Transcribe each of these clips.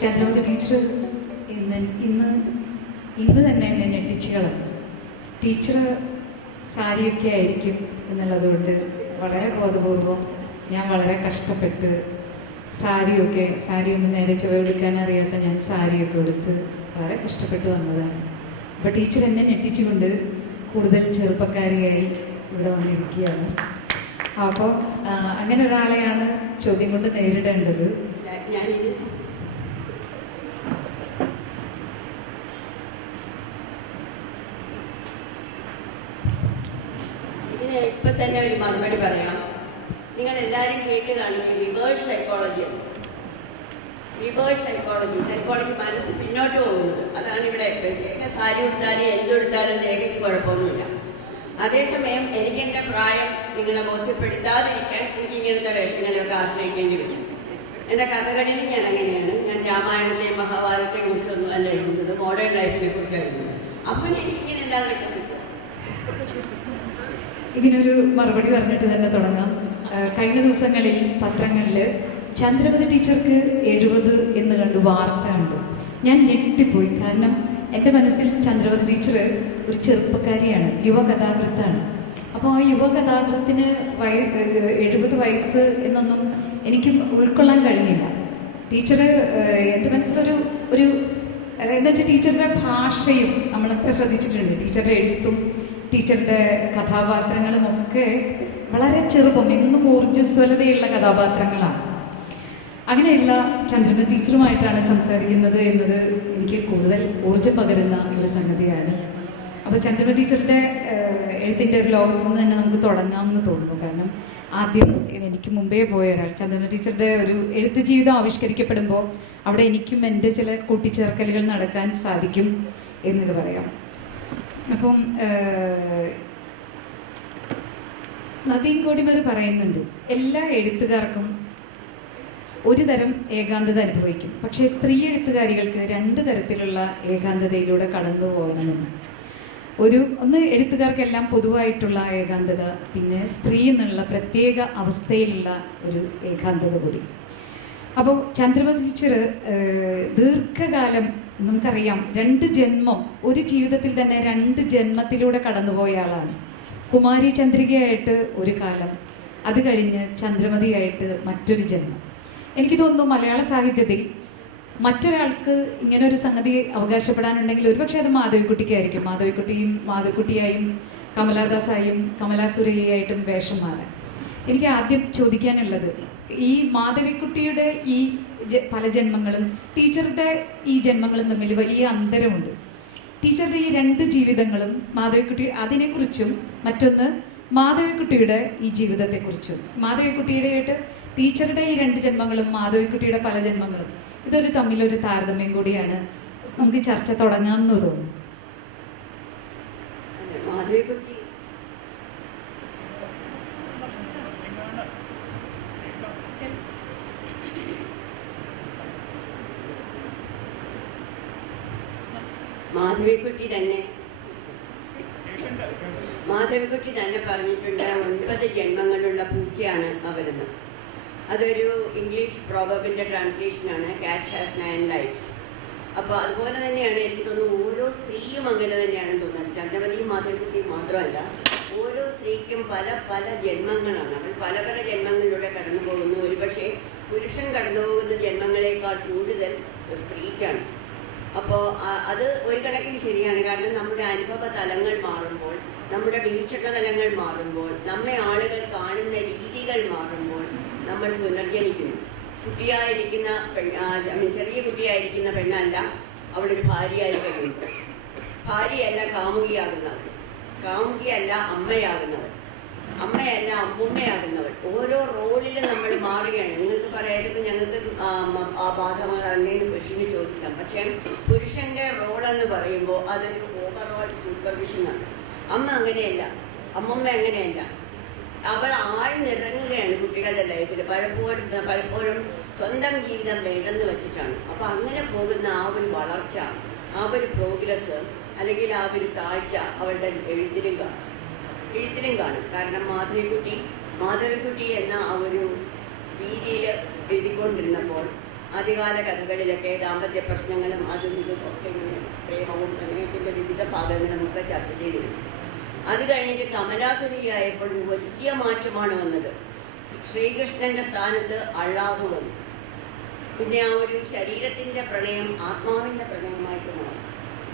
Chandramathi teacher ഇന്ന് ഇന്ന് ഇന്ന് തന്നെ എന്നെ ഞെട്ടിച്ച് കളഞ്ഞു. ടീച്ചർ സാരിയൊക്കെ ആയിരിക്കും എന്നുള്ളതുകൊണ്ട് വളരെ ബോധപൂർവം ഞാൻ വളരെ കഷ്ടപ്പെട്ട് സാരി ഒന്ന് നേരെ ചുവടുക്കാൻ അറിയാത്ത ഞാൻ സാരിയൊക്കെ എടുത്ത് വളരെ കഷ്ടപ്പെട്ട് വന്നതാണ്. അപ്പോൾ ടീച്ചർ എന്നെ ഞെട്ടിച്ചുകൊണ്ട് കൂടുതൽ ചെറുപ്പക്കാരിയായി ഇവിടെ വന്നിരിക്കുകയാണ്. അപ്പോൾ അങ്ങനെ ഒരാളെയാണ് ചോദ്യം കൊണ്ട് നേരിടേണ്ടത്. ഇതിന് ഇപ്പം തന്നെ ഒരു മറുപടി പറയാം. നിങ്ങൾ എല്ലാവരും കേട്ട് കാണുമ്പോൾ റിവേഴ്സ് സൈക്കോളജി മനസ്സ് പിന്നോട്ട് പോകുന്നത്. അതാണ് ഇവിടെ സാരി ഉടുത്താലും എന്തെടുത്താലും രേഖയ്ക്ക് കുഴപ്പമൊന്നുമില്ല. അതേസമയം എനിക്ക് എൻ്റെ പ്രായം നിങ്ങളെ ബോധ്യപ്പെടുത്താതിരിക്കാൻ എനിക്ക് ഇങ്ങനത്തെ വേഷങ്ങളെയൊക്കെ ആശ്രയിക്കേണ്ടി വരും. എൻ്റെ കഥകളിൽ ഞാൻ അങ്ങനെയാണ്. ഞാൻ രാമായണത്തെയും മഹാഭാരതത്തെയും കുറിച്ചൊന്നും അല്ല എഴുതുന്നത്, മോഡേൺ ലൈഫിനെ കുറിച്ചാണ് എഴുതുന്നത്. അപ്പം എനിക്കിങ്ങനെ എന്താണെന്നൊക്കെ പറ്റും. ഇതിനൊരു മറുപടി പറഞ്ഞിട്ട് തന്നെ തുടങ്ങാം. കഴിഞ്ഞ ദിവസങ്ങളിൽ പത്രങ്ങളിൽ ചന്ദ്രമതി ടീച്ചർക്ക് 70 എന്ന് കണ്ടു, വാർത്ത കണ്ടു. ഞാൻ ഞെട്ടിപ്പോയി. കാരണം എൻ്റെ മനസ്സിൽ ചന്ദ്രമതി ടീച്ചർ ഒരു ചെറുപ്പക്കാരിയാണ്, യുവകഥാകൃത്താണ്. അപ്പോൾ ആ യുവകഥാകൃത്തിന് 70 വയസ്സ് എന്നൊന്നും എനിക്ക് ഉൾക്കൊള്ളാൻ കഴിഞ്ഞില്ല. ടീച്ചർ എൻ്റെ മനസ്സിലൊരു എന്താ വെച്ചാൽ ടീച്ചറുടെ ഭാഷയും നമ്മളൊക്കെ ശ്രദ്ധിച്ചിട്ടുണ്ട്. ടീച്ചറുടെ എഴുത്തും ടീച്ചറുടെ കഥാപാത്രങ്ങളും ഒക്കെ വളരെ ചെറുപ്പം, എന്നും ഊർജ്ജസ്വലതയുള്ള കഥാപാത്രങ്ങളാണ്. അങ്ങനെയുള്ള ചന്ദ്രമതി ടീച്ചറുമായിട്ടാണ് സംസാരിക്കുന്നത് എന്നത് എനിക്ക് കൂടുതൽ ഊർജ്ജം പകരുന്ന ഒരു സംഗതിയാണ്. അപ്പോൾ ചന്ദ്രമതി ടീച്ചറുടെ എഴുത്തിൻ്റെ ഒരു ലോകത്ത് നിന്ന് തന്നെ നമുക്ക് തുടങ്ങാമെന്ന് തോന്നുന്നു. കാരണം ആദ്യം എനിക്ക് മുമ്പേ പോയ ഒരാൾ ചന്ദ്രമതി ടീച്ചറുടെ ഒരു എഴുത്ത് ജീവിതം ആവിഷ്കരിക്കപ്പെടുമ്പോൾ അവിടെ എനിക്കും എൻ്റെ ചില കൂട്ടിച്ചേർക്കലുകൾ നടക്കാൻ സാധിക്കും എന്നൊക്കെ പറയാം. അപ്പം നദീം കോടിമർ പറയുന്നുണ്ട്, എല്ലാ എഴുത്തുകാർക്കും ഒരു തരം ഏകാന്തത അനുഭവിക്കും, പക്ഷേ സ്ത്രീ എഴുത്തുകാരികൾക്ക് 2 തരത്തിലുള്ള ഏകാന്തതയിലൂടെ കടന്നു പോകണമെന്ന്. ഒന്ന് എഴുത്തുകാർക്കെല്ലാം പൊതുവായിട്ടുള്ള ഏകാന്തത, പിന്നെ സ്ത്രീ എന്നുള്ള പ്രത്യേക അവസ്ഥയിലുള്ള ഒരു ഏകാന്തത കൂടി. അപ്പോൾ ചന്ദ്രമതി ടീച്ചർ ദീർഘകാലം നമുക്കറിയാം 2 ജന്മം, ഒരു ജീവിതത്തിൽ തന്നെ 2 ജന്മത്തിലൂടെ കടന്നുപോയ ആളാണ്. കുമാരി ചന്ദ്രികയായിട്ട് ഒരു കാലം, അത് കഴിഞ്ഞ് ചന്ദ്രമതിയായിട്ട് മറ്റൊരു ജന്മം. എനിക്ക് തോന്നുന്നു മലയാള സാഹിത്യത്തിൽ മറ്റൊരാൾക്ക് ഇങ്ങനൊരു സംഗതി അവകാശപ്പെടാനുണ്ടെങ്കിൽ ഒരുപക്ഷെ അത് മാധവിക്കുട്ടിക്കായിരിക്കും. മാധവിക്കുട്ടിയായും കമലാദാസായും കമലാസുരയ്യായിട്ടും വേഷം മാറാൻ. എനിക്ക് ആദ്യം ചോദിക്കാനുള്ളത്, ഈ മാധവിക്കുട്ടിയുടെ ഈ പല ജന്മങ്ങളും ടീച്ചറുടെ ഈ ജന്മങ്ങളും തമ്മിൽ വലിയ അന്തരമുണ്ട്. ടീച്ചറുടെ ഈ 2 ജീവിതങ്ങളും മാധവിക്കുട്ടി അതിനെക്കുറിച്ചും മറ്റൊന്ന് മാധവിക്കുട്ടിയുടെ ഈ ജീവിതത്തെക്കുറിച്ചും, മാധവിക്കുട്ടിയുടെ ടീച്ചറുടെ ഈ 2 ജന്മങ്ങളും മാധവിക്കുട്ടിയുടെ പല ജന്മങ്ങളും, ഇതൊരു തമ്മിലൊരു താരതമ്യം കൂടിയാണ്. നമുക്ക് ചർച്ച തുടങ്ങാമെന്ന് തോന്നുന്നു. മാധവിക്കുട്ടി തന്നെ പറഞ്ഞിട്ടുണ്ട്, 9 ജന്മങ്ങളുള്ള പൂച്ചയാണ് അവരെന്ന്. അതൊരു ഇംഗ്ലീഷ് പ്രോവർബിൻ്റെ ട്രാൻസ്ലേഷനാണ്, കാറ്റ് ഹാസ് 9 ലൈഫ്സ്. അപ്പോൾ അതുപോലെ തന്നെയാണ് എനിക്ക് തോന്നുന്നു ഓരോ സ്ത്രീയും അങ്ങനെ തന്നെയാണെന്ന് തോന്നുന്നത്. ചന്ദ്രമതിയും മാധവിക്കുട്ടിയും മാത്രമല്ല, ഓരോ സ്ത്രീക്കും പല ജന്മങ്ങളാണ്. അവൾ പല ജന്മങ്ങളിലൂടെ കടന്നു പോകുന്നു. ഒരുപക്ഷെ പുരുഷൻ കടന്നു പോകുന്ന ജന്മങ്ങളെക്കാൾ കൂടുതൽ സ്ത്രീക്കാണ്. അപ്പോൾ അത് ഒരു കണക്കിന് ശരിയാണ്. കാരണം നമ്മുടെ അനുഭവ തലങ്ങൾ മാറുമ്പോൾ, നമ്മുടെ വീക്ഷണ തലങ്ങൾ മാറുമ്പോൾ, നമ്മെ ആളുകൾ കാണുന്ന രീതികൾ മാറുമ്പോൾ നമ്മൾ പുനർജനിക്കുന്നു. ചെറിയ കുട്ടിയായിരിക്കുന്ന പെണ്ണല്ല അവളൊരു ഭാര്യയായി കഴിയുമ്പോൾ, ഭാര്യയല്ല കാമുകിയാകുന്നവൾ, കാമുകിയല്ല അമ്മയാകുന്നവൾ, അമ്മയല്ല അമ്മുമ്മയാകുന്നവൾ. ഓരോ റോളിലും നമ്മൾ മാറുകയാണ്. നിങ്ങൾക്ക് പറയായിരുന്നു ഞങ്ങൾക്ക് ആ ബാധകമല്ലെന്ന് പുരുഷന് ചോദിക്കാം. പക്ഷേ പുരുഷൻ്റെ റോളെന്ന് പറയുമ്പോൾ അതൊരു ഓവറോൾ സൂപ്പർവിഷനാണ്. അമ്മ അങ്ങനെയല്ല, അമ്മമ്മ അങ്ങനെയല്ല. അവൾ ആഴ്ന്നിറങ്ങുകയാണ് കുട്ടികളുടെ ലൈഫിൽ. പലപ്പോഴും സ്വന്തം ജീവിതം വേണ്ടെന്ന് വെച്ചിട്ടാണ്. അപ്പോൾ അങ്ങനെ പോകുന്ന ആ ഒരു വളർച്ച, ആ ഒരു പ്രോഗ്രസ്, അല്ലെങ്കിൽ ആ ഒരു താഴ്ച അവളുടെ എഴുത്തിലും കാണും. കാരണം മാധവിക്കുട്ടി എന്ന ആ ഒരു രീതിയിൽ എഴുതിക്കൊണ്ടിരുന്നപ്പോൾ ആദ്യകാല കഥകളിലൊക്കെ ദാമ്പത്യ പ്രശ്നങ്ങളും അതും ഇതും ഒക്കെ ഇങ്ങനെ പ്രേമവും പ്രണയത്തിൻ്റെ വിവിധ ഭാഗങ്ങളും ഒക്കെ ചർച്ച ചെയ്തിരുന്നു. അത് കഴിഞ്ഞിട്ട് കമലാസുരിയായപ്പോൾ വലിയ മാറ്റമാണ് വന്നത്. ശ്രീകൃഷ്ണന്റെ സ്ഥാനത്ത് അള്ളാഹു വന്നു. പിന്നെ ആ ഒരു ശരീരത്തിൻ്റെ പ്രണയം ആത്മാവിൻ്റെ പ്രണയമായിട്ട് മാറി.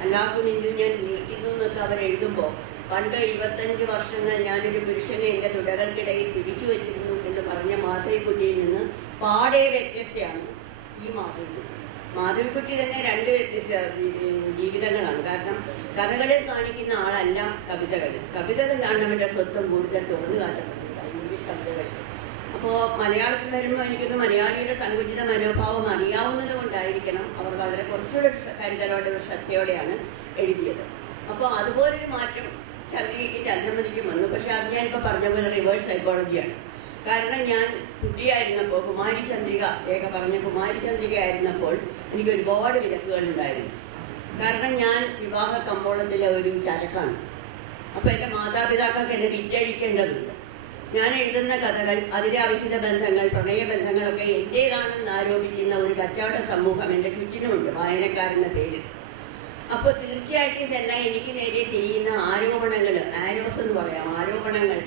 അല്ലാഹു നിന്നിൽ ഞാൻ ലയിക്കുന്നു എന്നൊക്കെ അവർ എഴുതുമ്പോൾ പണ്ട് 25 വർഷങ്ങൾ ഞാനൊരു പുരുഷനെ എൻ്റെ തുടകൾക്കിടയിൽ പിടിച്ചു വെച്ചിരുന്നു എന്ന് പറഞ്ഞ മാധവിക്കുട്ടിയിൽ നിന്ന് പാടെ വ്യത്യസ്തയാണ് ഈ മാധവിക്കുട്ടി. മാധവിക്കുട്ടി തന്നെ 2 വ്യത്യസ്ത ജീവിതങ്ങളാണ്. കാരണം കഥകളിൽ കാണിക്കുന്ന ആളല്ല കവിതകളിലാണ് അവരുടെ സ്വത്വം കൂടുതൽ തുറന്നു കാട്ടപ്പെടുന്നത്, ഇംഗ്ലീഷ് കവിതകളിൽ. അപ്പോൾ മലയാളത്തിൽ വരുമ്പോൾ എനിക്കൊന്ന് മലയാളിയുടെ സങ്കുചിത മനോഭാവം അറിയാവുന്നത് കൊണ്ടായിരിക്കണം അവർ വളരെ കുറച്ചുകൂടെ കരുതലോടെ ശ്രദ്ധയോടെയാണ് എഴുതിയത്. അപ്പോൾ അതുപോലൊരു മാറ്റം ചന്ദ്രമതിക്കും വന്നു. പക്ഷെ അത് ഞാനിപ്പോൾ പറഞ്ഞ പോലെ റിവേഴ്സ് സൈക്കോളജിയാണ്. കാരണം ഞാൻ കുട്ടിയായിരുന്നപ്പോൾ കുമാരി ചന്ദ്രിക ആയിരുന്നപ്പോൾ എനിക്ക് ഒരുപാട് വിലക്കുകൾ ഉണ്ടായിരുന്നു. കാരണം ഞാൻ വിവാഹ കമ്പോളത്തിലെ ഒരു ചരക്കാണ്. അപ്പോൾ എൻ്റെ മാതാപിതാക്കൾക്ക് എന്നെ വിറ്റഴിക്കേണ്ടതുണ്ട്. ഞാൻ എഴുതുന്ന കഥകൾ, അതിലെ അവിഹിത ബന്ധങ്ങൾ, പ്രണയബന്ധങ്ങളൊക്കെ എൻ്റേതാണെന്ന് ആരോപിക്കുന്ന ഒരു കച്ചവട സമൂഹം എൻ്റെ ചുറ്റിനുമുണ്ട്, വായനക്കാരെന്ന പേരിൽ. അപ്പോൾ തീർച്ചയായിട്ടും ഇതെല്ലാം എനിക്ക് നേരെ തിരിയുന്ന ആരോപണങ്ങൾ, ആരോസ് എന്ന് പറയാം, ആരോപണങ്ങൾ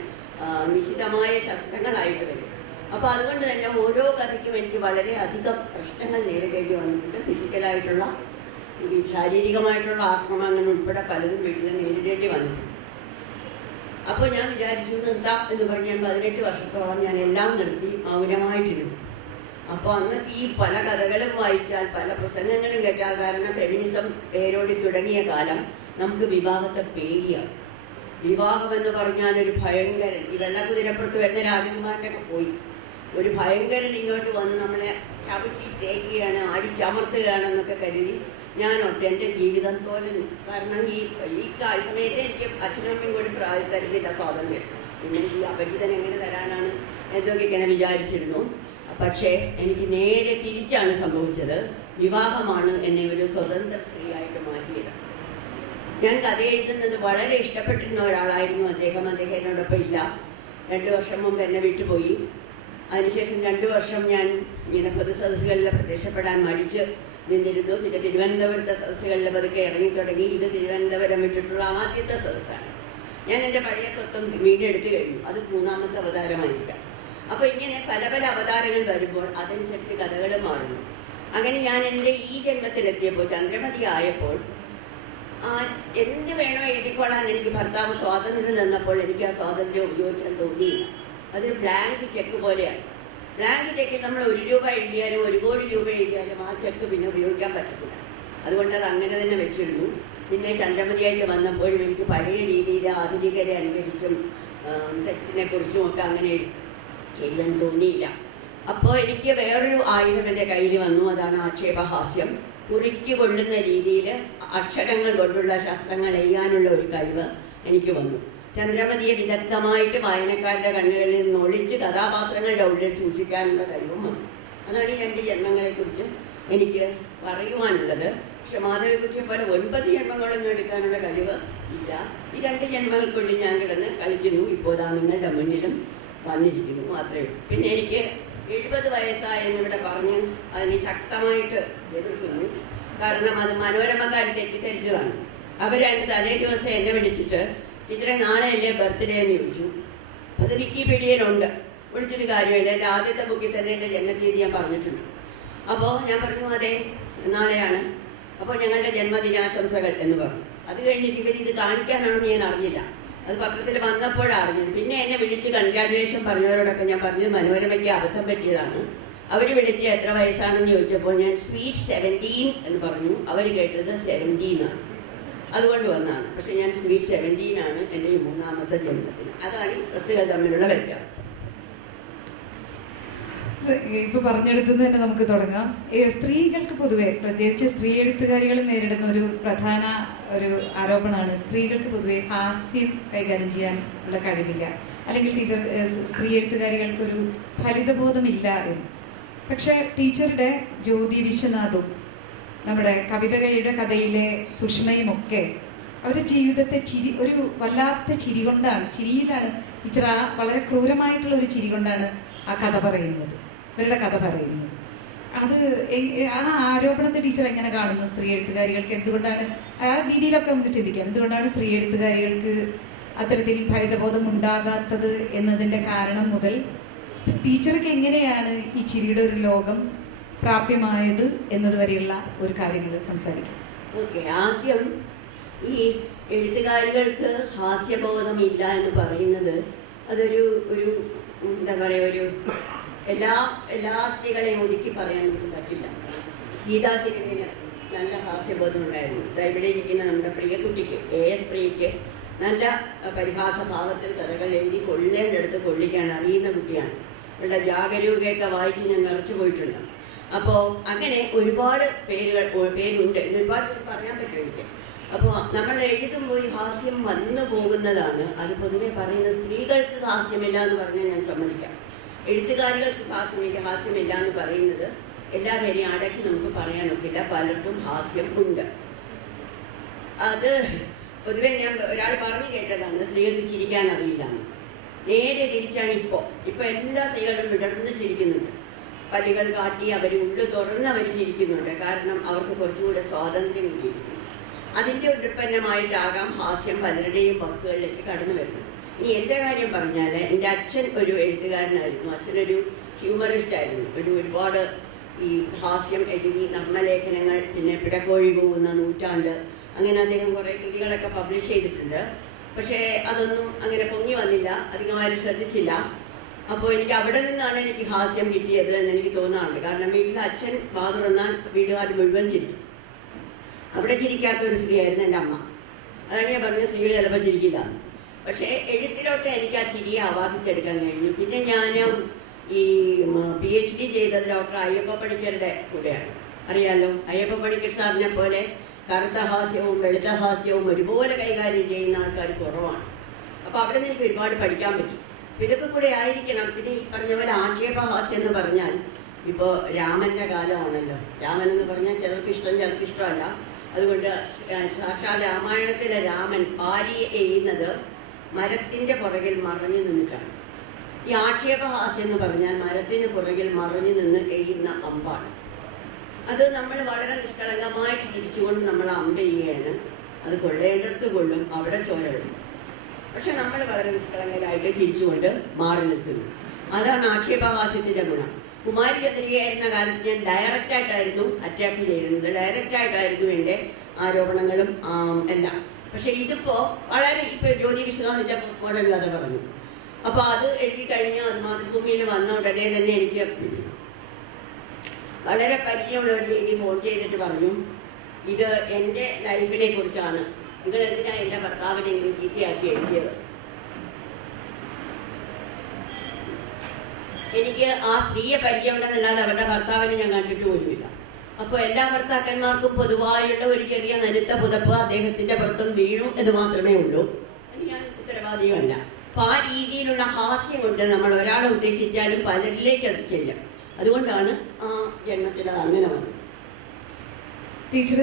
നിശിതമായ ശസ്ത്രങ്ങളായിട്ട് വരും. അപ്പോൾ അതുകൊണ്ട് തന്നെ ഓരോ കഥയ്ക്കും എനിക്ക് വളരെ അധികം പ്രശ്നങ്ങൾ നേരിടേണ്ടി വന്നിട്ടുണ്ട്. ഫിസിക്കലായിട്ടുള്ള, ശാരീരികമായിട്ടുള്ള ആക്രമണങ്ങൾ ഉൾപ്പെടെ പലതും വീട്ടിൽ നേരിടേണ്ടി വന്നിട്ടുണ്ട്. അപ്പോൾ ഞാൻ വിചാരിച്ചു നിർത്താം എന്ന് പറഞ്ഞാൽ 18 വർഷത്തോളം ഞാൻ എല്ലാം നിർത്തി മൗനമായിട്ടിരുന്നു. അപ്പോൾ അന്നത്തെ ഈ പല കഥകളും വായിച്ചാൽ, പല പ്രസംഗങ്ങളും കേട്ടാൽ, കാരണം ഫെമിനിസം പേരോടി തുടങ്ങിയ കാലം നമുക്ക് വിവാഹത്തെ പേടിയാണ്. വിവാഹം എന്ന് പറഞ്ഞാൽ ഒരു ഭയങ്കരൻ, ഈ വെള്ളക്കുതിരപ്പുറത്ത് വരുന്ന രാജകുമാരനൊക്കെ പോയി ഒരു ഭയങ്കരൻ ഇങ്ങോട്ട് വന്ന് നമ്മളെ ചവിട്ടി തേക്കുകയാണ്, അടിച്ചമർത്തുകയാണെന്നൊക്കെ കരുതി ഞാൻ ഓർത്ത് എൻ്റെ ജീവിതം തോലുന്നു. കാരണം ഈ സമയത്ത് എനിക്ക് അച്ഛനും അമ്മയും കൂടി തരുന്നില്ല സ്വാതന്ത്ര്യം. പിന്നെ ഈ അപരിചിതൻ എങ്ങനെ തരാനാണ് എന്നൊക്കെ ഇങ്ങനെ വിചാരിച്ചിരുന്നു. പക്ഷേ എനിക്ക് നേരെ തിരിച്ചാണ് സംഭവിച്ചത്. വിവാഹമാണ് എന്നെ ഒരു സ്വതന്ത്ര സ്ത്രീയായിട്ട് മാറ്റിയത്. ഞാൻ കഥ എഴുതുന്നത് വളരെ ഇഷ്ടപ്പെട്ടിരുന്ന ഒരാളായിരുന്നു അദ്ദേഹം എന്നോടൊപ്പം ഇല്ല. 2 വർഷം മുമ്പ് എന്നെ വിട്ടുപോയി. അതിനുശേഷം 2 വർഷം ഞാൻ ഇങ്ങനെ പൊതുസദസ്സുകളിൽ പ്രത്യക്ഷപ്പെടാൻ മടിച്ച് നിന്നിരുന്നു. പിന്നെ തിരുവനന്തപുരത്തെ സദസ്സുകളിൽ പതുക്കെ ഇറങ്ങി തുടങ്ങി. ഇത് തിരുവനന്തപുരം വിട്ടിട്ടുള്ള ആദ്യത്തെ സദസ്സാണ്. ഞാൻ എൻ്റെ പഴയ സ്വത്വം വീണ്ടെടുത്തു കഴിഞ്ഞു. അത് 3ാമത്തെ അവതാരമായിരിക്കാം. അപ്പോൾ ഇങ്ങനെ പല പല അവതാരങ്ങൾ വരുമ്പോൾ അതനുസരിച്ച് കഥകൾ മാറുന്നു. അങ്ങനെ ഞാൻ എൻ്റെ ഈ ജന്മത്തിലെത്തിയപ്പോൾ, ചന്ദ്രമതി ആയപ്പോൾ, എന്ത് വേണോ എഴുതിക്കൊള്ളാൻ എനിക്ക് ഭർത്താവ് സ്വാതന്ത്ര്യം തന്നപ്പോൾ എനിക്ക് ആ സ്വാതന്ത്ര്യം ഉപയോഗിക്കാൻ തോന്നിയില്ല. അതൊരു ബ്ലാങ്ക് ചെക്ക് പോലെയാണ്. ബ്ലാങ്ക് ചെക്കിൽ നമ്മൾ 1 രൂപ എഴുതിയാലും 1 കോടി രൂപ എഴുതിയാലും ആ ചെക്ക് പിന്നെ ഉപയോഗിക്കാൻ പറ്റത്തില്ല. അതുകൊണ്ട് അത് അങ്ങനെ തന്നെ വെച്ചിരുന്നു. പിന്നെ ചന്ദ്രമതിയായിട്ട് വന്നപ്പോഴും എനിക്ക് പഴയ രീതിയിൽ ആധുനികരെ അനുകരിച്ചും സെക്സിനെ കുറിച്ചും ഒക്കെ അങ്ങനെ എഴുതാൻ തോന്നിയില്ല. അപ്പോൾ എനിക്ക് വേറൊരു ആയുധം എൻ്റെ കയ്യിൽ വന്നു. അതാണ് ആക്ഷേപഹാസ്യം. കുറിക്ക് കൊള്ളുന്ന രീതിയിൽ അക്ഷരങ്ങൾ കൊണ്ടുള്ള ശസ്ത്രങ്ങൾ എയ്യാനുള്ള ഒരു കഴിവ് എനിക്ക് വന്നു. ചന്ദ്രമതിയെ വിദഗ്ധമായിട്ട് വായനക്കാരുടെ കണ്ണുകളിൽ നിന്ന് ഒളിച്ച് കഥാപാത്രങ്ങളുടെ ഉള്ളിൽ സൂക്ഷിക്കാനുള്ള കഴിവും വന്നു. അതാണ് ഈ 2 ജന്മങ്ങളെക്കുറിച്ച് എനിക്ക് പറയുവാനുള്ളത്. പക്ഷെ മാധവിക്കുട്ടിയെ പോലെ 9 ജന്മങ്ങളൊന്നും എടുക്കാനുള്ള കഴിവ് ഇല്ല. ഈ 2 ജന്മങ്ങൾക്കുള്ളിൽ ഞാൻ കിടന്ന് കളിക്കുന്നു. ഇപ്പോൾ നിങ്ങളുടെ മുന്നിലും വന്നിരിക്കുന്നു മാത്രമേ ഉള്ളൂ. പിന്നെ എനിക്ക് 70 വയസ്സായെന്നിവിടെ പറഞ്ഞ് അതിന് ശക്തമായിട്ട് എതിർക്കുന്നു. കാരണം അത് മനോരമക്കാർ തെറ്റിദ്ധരിച്ചതാണ്. അവരതിന് തലേ ദിവസം എന്നെ വിളിച്ചിട്ട്, ടീച്ചറെ നാളെ അല്ലേ ബർത്ത്ഡേ എന്ന് ചോദിച്ചു. അത് വിക്കിപീഡിയയിലുണ്ട്, വിളിച്ചിട്ട് കാര്യമില്ല. എൻ്റെ ആദ്യത്തെ ബുക്കിൽ തന്നെ എൻ്റെ ജന്മതീയതി ഞാൻ പറഞ്ഞിട്ടുണ്ട്. അപ്പോൾ ഞാൻ പറഞ്ഞു അതെ നാളെയാണ്. അപ്പോൾ ഞങ്ങളുടെ ജന്മദിനാശംസകൾ എന്ന് പറഞ്ഞു. അത് കഴിഞ്ഞിട്ട് ഇവരിത് കാണിക്കാനാണെന്ന് ഞാൻ അറിഞ്ഞില്ല. അത് പത്രത്തിൽ വന്നപ്പോഴാണ് അറിഞ്ഞത്. പിന്നെ എന്നെ വിളിച്ച് കൺഗ്രാജുലേഷൻ പറഞ്ഞവരോടൊക്കെ ഞാൻ പറഞ്ഞത് മനോരമയ്ക്ക് അബദ്ധം പറ്റിയതാണ്. അവർ വിളിച്ച് എത്ര വയസ്സാണെന്ന് ചോദിച്ചപ്പോൾ ഞാൻ സ്വീറ്റ് 17 എന്ന് പറഞ്ഞു. അവർ കേട്ടത് 17 ആണ്. അതുകൊണ്ട് വന്നാണ്. പക്ഷെ ഞാൻ സ്വീറ്റ് 17 ആണ് എൻ്റെ 3ാമത്തെ ജന്മത്തിന്. അതാണ് ഈ ഡ്രസ്സുകൾ തമ്മിലുള്ള വ്യത്യാസം. ഇപ്പൊ പറഞ്ഞെടുത്തുനിന്ന് തന്നെ നമുക്ക് തുടങ്ങാം. സ്ത്രീകൾക്ക് പൊതുവെ, പ്രത്യേകിച്ച് സ്ത്രീ എഴുത്തുകാരികൾ നേരിടുന്ന ഒരു പ്രധാന ആരോപണമാണ് സ്ത്രീകൾക്ക് പൊതുവെ ഹാസ്യം കൈകാര്യം ചെയ്യാൻ ഉള്ള കഴിവില്ല, അല്ലെങ്കിൽ സ്ത്രീ എഴുത്തുകാരികൾക്കൊരു ഫലിതബോധമില്ല എന്ന്. പക്ഷെ ടീച്ചറുടെ ജ്യോതി വിശ്വനാഥും നമ്മുടെ കവിതകളുടെ കഥയിലെ സുഷ്മയും ഒക്കെ അവരുടെ ജീവിതത്തെ ഒരു വല്ലാത്ത ചിരിയിലാണ് ടീച്ചർ വളരെ ക്രൂരമായിട്ടുള്ള ഒരു ചിരി കൊണ്ടാണ് ആ കഥ പറയുന്നത്, ഇവരുടെ കഥ പറയുന്നത്. അത് ആ ആരോപണത്തെ ടീച്ചർ എങ്ങനെ കാണുന്നു? സ്ത്രീ എഴുത്തുകാരികൾക്ക് എന്തുകൊണ്ടാണ് ആ രീതിയിലൊക്കെ നമുക്ക് ചിന്തിക്കാം, എന്തുകൊണ്ടാണ് സ്ത്രീ എഴുത്തുകാരികൾക്ക് അത്തരത്തിൽ ഭരിതബോധം ഉണ്ടാകാത്തത് എന്നതിൻ്റെ കാരണം മുതൽ ടീച്ചർക്ക് എങ്ങനെയാണ് ഈ ചിരിയുടെ ഒരു ലോകം പ്രാപ്യമായത് എന്നതുവരെയുള്ള ഒരു കാര്യങ്ങൾ സംസാരിക്കാം. ഓക്കെ, ആദ്യം ഈ എഴുത്തുകാരികൾക്ക് ഹാസ്യബോധമില്ല എന്ന് പറയുന്നത് അതൊരു എന്താ പറയുക, എല്ലാ സ്ത്രീകളെയും ഒതുക്കി പറയാനൊന്നും പറ്റില്ല. ഗീതാ തിരുവിന് നല്ല ഹാസ്യബോധം ഉണ്ടായിരുന്നു. ഇവിടെ ഇരിക്കുന്ന നമ്മുടെ പ്രിയക്കുട്ടിക്ക്, AS പ്രിയയ്ക്ക് നല്ല പരിഹാസ ഭാവത്തിൽ കഥകൾ എഴുതി കൊള്ളേണ്ടടുത്ത് കൊള്ളിക്കാൻ അറിയുന്ന കുട്ടിയാണ്. ഇവിടെ ജാഗരൂകയൊക്കെ വായിച്ച് ഞാൻ നിറച്ചു പോയിട്ടുണ്ട്. അപ്പോൾ അങ്ങനെ ഒരുപാട് പേരുണ്ട്, ഒരുപാട് പറയാൻ പറ്റും എനിക്ക്. അപ്പോൾ നമ്മൾ എഴുതുമ്പോൾ ഈ ഹാസ്യം വന്നു പോകുന്നതാണ്. അത് പൊതുവെ പറയുന്നത് സ്ത്രീകൾക്ക് ഹാസ്യമില്ല എന്ന് പറഞ്ഞാൽ ഞാൻ സമ്മതിക്കാം. എഴുത്തുകാരികൾക്ക് ഹാസ്യമില്ല എന്ന് പറയുന്നത് എല്ലാവരെയും അടക്കി നമുക്ക് പറയാനൊക്കില്ല. പലർക്കും ഹാസ്യം ഉണ്ട്. അത് പൊതുവെ ഞാൻ ഒരാൾ പറഞ്ഞു കേട്ടതാണ്, സ്ത്രീകൾക്ക് ചിരിക്കാൻ അറിയില്ല എന്ന്. നേരെ തിരിച്ചാണ് ഇപ്പോൾ എല്ലാ സ്ത്രീകളും വിടർന്ന് ചിരിക്കുന്നുണ്ട്. പല്ലുകൾ കാട്ടി അവർ ഉള്ളു തുറന്ന് അവർ ചിരിക്കുന്നുണ്ട്. കാരണം അവർക്ക് കുറച്ചുകൂടെ സ്വാതന്ത്ര്യം കിട്ടിയിരിക്കുന്നു. അതിൻ്റെ ഉൽപ്പന്നമായിട്ടാകാം ഹാസ്യം പലരുടെയും വാക്കുകളിലേക്ക് കടന്നു വരുന്നത്. ഇനി എൻ്റെ കാര്യം പറഞ്ഞാൽ, എൻ്റെ അച്ഛൻ ഒരു എഴുത്തുകാരനായിരുന്നു. അച്ഛനൊരു ഹ്യൂമറിസ്റ്റ് ആയിരുന്നു. ഒരുപാട് ഈ ഹാസ്യം എഴുതി, നർമ്മലേഖനങ്ങൾ, പിന്നെ പിടക്കോഴി കൂവുന്ന നൂറ്റാണ്ട്, അങ്ങനെ അദ്ദേഹം കുറേ കൃതികളൊക്കെ പബ്ലിഷ് ചെയ്തിട്ടുണ്ട്. പക്ഷേ അതൊന്നും അങ്ങനെ പൊങ്ങി വന്നില്ല, അധികമാരും ശ്രദ്ധിച്ചില്ല. അപ്പോൾ എനിക്ക് അവിടെ നിന്നാണ് എനിക്ക് ഹാസ്യം കിട്ടിയത് എന്ന് എനിക്ക് തോന്നാറുണ്ട്. കാരണം വീട്ടിൽ അച്ഛൻ വാ തുറന്നാൽ വീടുകാർ മുഴുവൻ ചിരിക്കും. അവിടെ ചിരിക്കാത്ത ഒരു സ്ത്രീയായിരുന്നു എൻ്റെ അമ്മ. അതാണ് ഞാൻ പറഞ്ഞ സ്ത്രീകൾ ചിലപ്പോൾ ചിരിക്കില്ല. പക്ഷേ എഴുത്തിലോട്ട് എനിക്ക് ആ ചിരിയെ ആവാഹിച്ചെടുക്കാൻ കഴിഞ്ഞു. പിന്നെ ഞാൻ ഈ PhD ചെയ്തത് ഡോക്ടർ അയ്യപ്പ പണിക്കരുടെ കൂടെയാണ്. അറിയാലോ, അയ്യപ്പ പണിക്കർ സാറിനെ പോലെ കറുത്ത ഹാസ്യവും വെളുത്ത ഹാസ്യവും ഒരുപോലെ കൈകാര്യം ചെയ്യുന്ന ആൾക്കാർ കുറവാണ്. അപ്പോൾ അവിടെ നിന്ന് എനിക്ക് ഒരുപാട് പഠിക്കാൻ പറ്റി. ഇതൊക്കെ കൂടെ ആയിരിക്കണം. പിന്നെ ഈ പറഞ്ഞ പോലെ ആക്ഷേപഹാസ്യം എന്ന് പറഞ്ഞാൽ, ഇപ്പോൾ രാമൻ്റെ കാലമാണല്ലോ. രാമൻ എന്ന് പറഞ്ഞാൽ ചിലർക്ക് ഇഷ്ടം, ചിലർക്ക് ഇഷ്ടമല്ല. അതുകൊണ്ട് സാക്ഷാൽ രാമായണത്തിലെ രാമൻ ഭാര്യയെ എയ്യുന്നത് മരത്തിൻ്റെ പുറകിൽ മറഞ്ഞു നിന്നിട്ടാണ്. ഈ ആക്ഷേപഹാസ്യം എന്ന് പറഞ്ഞാൽ മരത്തിന് പുറകിൽ മറഞ്ഞു നിന്ന് എയ്യുന്ന അമ്പാണ്. അത് നമ്മൾ വളരെ നിഷ്കളങ്കമായിട്ട് ചിരിച്ചുകൊണ്ട് നമ്മൾ അമ്പ ചെയ്യുകയാണ്. അത് കൊള്ളേണ്ടടുത്ത് കൊള്ളും, അവിടെ ചോര വരും. പക്ഷെ നമ്മൾ വളരെ നിഷ്കളങ്കരായിട്ട് ചിരിച്ചുകൊണ്ട് മാറി നിൽക്കുന്നു. അതാണ് ആക്ഷേപഹാസ്യത്തിൻ്റെ ഗുണം. കുമാരി ചന്ദ്രികയായിരുന്ന കാലത്ത് ഞാൻ ഡയറക്റ്റായിട്ടായിരുന്നു അറ്റാക്ക് ചെയ്തിരുന്നത്. ഡയറക്റ്റായിട്ടായിരുന്നു എൻ്റെ ആരോപണങ്ങളും എല്ലാം. പക്ഷെ ഇതിപ്പോൾ വളരെ ജ്യോതി വിശ്വനാഥിൻ്റെ മോഡൽ കഥ പറഞ്ഞു. അപ്പോൾ അത് എഴുതി കഴിഞ്ഞാൽ അത് മാതൃഭൂമിയിൽ വന്ന ഉടനെ തന്നെ എനിക്ക് വളരെ പരിചയമുള്ള ഒരു രീതി ഫോൺ ചെയ്തിട്ട് പറഞ്ഞു, ഇത് എൻ്റെ ലൈഫിനെ കുറിച്ചാണ്, നിങ്ങൾ എന്തിനാണ് എൻ്റെ ഭർത്താവിനെ ഇങ്ങനെ ചീത്തയാക്കി എഴുതിയത്. എനിക്ക് ആ സ്ത്രീയെ പരിചയമുണ്ടെന്നല്ലാതെ അവരുടെ ഭർത്താവിനെ ഞാൻ കണ്ടിട്ട് പോലുമില്ല. അപ്പോൾ എല്ലാ ഭർത്താക്കന്മാർക്കും പൊതുവായുള്ള ഒരു ചെറിയ നനുത്ത പുതപ്പ് അദ്ദേഹത്തിൻ്റെ പുറത്തും വീണു എന്ന് മാത്രമേ ഉള്ളൂ. അത് ഞാൻ ഉത്തരവാദിയുമല്ല. അപ്പോൾ ആ രീതിയിലുള്ള ഹാസ്യം കൊണ്ട് നമ്മൾ ഒരാളെ ഉദ്ദേശിച്ചാലും പലരിലേക്ക് അത് ചെല്ലും. അതുകൊണ്ടാണ് ആ ജന്മത്തിൽ അത് അങ്ങനെ വന്നത്. ടീച്ചർ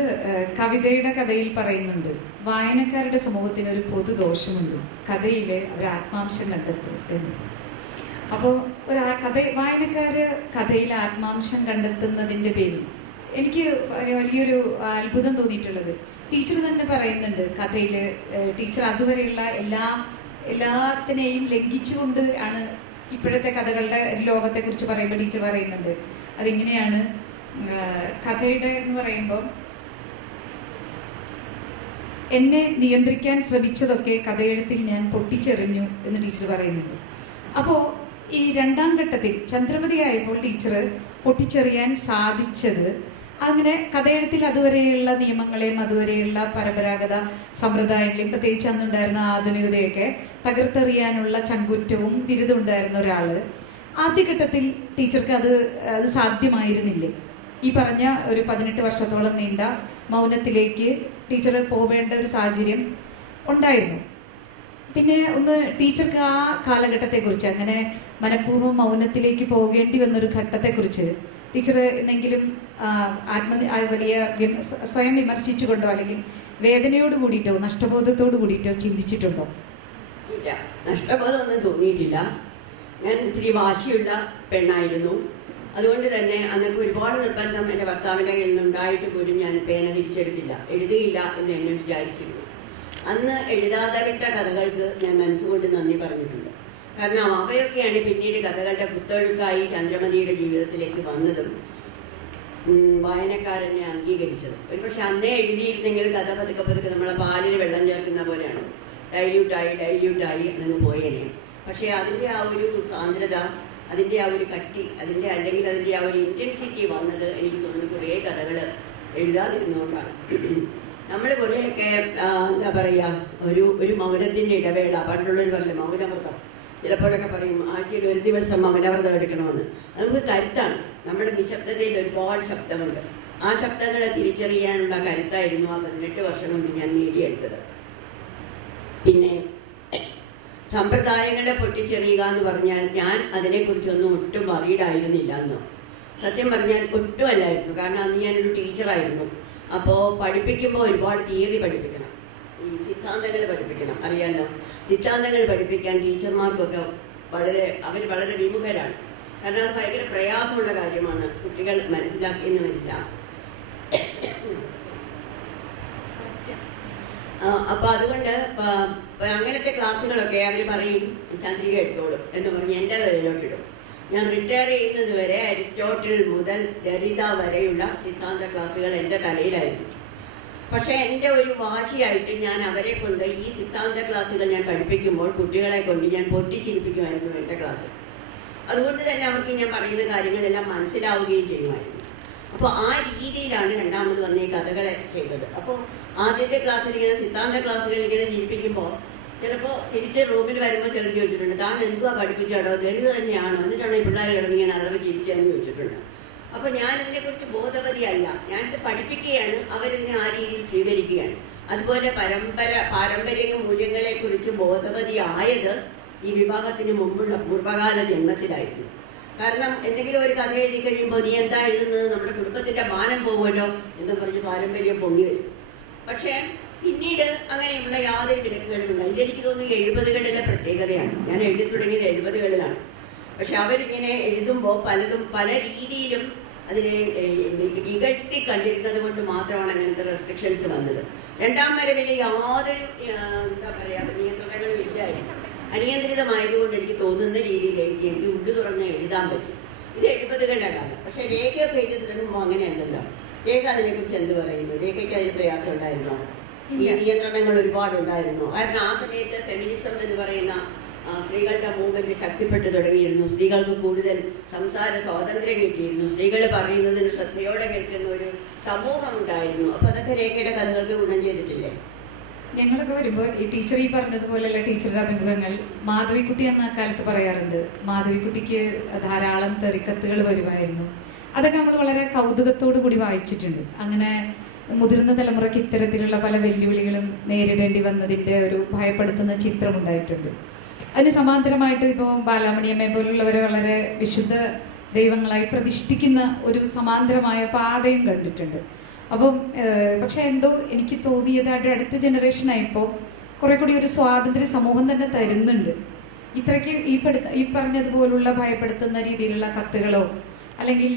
കവിതയുടെ കഥയിൽ പറയുന്നുണ്ട്, വായനക്കാരുടെ സമൂഹത്തിന് ഒരു പൊതു ദോഷമുണ്ട്, കഥയിൽ അവർ ആത്മാംശം കണ്ടെത്തും എന്ന്. അപ്പോൾ വായനക്കാർ കഥയിൽ ആത്മാംശം കണ്ടെത്തുന്നതിൻ്റെ പേരിൽ എനിക്ക് വലിയൊരു അത്ഭുതം തോന്നിയിട്ടുള്ളത്, ടീച്ചർ തന്നെ പറയുന്നുണ്ട് കഥയിൽ ടീച്ചർ അതുവരെയുള്ള എല്ലാത്തിനെയും ലംഘിച്ചുകൊണ്ട് ആണ് ഇപ്പോഴത്തെ കഥകളുടെ ലോകത്തെക്കുറിച്ച് പറയുമ്പോൾ ടീച്ചർ പറയുന്നുണ്ട്. അതിങ്ങനെയാണ്, കഥയുടെ എന്ന് പറയുമ്പോൾ എന്നെ നിയന്ത്രിക്കാൻ ശ്രമിച്ചതൊക്കെ കഥയെഴുത്തിൽ ഞാൻ പൊട്ടിച്ചെറിഞ്ഞു എന്ന് ടീച്ചർ പറയുന്നുണ്ട്. അപ്പോൾ ഈ രണ്ടാം ഘട്ടത്തിൽ ചന്ദ്രമതിയായപ്പോൾ ടീച്ചർ പൊട്ടിച്ചെറിയാൻ സാധിച്ചത് അങ്ങനെ കഥയെഴുത്തിൽ അതുവരെയുള്ള നിയമങ്ങളെയും അതുവരെയുള്ള പരമ്പരാഗത സമ്പ്രദായങ്ങളെയും പ്രത്യേകിച്ച് അന്നുണ്ടായിരുന്ന ആധുനികതയൊക്കെ തകർത്തെറിയാനുള്ള ചങ്കുറ്റവും ബിരുദം ഉണ്ടായിരുന്ന ഒരാൾ ആദ്യഘട്ടത്തിൽ ടീച്ചർക്ക് അത് സാധ്യമായിരുന്നില്ലേ? ഈ പറഞ്ഞ ഒരു 18 വർഷത്തോളം നീണ്ട മൗനത്തിലേക്ക് ടീച്ചർ പോവേണ്ട ഒരു സാഹചര്യം ഉണ്ടായിരുന്നു. പിന്നെ ഒന്ന് ടീച്ചർക്ക് ആ കാലഘട്ടത്തെക്കുറിച്ച്, അങ്ങനെ മനഃപൂർവ്വം മൗനത്തിലേക്ക് പോകേണ്ടി വന്നൊരു ഘട്ടത്തെക്കുറിച്ച് ടീച്ചർ എന്തെങ്കിലും വലിയ സ്വയം വിമർശിച്ചുകൊണ്ടോ അല്ലെങ്കിൽ വേദനയോട് കൂടിയിട്ടോ നഷ്ടബോധത്തോട് കൂടിയിട്ടോ ചിന്തിച്ചിട്ടുണ്ടോ? ഇല്ല, നഷ്ടബോധമൊന്നും തോന്നിയിട്ടില്ല. ഞാൻ ഇത്തിരി വാശിയുള്ള പെണ്ണായിരുന്നു. അതുകൊണ്ട് തന്നെ അന്നൊക്കെ ഒരുപാട് നിർബന്ധം എൻ്റെ ഭർത്താവിൻ്റെ കയ്യിൽ നിന്നുണ്ടായിട്ട് പോലും ഞാൻ പേന തിരിച്ചെടുത്തില്ല, എഴുതുകയില്ല എന്ന് എന്നെ വിചാരിച്ചിരുന്നു. അന്ന് എഴുതാതെ വിട്ട കഥകൾക്ക് ഞാൻ മനസ്സുകൊണ്ട് നന്ദി പറഞ്ഞിട്ടുണ്ട്. കാരണം അവയൊക്കെയാണ് പിന്നീട് കഥകളുടെ കുത്തൊഴുക്കായി ചന്ദ്രമതിയുടെ ജീവിതത്തിലേക്ക് വന്നതും വായനക്കാരനെ അംഗീകരിച്ചത്. ഒരുപക്ഷെ അന്നേ എഴുതിയിരുന്നെങ്കിൽ കഥ പതുക്കെ പതുക്കെ നമ്മളെ പാലിൽ വെള്ളം ചേർക്കുന്ന പോലെയാണ്, ഡൈല്യൂട്ടായി അതങ്ങ് പോയേനെ. പക്ഷേ അതിൻ്റെ ആ ഒരു സാന്ദ്രത, അതിൻ്റെ ആ ഒരു കട്ടി, അല്ലെങ്കിൽ അതിൻ്റെ ആ ഒരു ഇൻറ്റൻസിറ്റി വന്നത് എനിക്ക് തോന്നുന്നു കുറേ കഥകൾ എഴുതാതിരുന്നുകൊണ്ടാണ്. നമ്മൾ കുറേയൊക്കെ എന്താ പറയുക, ഒരു മൗനത്തിൻ്റെ ഇടവേള, പണ്ടുള്ളവർ പറയില്ല മൗനവ്രതം, ചിലപ്പോഴൊക്കെ പറയും ആഴ്ചയിൽ ഒരു ദിവസം മൗനവ്രതം എടുക്കണമെന്ന്. നമുക്ക് കരുത്താണ്. നമ്മുടെ നിശബ്ദതയിൽ ഒരുപാട് ശബ്ദമുണ്ട്. ആ ശബ്ദങ്ങളെ തിരിച്ചറിയാനുള്ള കരുത്തായിരുന്നു ആ 18 വർഷം കൊണ്ട് ഞാൻ നേടിയെടുത്തത്. പിന്നെ സമ്പ്രദായങ്ങളെ പൊട്ടിച്ചെറിയുക എന്ന് പറഞ്ഞാൽ ഞാൻ അതിനെക്കുറിച്ചൊന്നും ഒട്ടും വറീഡായിരുന്നില്ല എന്നോ. സത്യം പറഞ്ഞാൽ ഒട്ടും അല്ലായിരുന്നു. കാരണം അന്ന് ഞാനൊരു ടീച്ചറായിരുന്നു. അപ്പോൾ പഠിപ്പിക്കുമ്പോൾ ഒരുപാട് തിയറി പഠിപ്പിക്കണം, ഈ സിദ്ധാന്തങ്ങൾ പഠിപ്പിക്കണം. അറിയാമല്ലോ, സിദ്ധാന്തങ്ങൾ പഠിപ്പിക്കാൻ ടീച്ചർമാർക്കൊക്കെ അവർ വളരെ വിമുഖരാണ്. കാരണം അത് ഭയങ്കര പ്രയാസമുള്ള കാര്യമാണ്, കുട്ടികൾ മനസ്സിലാക്കിയെന്ന് വരില്ല. അപ്പോൾ അതുകൊണ്ട് അങ്ങനത്തെ ക്ലാസ്സുകളൊക്കെ അവർ പറയും ചന്ദ്രിക എടുത്തോളും എന്ന് പറഞ്ഞ് എൻ്റെ തലയിലോട്ടിടും. ഞാൻ റിട്ടയർ ചെയ്യുന്നത് വരെ അരിസ്റ്റോട്ടിൽ മുതൽ ദരിത വരെയുള്ള സിദ്ധാന്ത ക്ലാസ്സുകൾ എൻ്റെ തലയിലായിരുന്നു. പക്ഷേ എൻ്റെ ഒരു വാശിയായിട്ട് ഞാൻ അവരെ കൊണ്ട് ഈ സിദ്ധാന്ത ക്ലാസ്സുകൾ ഞാൻ പഠിപ്പിക്കുമ്പോൾ കുട്ടികളെ കൊണ്ട് ഞാൻ പൊട്ടിച്ചിരിപ്പിക്കുമായിരുന്നു എൻ്റെ ക്ലാസ്സിൽ. അതുകൊണ്ട് തന്നെ അവർക്ക് ഞാൻ പറയുന്ന കാര്യങ്ങളെല്ലാം മനസ്സിലാവുകയും ചെയ്യുമായിരുന്നു. അപ്പോൾ ആ രീതിയിലാണ് രണ്ടാമത് വന്ന് ഈ കഥകളെ ചെയ്തത്. അപ്പോൾ ആദ്യത്തെ ക്ലാസ്സിൽ ഇങ്ങനെ സിദ്ധാന്ത ക്ലാസ്സുകൾ ഇങ്ങനെ ചിരിപ്പിക്കുമ്പോൾ ചിലപ്പോൾ തിരിച്ച് റൂമിൽ വരുമ്പോൾ ചിലർ ചോദിച്ചിട്ടുണ്ട്, താൻ എന്തുവാ പഠിപ്പിച്ചാടോ, ദരിത് തന്നെയാണോ, എന്നിട്ടാണ് ഈ പിള്ളേർ കിടന്നിങ്ങനെ അളവ് ചിരിച്ചതെന്ന് ചോദിച്ചിട്ടുണ്ട്. അപ്പോൾ ഞാനിതിനെക്കുറിച്ച് ബോധവതിയല്ല, ഞാനിത് പഠിപ്പിക്കുകയാണ്, അവരിതിനെ ആ രീതിയിൽ സ്വീകരിക്കുകയാണ്. അതുപോലെ പാരമ്പര്യ മൂല്യങ്ങളെക്കുറിച്ച് ബോധവതിയായത് ഈ വിവാഹത്തിന് മുമ്പുള്ള പൂർവ്വകാല ജന്മത്തിലായിരുന്നു. കാരണം എന്തെങ്കിലും ഒരു കഥ എഴുതി കഴിയുമ്പോൾ നീ എന്താ എഴുതുന്നത്, നമ്മുടെ കുടുംബത്തിൻ്റെ മാനം പോകുമല്ലോ എന്ന് പറഞ്ഞ് പാരമ്പര്യം പൊങ്ങി വരും. പക്ഷേ പിന്നീട് അങ്ങനെയുള്ള യാതൊരു വിലക്കുകളുമില്ല. ഇതെനിക്ക് തോന്നുന്നു 70കളിലെ പ്രത്യേകതയാണ്. ഞാൻ എഴുതി തുടങ്ങിയത് 70കളിലാണ്. പക്ഷെ അവരിങ്ങനെ എഴുതുമ്പോൾ പലതും പല രീതിയിലും അതിനെ ഇകഴ്ത്തി കണ്ടിരുന്നത് കൊണ്ട് മാത്രമാണ് അങ്ങനത്തെ റെസ്ട്രിക്ഷൻസ് വന്നത്. രണ്ടാം വരവിൽ യാതൊരു എന്താ പറയുക നിയന്ത്രണങ്ങളും ഇല്ലായിരുന്നു. അനിയന്ത്രിതമായതുകൊണ്ട് എനിക്ക് തോന്നുന്ന രീതിയിൽ എനിക്ക് ഉള്ളു തുറന്ന് എഴുതാൻ പറ്റും. ഇത് 70കളുടെ കാലം. പക്ഷെ രേഖയൊക്കെ എഴുതി തുടങ്ങുമ്പോൾ അങ്ങനെയല്ലല്ലോ. രേഖ അതിനെക്കുറിച്ച് എന്ത് പറയുന്നു? രേഖയ്ക്ക് അതിന് പ്രയാസം ഉണ്ടായിരുന്നോ? ഈ നിയന്ത്രണങ്ങൾ ഒരുപാടുണ്ടായിരുന്നു. കാരണം ആ സമയത്ത് ഫെമിനിസം എന്ന് പറയുന്ന സ്ത്രീകളുടെ മൂവ്മെന്റ് ശക്തിപ്പെട്ടു തുടങ്ങിയിരുന്നു. സ്ത്രീകൾക്ക് കൂടുതൽ സംസാര സ്വാതന്ത്ര്യം കിട്ടിയിരുന്നു. സ്ത്രീകൾ പറയുന്നതിന് ശ്രദ്ധയോടെ കേൾക്കുന്ന ഒരു സമൂഹം ഉണ്ടായിരുന്നു. അപ്പൊ അതൊക്കെ രേഖയുടെ കഥകൾക്ക് ഗുണം ചെയ്തിട്ടില്ലേ? ഞങ്ങളൊക്കെ വരുമ്പോൾ ഈ ടീച്ചർ ഈ പറഞ്ഞതുപോലെയുള്ള ടീച്ചറുടെ അഭിമുഖങ്ങൾ മാധവിക്കുട്ടി എന്ന കാലത്ത് പറയാറുണ്ട്. മാധവിക്കുട്ടിക്ക് ധാരാളം തെറിക്കത്തുകൾ വരുമായിരുന്നു. അതൊക്കെ നമ്മൾ വളരെ കൗതുകത്തോടു കൂടി വായിച്ചിട്ടുണ്ട്. അങ്ങനെ മുതിർന്ന തലമുറയ്ക്ക് ഇത്തരത്തിലുള്ള പല വെല്ലുവിളികളും നേരിടേണ്ടി വന്നതിൻ്റെ ഒരു ഭയപ്പെടുത്തുന്ന ചിത്രമുണ്ടായിട്ടുണ്ട്. അതിന് സമാന്തരമായിട്ട് ഇപ്പോൾ ബാലാമണിയമ്മയെ പോലുള്ളവരെ വളരെ വിശുദ്ധ ദൈവങ്ങളായി പ്രതിഷ്ഠിക്കുന്ന ഒരു സമാന്തരമായ പാതയും കണ്ടിട്ടുണ്ട്. അപ്പം പക്ഷെ എന്തോ എനിക്ക് തോന്നിയത് അടുത്ത ജനറേഷനായപ്പോൾ കുറെ കൂടി ഒരു സ്വാതന്ത്ര്യ സമൂഹം തന്നെ തരുന്നുണ്ട്. ഇത്രയ്ക്ക് ഈ പറഞ്ഞതുപോലുള്ള ഭയപ്പെടുത്തുന്ന രീതിയിലുള്ള കത്തുകളോ അല്ലെങ്കിൽ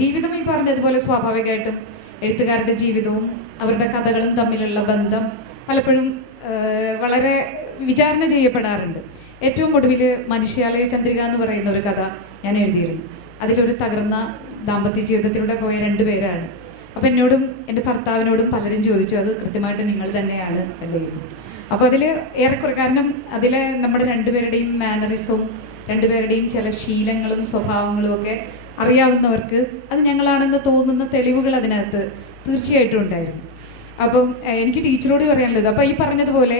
ജീവിതം ഈ പറഞ്ഞതുപോലെ സ്വാഭാവികമായിട്ടും എഴുത്തുകാരുടെ ജീവിതവും അവരുടെ കഥകളും തമ്മിലുള്ള ബന്ധം പലപ്പോഴും വളരെ വിചാരണ ചെയ്യപ്പെടാറുണ്ട്. ഏറ്റവും ഒടുവിൽ മനുഷ്യാലയ ചന്ദ്രിക എന്ന് പറയുന്ന ഒരു കഥ ഞാൻ എഴുതിയിരുന്നു. അതിലൊരു തകർന്ന ദാമ്പത്യ ജീവിതത്തിലൂടെ പോയ 2 പേരാണ്. അപ്പം എന്നോടും എൻ്റെ ഭർത്താവിനോടും പലരും ചോദിച്ചു, അത് കൃത്യമായിട്ട് നിങ്ങൾ തന്നെയാണ് അല്ലേ? അപ്പോൾ അതിൽ ഏറെക്കുറെ കാരണം അതിലെ നമ്മുടെ 2 പേരുടെയും മാനറിസവും 2 പേരുടെയും ചില ശീലങ്ങളും സ്വഭാവങ്ങളും ഒക്കെ അറിയാവുന്നവർക്ക് അത് ഞങ്ങളാണെന്ന് തോന്നുന്ന തെളിവുകൾ അതിനകത്ത് തീർച്ചയായിട്ടും ഉണ്ടായിരുന്നു. അപ്പം എനിക്ക് ടീച്ചറോട് പറയാനുള്ളത്, അപ്പം ഈ പറഞ്ഞതുപോലെ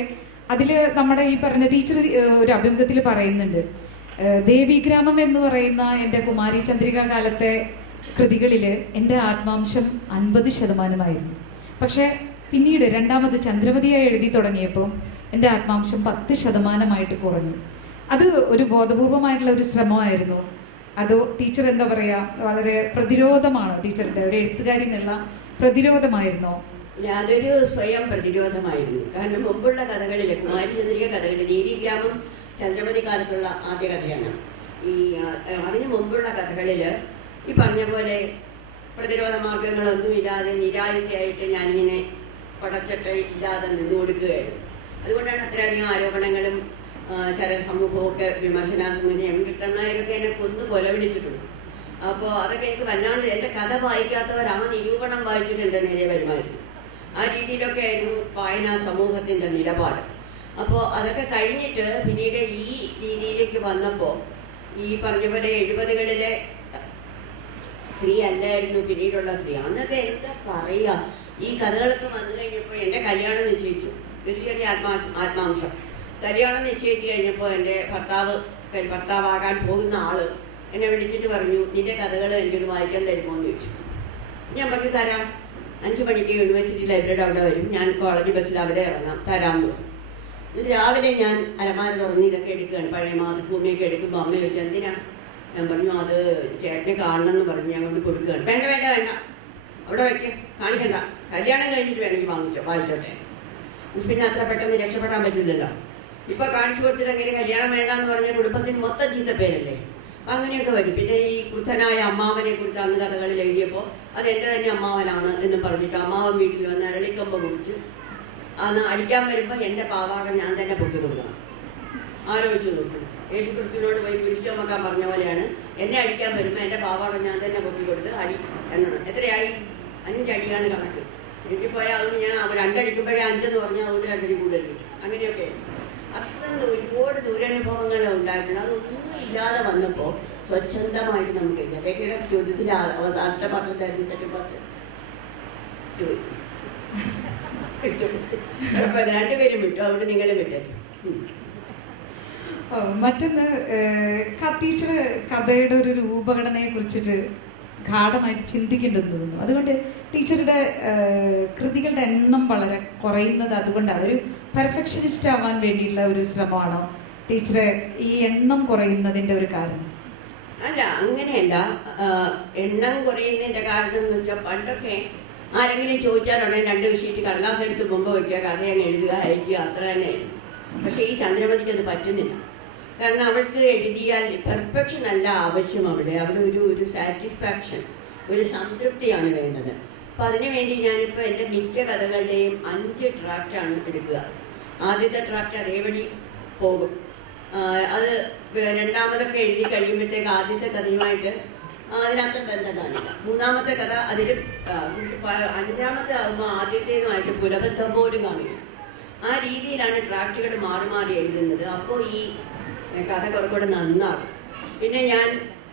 അതിൽ നമ്മുടെ ഈ പറഞ്ഞ ടീച്ചർ ഒരു അഭിമുഖത്തിൽ പറയുന്നുണ്ട്, ദേവീഗ്രാമം എന്ന് പറയുന്ന എൻ്റെ കുമാരി ചന്ദ്രിക കാലത്തെ കൃതികളിൽ എൻ്റെ ആത്മാംശം 50% പക്ഷേ പിന്നീട് രണ്ടാമത് ചന്ദ്രമതിയായി എഴുതി തുടങ്ങിയപ്പോൾ എൻ്റെ ആത്മാംശം 10% കുറഞ്ഞു. അത് ഒരു ബോധപൂർവമായിട്ടുള്ള ഒരു ശ്രമമായിരുന്നു. അതോ ടീച്ചർ എന്താ പറയുക, വളരെ പ്രതിരോധമാണോ ടീച്ചറിൻ്റെ ഒരു എഴുത്തുകാരി എന്നുള്ള പ്രതിരോധമായിരുന്നോ? അതൊരു സ്വയം പ്രതിരോധമായിരുന്നു. കാരണം മുമ്പുള്ള കഥകളിൽ കുമാരി ചന്ദ്രിക കഥകളിൽ ദേവീഗ്രാമം ചന്ദ്രമതി കാലത്തുള്ള ആദ്യ കഥയാണ്. അതിനു മുമ്പുള്ള കഥകളിൽ ഈ പറഞ്ഞ പോലെ പ്രതിരോധ മാർഗങ്ങളൊന്നുമില്ലാതെ നിരായുധയായിട്ട് ഞാനിങ്ങനെ പടച്ചട്ട ഇല്ലാതെ നിന്നു കൊടുക്കുകയായിരുന്നു. അതുകൊണ്ടാണ് അത്രയധികം ആരോപണങ്ങളും ശരസമൂഹവും ഒക്കെ വിമർശനാസമിതി എം കൃഷ്ണൻ നായരൊക്കെ എന്നെ കൊല വിളിച്ചിട്ടുണ്ട്. അപ്പോൾ അതൊക്കെ എനിക്ക് വല്ലാണ്ട് എൻ്റെ കഥ വായിക്കാത്തവർ ആ നിരൂപണം വായിച്ചിട്ട് നേരെ വരുമായിരുന്നു. ആ രീതിയിലൊക്കെ ആയിരുന്നു വായനാ സമൂഹത്തിൻ്റെ നിലപാട്. അപ്പോൾ അതൊക്കെ കഴിഞ്ഞിട്ട് പിന്നീട് ഈ രീതിയിലേക്ക് വന്നപ്പോൾ ഈ പറഞ്ഞ പോലെ 70കളിലെ സ്ത്രീ അല്ലായിരുന്നു പിന്നീടുള്ള സ്ത്രീ. അന്നൊക്കെ എന്താ പറയുക, ഈ കഥകളൊക്കെ വന്നു കഴിഞ്ഞപ്പോൾ എൻ്റെ കല്യാണം നിശ്ചയിച്ചു. ഒരു ചെറിയ ആത്മാംശം. കല്യാണം നിശ്ചയിച്ച് കഴിഞ്ഞപ്പോൾ എൻ്റെ ഭർത്താവാകാൻ പോകുന്ന ആള് എന്നെ വിളിച്ചിട്ട് പറഞ്ഞു, നിന്റെ കഥകൾ എനിക്കൊന്ന് വായിക്കാൻ തരുമോ എന്ന് ചോദിച്ചു. ഞാൻ പറഞ്ഞു തരാം, 5 മണിക്ക് യൂണിവേഴ്സിറ്റി ലൈബ്രറിയുടെ അവിടെ വരും, ഞാൻ കോളേജ് ബസ്സിൽ അവിടെ ഇറങ്ങാം, തരാമെന്ന് പറഞ്ഞു. എന്നിട്ട് രാവിലെ ഞാൻ അലമാര തുറന്ന് ഇതൊക്കെ എടുക്കുകയാണ്, പഴയ മാതൃഭൂമിയൊക്കെ എടുക്കുമ്പോൾ അമ്മ ചോദിച്ചു എന്തിനാ? ഞാൻ പറഞ്ഞു അത് ചേട്ടനെ കാണണമെന്ന് പറഞ്ഞ് ഞാൻ കൊണ്ട് കൊടുക്കുകയാണ്. വേണ്ട വേണ്ട വേണ്ട, അവിടെ വയ്ക്കുക, കാണിക്കണ്ട, കല്യാണം കഴിഞ്ഞിട്ട് വേണമെങ്കിൽ വായിച്ചോട്ടെ. പിന്നെ അത്ര പെട്ടെന്ന് രക്ഷപ്പെടാൻ പറ്റില്ലല്ലോ. ഇപ്പൊ കാണിച്ചു കൊടുത്തിട്ട് എങ്ങനെ കല്യാണം വേണ്ടെന്ന് പറഞ്ഞ കുടുംബത്തിന് മൊത്തം ചീത്തപ്പേരല്ലേ. അങ്ങനെയൊക്കെ വരും. പിന്നെ ഈ ക്രുദ്ധനായ അമ്മാവനെ കുറിച്ച് അന്ന് കഥകളിൽ എഴുതിയപ്പോൾ അത് എൻ്റെ തന്നെ അമ്മാവനാണ് എന്നും പറഞ്ഞിട്ട് അമ്മാവൻ വീട്ടിൽ വന്ന് അരളിക്കമ്പ് കുടിച്ച് അന്ന് അടിക്കാൻ വരുമ്പോൾ എൻ്റെ പാവാട ഞാൻ തന്നെ പൊക്കി കൊടുക്കണം. ആലോചിച്ച് നോക്കണം. യേശു ക്രിസ്തുവിനോട് പോയി കുരിശ് ചുമക്കാൻ പറഞ്ഞ പോലെയാണ് എന്നെ അടിക്കാൻ വരുമ്പോൾ എൻ്റെ പാവാട ഞാൻ തന്നെ പൊക്കി കൊടുത്ത് അടി എന്നാണ്. എത്രയായി? 5 അടിയാണ് കണക്ക്. വീട്ടിൽ പോയാൽ അതുകൊണ്ട് ഞാൻ 2 അടിക്കുമ്പോഴേ 5 എന്ന് പറഞ്ഞാൽ അതുകൊണ്ട് 2 അടി കൂടുതൽ കിട്ടും. അങ്ങനെയൊക്കെ അത്ര ഒരുപാട് ദുരനുഭവങ്ങൾ ഉണ്ടായിട്ടുണ്ട്. അതൊന്നും ഇല്ലാതെ വന്നപ്പോൾ സ്വച്ഛന്തമായിട്ട് നമുക്ക് രേഖയുടെ ചോദ്യത്തിൻ്റെ അവസാനത്തെ പാട്ട് തരുന്ന പാട്ട് 2 പേരും വിട്ടു, അതുകൊണ്ട് നിങ്ങളും വിട്ടത്. മറ്റൊന്ന്, ടീച്ചർ കഥയുടെ ഒരു രൂപഘടനയെ കുറിച്ചിട്ട് ഗാഠമായിട്ട് ചിന്തിക്കേണ്ടെന്ന് തോന്നുന്നു. അതുകൊണ്ട് ടീച്ചറുടെ കൃതികളുടെ എണ്ണം വളരെ കുറയുന്നത് അതുകൊണ്ടാണ്. ഒരു പെർഫെക്ഷനിസ്റ്റ് ആവാൻ വേണ്ടിയുള്ള ഒരു ശ്രമമാണോ ടീച്ചറെ ഈ എണ്ണം കുറയുന്നതിൻ്റെ ഒരു കാരണം? അല്ല, അങ്ങനെയല്ല. എണ്ണം കുറയുന്നതിൻ്റെ കാരണം എന്ന് വെച്ചാൽ പണ്ടൊക്കെ ആരെങ്കിലും ചോദിച്ചാലുടനെ 2 ഷീറ്റ് കടലാസ് എടുത്ത് മുമ്പ് വയ്ക്കുക, കഥ അങ്ങ് എഴുതുക, അയക്കുക, അത്ര തന്നെയായിരുന്നു. പക്ഷേ ഈ ചന്ദ്രമതിക്ക് അത് പറ്റുന്നില്ല. കാരണം അവൾക്ക് എഴുതിയാൽ പെർഫെക്ഷൻ അല്ല ആവശ്യം. അവിടെ ഒരു സാറ്റിസ്ഫാക്ഷൻ, ഒരു സംതൃപ്തിയാണ് വേണ്ടത്. അപ്പം അതിനുവേണ്ടി ഞാനിപ്പോൾ എൻ്റെ മിക്ക കഥകളുടെയും 5 ഡ്രാഫ്റ്റാണ് എടുക്കുക. ആദ്യത്തെ ഡ്രാഫ്റ്റ് അതേപടി പോകും. അത് രണ്ടാമതൊക്കെ എഴുതി കഴിയുമ്പോഴത്തേക്ക് ആദ്യത്തെ കഥയുമായിട്ട് അതിനകത്ത് ബന്ധം കാണില്ല. മൂന്നാമത്തെ കഥ അതിലും 5ാമത്തെ ആകുമ്പോൾ ആദ്യത്തേതുമായിട്ട് പുലബന്ധം പോലും കാണില്ല. ആ രീതിയിലാണ് ഡ്രാഫ്റ്റുകൾ മാറി മാറി എഴുതുന്നത്. അപ്പോൾ ഈ കഥ കുറച്ചുകൂടെ നന്നാകും. പിന്നെ ഞാൻ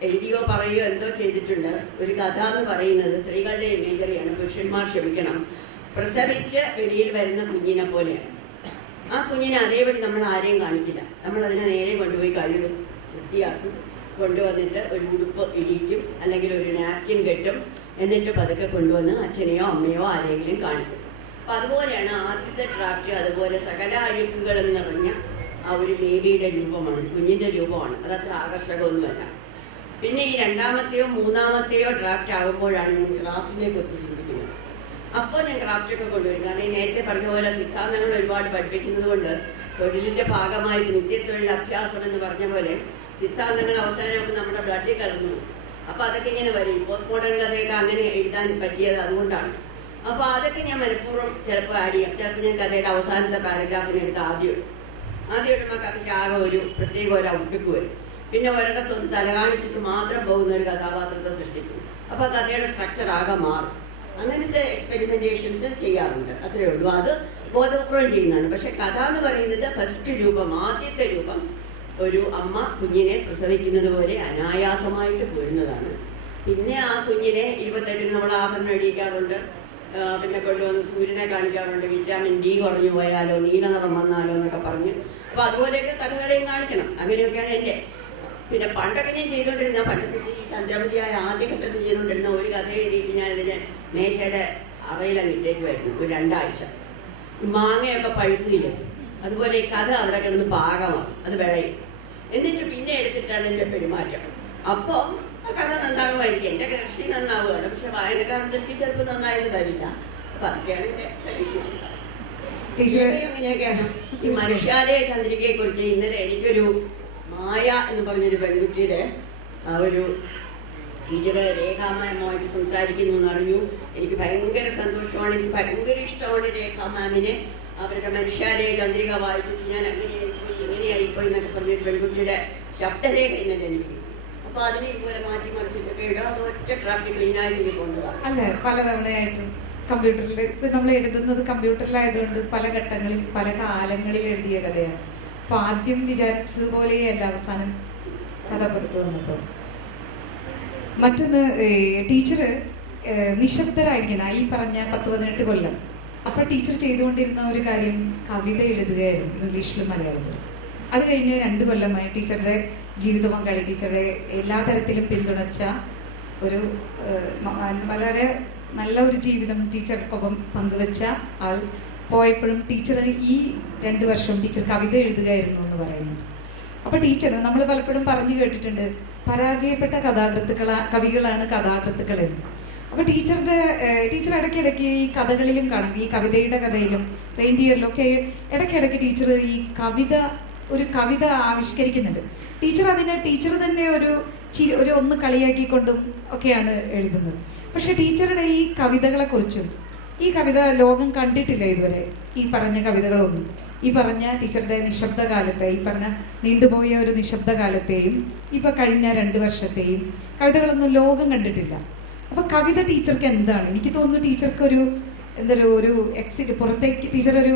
എഴുതിയോ പറയുകയോ എന്തോ ചെയ്തിട്ടുണ്ട്. ഒരു കഥ എന്ന് പറയുന്നത് സ്ത്രീകളുടെ ഇമേജറിയാണ്. പുരുഷന്മാർ ക്ഷമിക്കണം, പ്രസവിച്ച് വെളിയിൽ വരുന്ന കുഞ്ഞിനെ പോലെയാണ്. ആ കുഞ്ഞിനെ അതേപടി നമ്മൾ ആരെയും കാണിക്കില്ല. നമ്മളതിനെ നേരെ കൊണ്ടുപോയി കഴുകും, വൃത്തിയാക്കും, കൊണ്ടുവന്നിട്ട് ഒരു ഉടുപ്പ് ഇടിക്കും, അല്ലെങ്കിൽ ഒരു നാപ്കിൻ കെട്ടും, എന്നിട്ട് പതുക്കെ കൊണ്ടുവന്ന് അച്ഛനെയോ അമ്മയോ ആരെങ്കിലും കാണിക്കും. അപ്പം അതുപോലെയാണ് ആദ്യത്തെ ഡ്രാഫ്റ്റ്. അതുപോലെ സകല അഴുക്കുകളും നിറഞ്ഞ ആ ഒരു ബേബിയുടെ രൂപമാണ്, കുഞ്ഞിൻ്റെ രൂപമാണ്. അതത്ര ആകർഷകമൊന്നുമല്ല. പിന്നെ ഈ 2ാമത്തെയോ 3ാമത്തെയോ ഡ്രാഫ്റ്റ് ആകുമ്പോഴാണ് ഞാൻ ക്രാഫ്റ്റിനെ കുറിച്ച് ചിന്തിക്കുന്നത്. അപ്പോൾ ഞാൻ ക്രാഫ്റ്റൊക്കെ കൊണ്ടുവരും. കാരണം ഈ നേരത്തെ പറഞ്ഞ പോലെ സിദ്ധാന്തങ്ങൾ ഒരുപാട് പഠിപ്പിക്കുന്നത് കൊണ്ട് തൊഴിലിൻ്റെ ഭാഗമായി നിത്യത്തൊഴിൽ അഭ്യാസം എന്ന് പറഞ്ഞ പോലെ സിദ്ധാന്തങ്ങൾ അവസാനമൊക്കെ നമ്മുടെ ബ്ലഡിൽ കലർന്നു. അപ്പോൾ അതൊക്കെ ഇങ്ങനെ വരും. പോസ്റ്റ് മോഡേൺ കഥയൊക്കെ അങ്ങനെ എഴുതാൻ പറ്റിയത് അതുകൊണ്ടാണ്. അപ്പോൾ അതൊക്കെ ഞാൻ മനഃപൂർവ്വം ചിലപ്പോൾ ആഡ് ചെയ്യാം. ചിലപ്പോൾ ഞാൻ കഥയുടെ അവസാനത്തെ പാരഗ്രാഫിനെടുത്ത് ആദ്യം ഇടുമ്പോൾ കഥയ്ക്ക് ആകെ ഒരു പ്രത്യേക ഒരു ഔട്ട്ലുക്ക് വരും. പിന്നെ ഒരിടത്തൊന്ന് തല കാണിച്ചിട്ട് മാത്രം പോകുന്ന ഒരു കഥാപാത്രത്തെ സൃഷ്ടിക്കും. അപ്പോൾ കഥയുടെ സ്ട്രക്ചർ ആകെ മാറും. അങ്ങനത്തെ എക്സ്പെരിമെൻറ്റേഷൻസ് ചെയ്യാറുണ്ട്. അത്രയേ ഉള്ളൂ. അത് ബോധപൂർവം ചെയ്യുന്നതാണ്. പക്ഷെ കഥ എന്ന് പറയുന്നത് ഫസ്റ്റ് രൂപം, ആദ്യത്തെ രൂപം ഒരു അമ്മ കുഞ്ഞിനെ പ്രസവിക്കുന്നത് പോലെ അനായാസമായിട്ട് പോരുന്നതാണ്. പിന്നെ ആ കുഞ്ഞിനെ 28 നമ്മൾ ആഭരണം ഇടിക്കാറുണ്ട്. പിന്നെ കൊണ്ടുവന്ന് സൂര്യനെ കാണിക്കാറുണ്ട്. വിറ്റാമിൻ ഡി കുറഞ്ഞു പോയാലോ, നീല നിറം വന്നാലോ എന്നൊക്കെ പറഞ്ഞ്. അപ്പോൾ അതുപോലെയൊക്കെ കഥകളെയും കാണിക്കണം. അങ്ങനെയൊക്കെയാണ് എൻ്റെ. പിന്നെ പണ്ടൊക്കെ ഞാൻ ചെയ്തുകൊണ്ടിരുന്ന, പണ്ടത്തെ ഈ ചന്ദ്രമതിയായ ആദ്യഘട്ടത്തിൽ ചെയ്തുകൊണ്ടിരുന്ന ഒരു കഥ എഴുതിയിട്ട് ഞാനിതിന് മേശയുടെ അറയിലങ്ങ് ഇട്ടേക്കുമായിരുന്നു ഒരു 2 ആഴ്ച. മാങ്ങയൊക്കെ പഴുക്കില്ലേ, അതുപോലെ ഈ കഥ അവിടെ കിടന്ന് പാകമാകും, അത് വിളയും. എന്നിട്ട് പിന്നെ എടുത്തിട്ടാണ് എൻ്റെ പെരുമാറ്റം. അപ്പോൾ ആ കഥ നന്നാകുമായിരിക്കും, എൻ്റെ കൃഷി നന്നാവുകയാണ്. പക്ഷെ വായനക്കാരുടെ ദൃഷ്ടി ചിലപ്പോൾ നന്നായിട്ട് വരില്ല. അപ്പം അതൊക്കെയാണ് എൻ്റെ ലക്ഷ്യം. അങ്ങനെയൊക്കെയാണ് ഈ മനുഷ്യാലയ ചന്ദ്രികയെ കുറിച്ച്. ഇന്നലെ എനിക്കൊരു മായ എന്ന് പറഞ്ഞൊരു പെൺകുട്ടിയുടെ ഒരു ടീച്ചർ രേഖാമാമുമായിട്ട് സംസാരിക്കുന്നു എന്നറിഞ്ഞു. എനിക്ക് ഭയങ്കര സന്തോഷമാണ്, എനിക്ക് ഭയങ്കര ഇഷ്ടമാണ് രേഖാ മാമിനെ. അവരുടെ മനുഷ്യാലയ ചന്ദ്രിക വായിച്ചിട്ട് ഞാൻ അങ്ങനെയായിപ്പോയി ഇങ്ങനെയായിപ്പോയി എന്നൊക്കെ പറഞ്ഞിട്ട് പെൺകുട്ടിയുടെ ശബ്ദരേഖ ഇന്നലെ എനിക്ക് കിട്ടി. അപ്പോൾ അതിനെ ഇതുപോലെ മാറ്റി മറിച്ചിട്ടൊക്കെ ഇടുക. അത് ഒറ്റ ട്രാഫിക് ക്ലീനായിട്ട് എനിക്ക് കൊണ്ടതാണ്. അല്ലേ, പലതവണയായിട്ടും കമ്പ്യൂട്ടറിൽ ഇപ്പം നമ്മൾ എഴുതുന്നത് കമ്പ്യൂട്ടറിലായതുകൊണ്ട് പല ഘട്ടങ്ങളിൽ പല കാലങ്ങളിൽ എഴുതിയ കഥയാണ്. അപ്പം ആദ്യം വിചാരിച്ചതുപോലെയല്ല അവസാനം കഥ പുറത്തു വന്നപ്പോൾ. മറ്റൊന്ന്, ടീച്ചർ നിശബ്ദരായിരിക്കുന്ന ഈ പറഞ്ഞ 10-18 കൊല്ലം അപ്പോൾ ടീച്ചർ ചെയ്തുകൊണ്ടിരുന്ന ഒരു കാര്യം കവിത എഴുതുകയായിരുന്നു, ഇംഗ്ലീഷിലും മലയാളത്തിലും. അത് കഴിഞ്ഞ് 2 കൊല്ലമായി ടീച്ചറുടെ ജീവിത പങ്കാളി, ടീച്ചറുടെ എല്ലാ തരത്തിലും പിന്തുണച്ച ഒരു വളരെ നല്ല ഒരു ജീവിതം ടീച്ചർക്കൊപ്പം പങ്കുവച്ച ആൾ പോയപ്പോഴും ടീച്ചർ ഈ 2 വർഷം ടീച്ചർ കവിത എഴുതുകയായിരുന്നു എന്ന് പറയുന്നുണ്ട്. അപ്പോൾ ടീച്ചർ, നമ്മൾ പലപ്പോഴും പറഞ്ഞു കേട്ടിട്ടുണ്ട്, പരാജയപ്പെട്ട കവികളാണ് കഥാകൃത്തുക്കളെന്ന്. അപ്പോൾ ടീച്ചർ ഇടയ്ക്കിടയ്ക്ക് ഈ കഥകളിലും കാണും, ഈ കവിതയുടെ കഥയിലും റെയിൻഡിയറിലും ഒക്കെ ഇടയ്ക്കിടയ്ക്ക് ടീച്ചർ ഈ ഒരു കവിത ആവിഷ്കരിക്കുന്നുണ്ട്. ടീച്ചർ തന്നെ ഒരു ഒന്ന് കളിയാക്കിക്കൊണ്ടും ഒക്കെയാണ് എഴുതുന്നത്. പക്ഷേ ടീച്ചറുടെ ഈ കവിതകളെക്കുറിച്ചും, ഈ കവിത ലോകം കണ്ടിട്ടില്ല ഇതുവരെ, ഈ പറഞ്ഞ കവിതകളൊന്നും. ഈ പറഞ്ഞ ടീച്ചറുടെ നിശബ്ദകാലത്തെ, ഈ പറഞ്ഞ നീണ്ടുപോയ ഒരു നിശബ്ദകാലത്തെയും ഇപ്പോൾ കഴിഞ്ഞ 2 വർഷത്തെയും കവിതകളൊന്നും ലോകം കണ്ടിട്ടില്ല. അപ്പോൾ കവിത ടീച്ചർക്ക് എന്താണ്? എനിക്ക് തോന്നുന്നു ടീച്ചർക്കൊരു ഒരു എക്സിറ്റ്, പുറത്തേക്ക് ടീച്ചറൊരു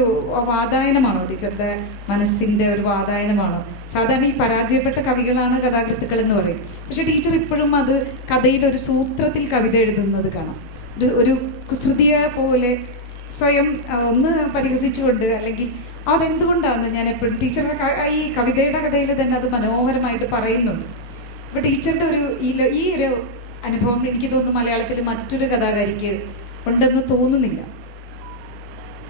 വാതായനമാണോ? ടീച്ചറുടെ മനസ്സിൻ്റെ ഒരു വാതായനമാണോ? സാധാരണ ഈ പരാജയപ്പെട്ട കവികളാണ് കഥാകൃത്തുക്കൾ എന്ന് പറയും. പക്ഷെ ടീച്ചർ ഇപ്പോഴും അത് കഥയിലൊരു സൂത്രത്തിൽ കവിത എഴുതുന്നത് കാണാം. ഒരു കുസൃതിയെ പോലെ സ്വയം ഒന്ന് പരിഹസിച്ചുകൊണ്ട്, അല്ലെങ്കിൽ അതെന്തുകൊണ്ടാണെന്ന് ഞാൻ എപ്പോഴും ടീച്ചറുടെ ഈ കവിതയുടെ കഥയിൽ തന്നെ അത് മനോഹരമായിട്ട് പറയുന്നുണ്ട്. അപ്പോൾ ടീച്ചറുടെ ഈ ഒരു അനുഭവം എനിക്ക് തോന്നുന്നു മലയാളത്തിൽ മറ്റൊരു കഥാകാരിക്ക് ഉണ്ടെന്ന് തോന്നുന്നില്ല.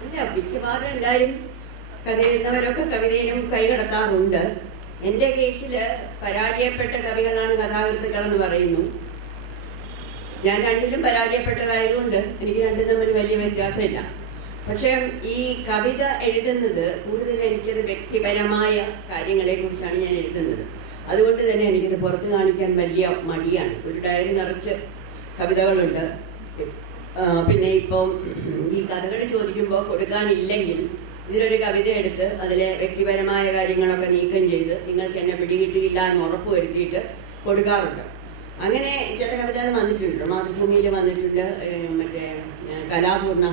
ഇല്ല, മിക്കവാറും എല്ലാവരും കഥ എഴുതുന്നവരൊക്കെ കവിതയിലും കൈകടത്താറുണ്ട്. എൻ്റെ കേസിൽ പരാജയപ്പെട്ട കവികളാണ് കഥാകൃത്തുക്കളെന്ന് പറയുന്നു. ഞാൻ രണ്ടിലും പരാജയപ്പെട്ടതായതുകൊണ്ട് എനിക്ക് രണ്ടും തമ്മിൽ വലിയ വ്യത്യാസമില്ല. പക്ഷേ ഈ കവിത എഴുതുന്നത് കൂടുതൽ എനിക്കത് വ്യക്തിപരമായ കാര്യങ്ങളെക്കുറിച്ചാണ് ഞാൻ എഴുതുന്നത്. അതുകൊണ്ട് തന്നെ എനിക്കിത് പുറത്ത് കാണിക്കാൻ വലിയ മടിയാണ്. ഒരു ഡയറി നിറച്ച് കവിതകളുണ്ട്. പിന്നെ ഇപ്പം ഈ കഥകൾ ചോദിക്കുമ്പോൾ കൊടുക്കാനില്ലെങ്കിൽ ഇതിലൊരു കവിത എടുത്ത് അതിലെ വ്യക്തിപരമായ കാര്യങ്ങളൊക്കെ നീക്കം ചെയ്ത് നിങ്ങൾക്ക് എന്നെ പിടികിട്ടിയില്ല എന്ന് ഉറപ്പ് വരുത്തിയിട്ട് കൊടുക്കാറുണ്ട്. അങ്ങനെ ചില കവിതകൾ വന്നിട്ടുണ്ട്, മാതൃഭൂമിയിൽ വന്നിട്ടുണ്ട്. മറ്റേ കലാപൂർണ്ണ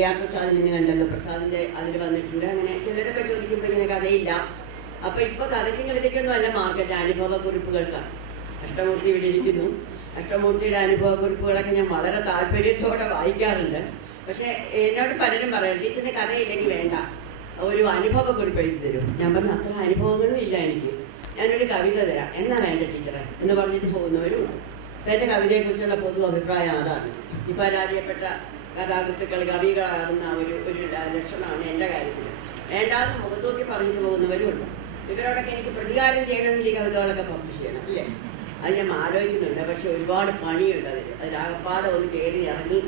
AR പ്രസാദിന് ഇന്ന് കണ്ടല്ലോ, പ്രസാദിൻ്റെ അതിൽ വന്നിട്ടുണ്ട്. അങ്ങനെ ചിലരൊക്കെ ചോദിക്കുമ്പോൾ ഇങ്ങനെ കഥയില്ല. അപ്പോൾ ഇപ്പോൾ കഥയ്ക്കും കവിതയ്ക്കൊന്നും അല്ല മാർക്കറ്റ്, അനുഭവക്കുറിപ്പുകൾക്കാണ്. അഷ്ടമൂർത്തി ഇവിടെ ഇരിക്കുന്നു. അഷ്ടമൂർത്തിയുടെ അനുഭവക്കുറിപ്പുകളൊക്കെ ഞാൻ വളരെ താല്പര്യത്തോടെ വായിക്കാറുണ്ട്. പക്ഷേ എന്നോട് പലരും പറയാം, ടീച്ചറിന് കഥയില്ലെങ്കിൽ വേണ്ട, ഒരു അനുഭവക്കുറിപ്പ് എഴുതി തരും. ഞാൻ പറഞ്ഞു അത്ര അനുഭവങ്ങളും ഇല്ല എനിക്ക്, ഞാനൊരു കവിത തരാം. എന്നാ വേണ്ട ടീച്ചറെ എന്ന് പറഞ്ഞിട്ട് പോകുന്നവരും ഉണ്ട്. അപ്പം എൻ്റെ കവിതയെക്കുറിച്ചുള്ള പൊതു അഭിപ്രായം അതാണ്. ഈ പരാജയപ്പെട്ട കഥാകൃത്തുക്കൾ കവികളാകുന്ന ഒരു ലക്ഷണമാണ് എൻ്റെ കാര്യത്തിൽ. വേണ്ടാന്ന് മുഖത്തോക്കി പറഞ്ഞിട്ട് പോകുന്നവരും ഉണ്ട്. ഇവരോടൊക്കെ എനിക്ക് പ്രതികാരം ചെയ്യണമെങ്കിൽ ഈ കവിതകളൊക്കെ പബ്ലിഷ് ചെയ്യണം, ഇല്ലേ? അത് ഞാൻ ആലോചിക്കുന്നുണ്ട്. പക്ഷെ ഒരുപാട് പണിയുണ്ട് അതിലാകപ്പാടെ ഒന്ന് കയറി ഇറങ്ങി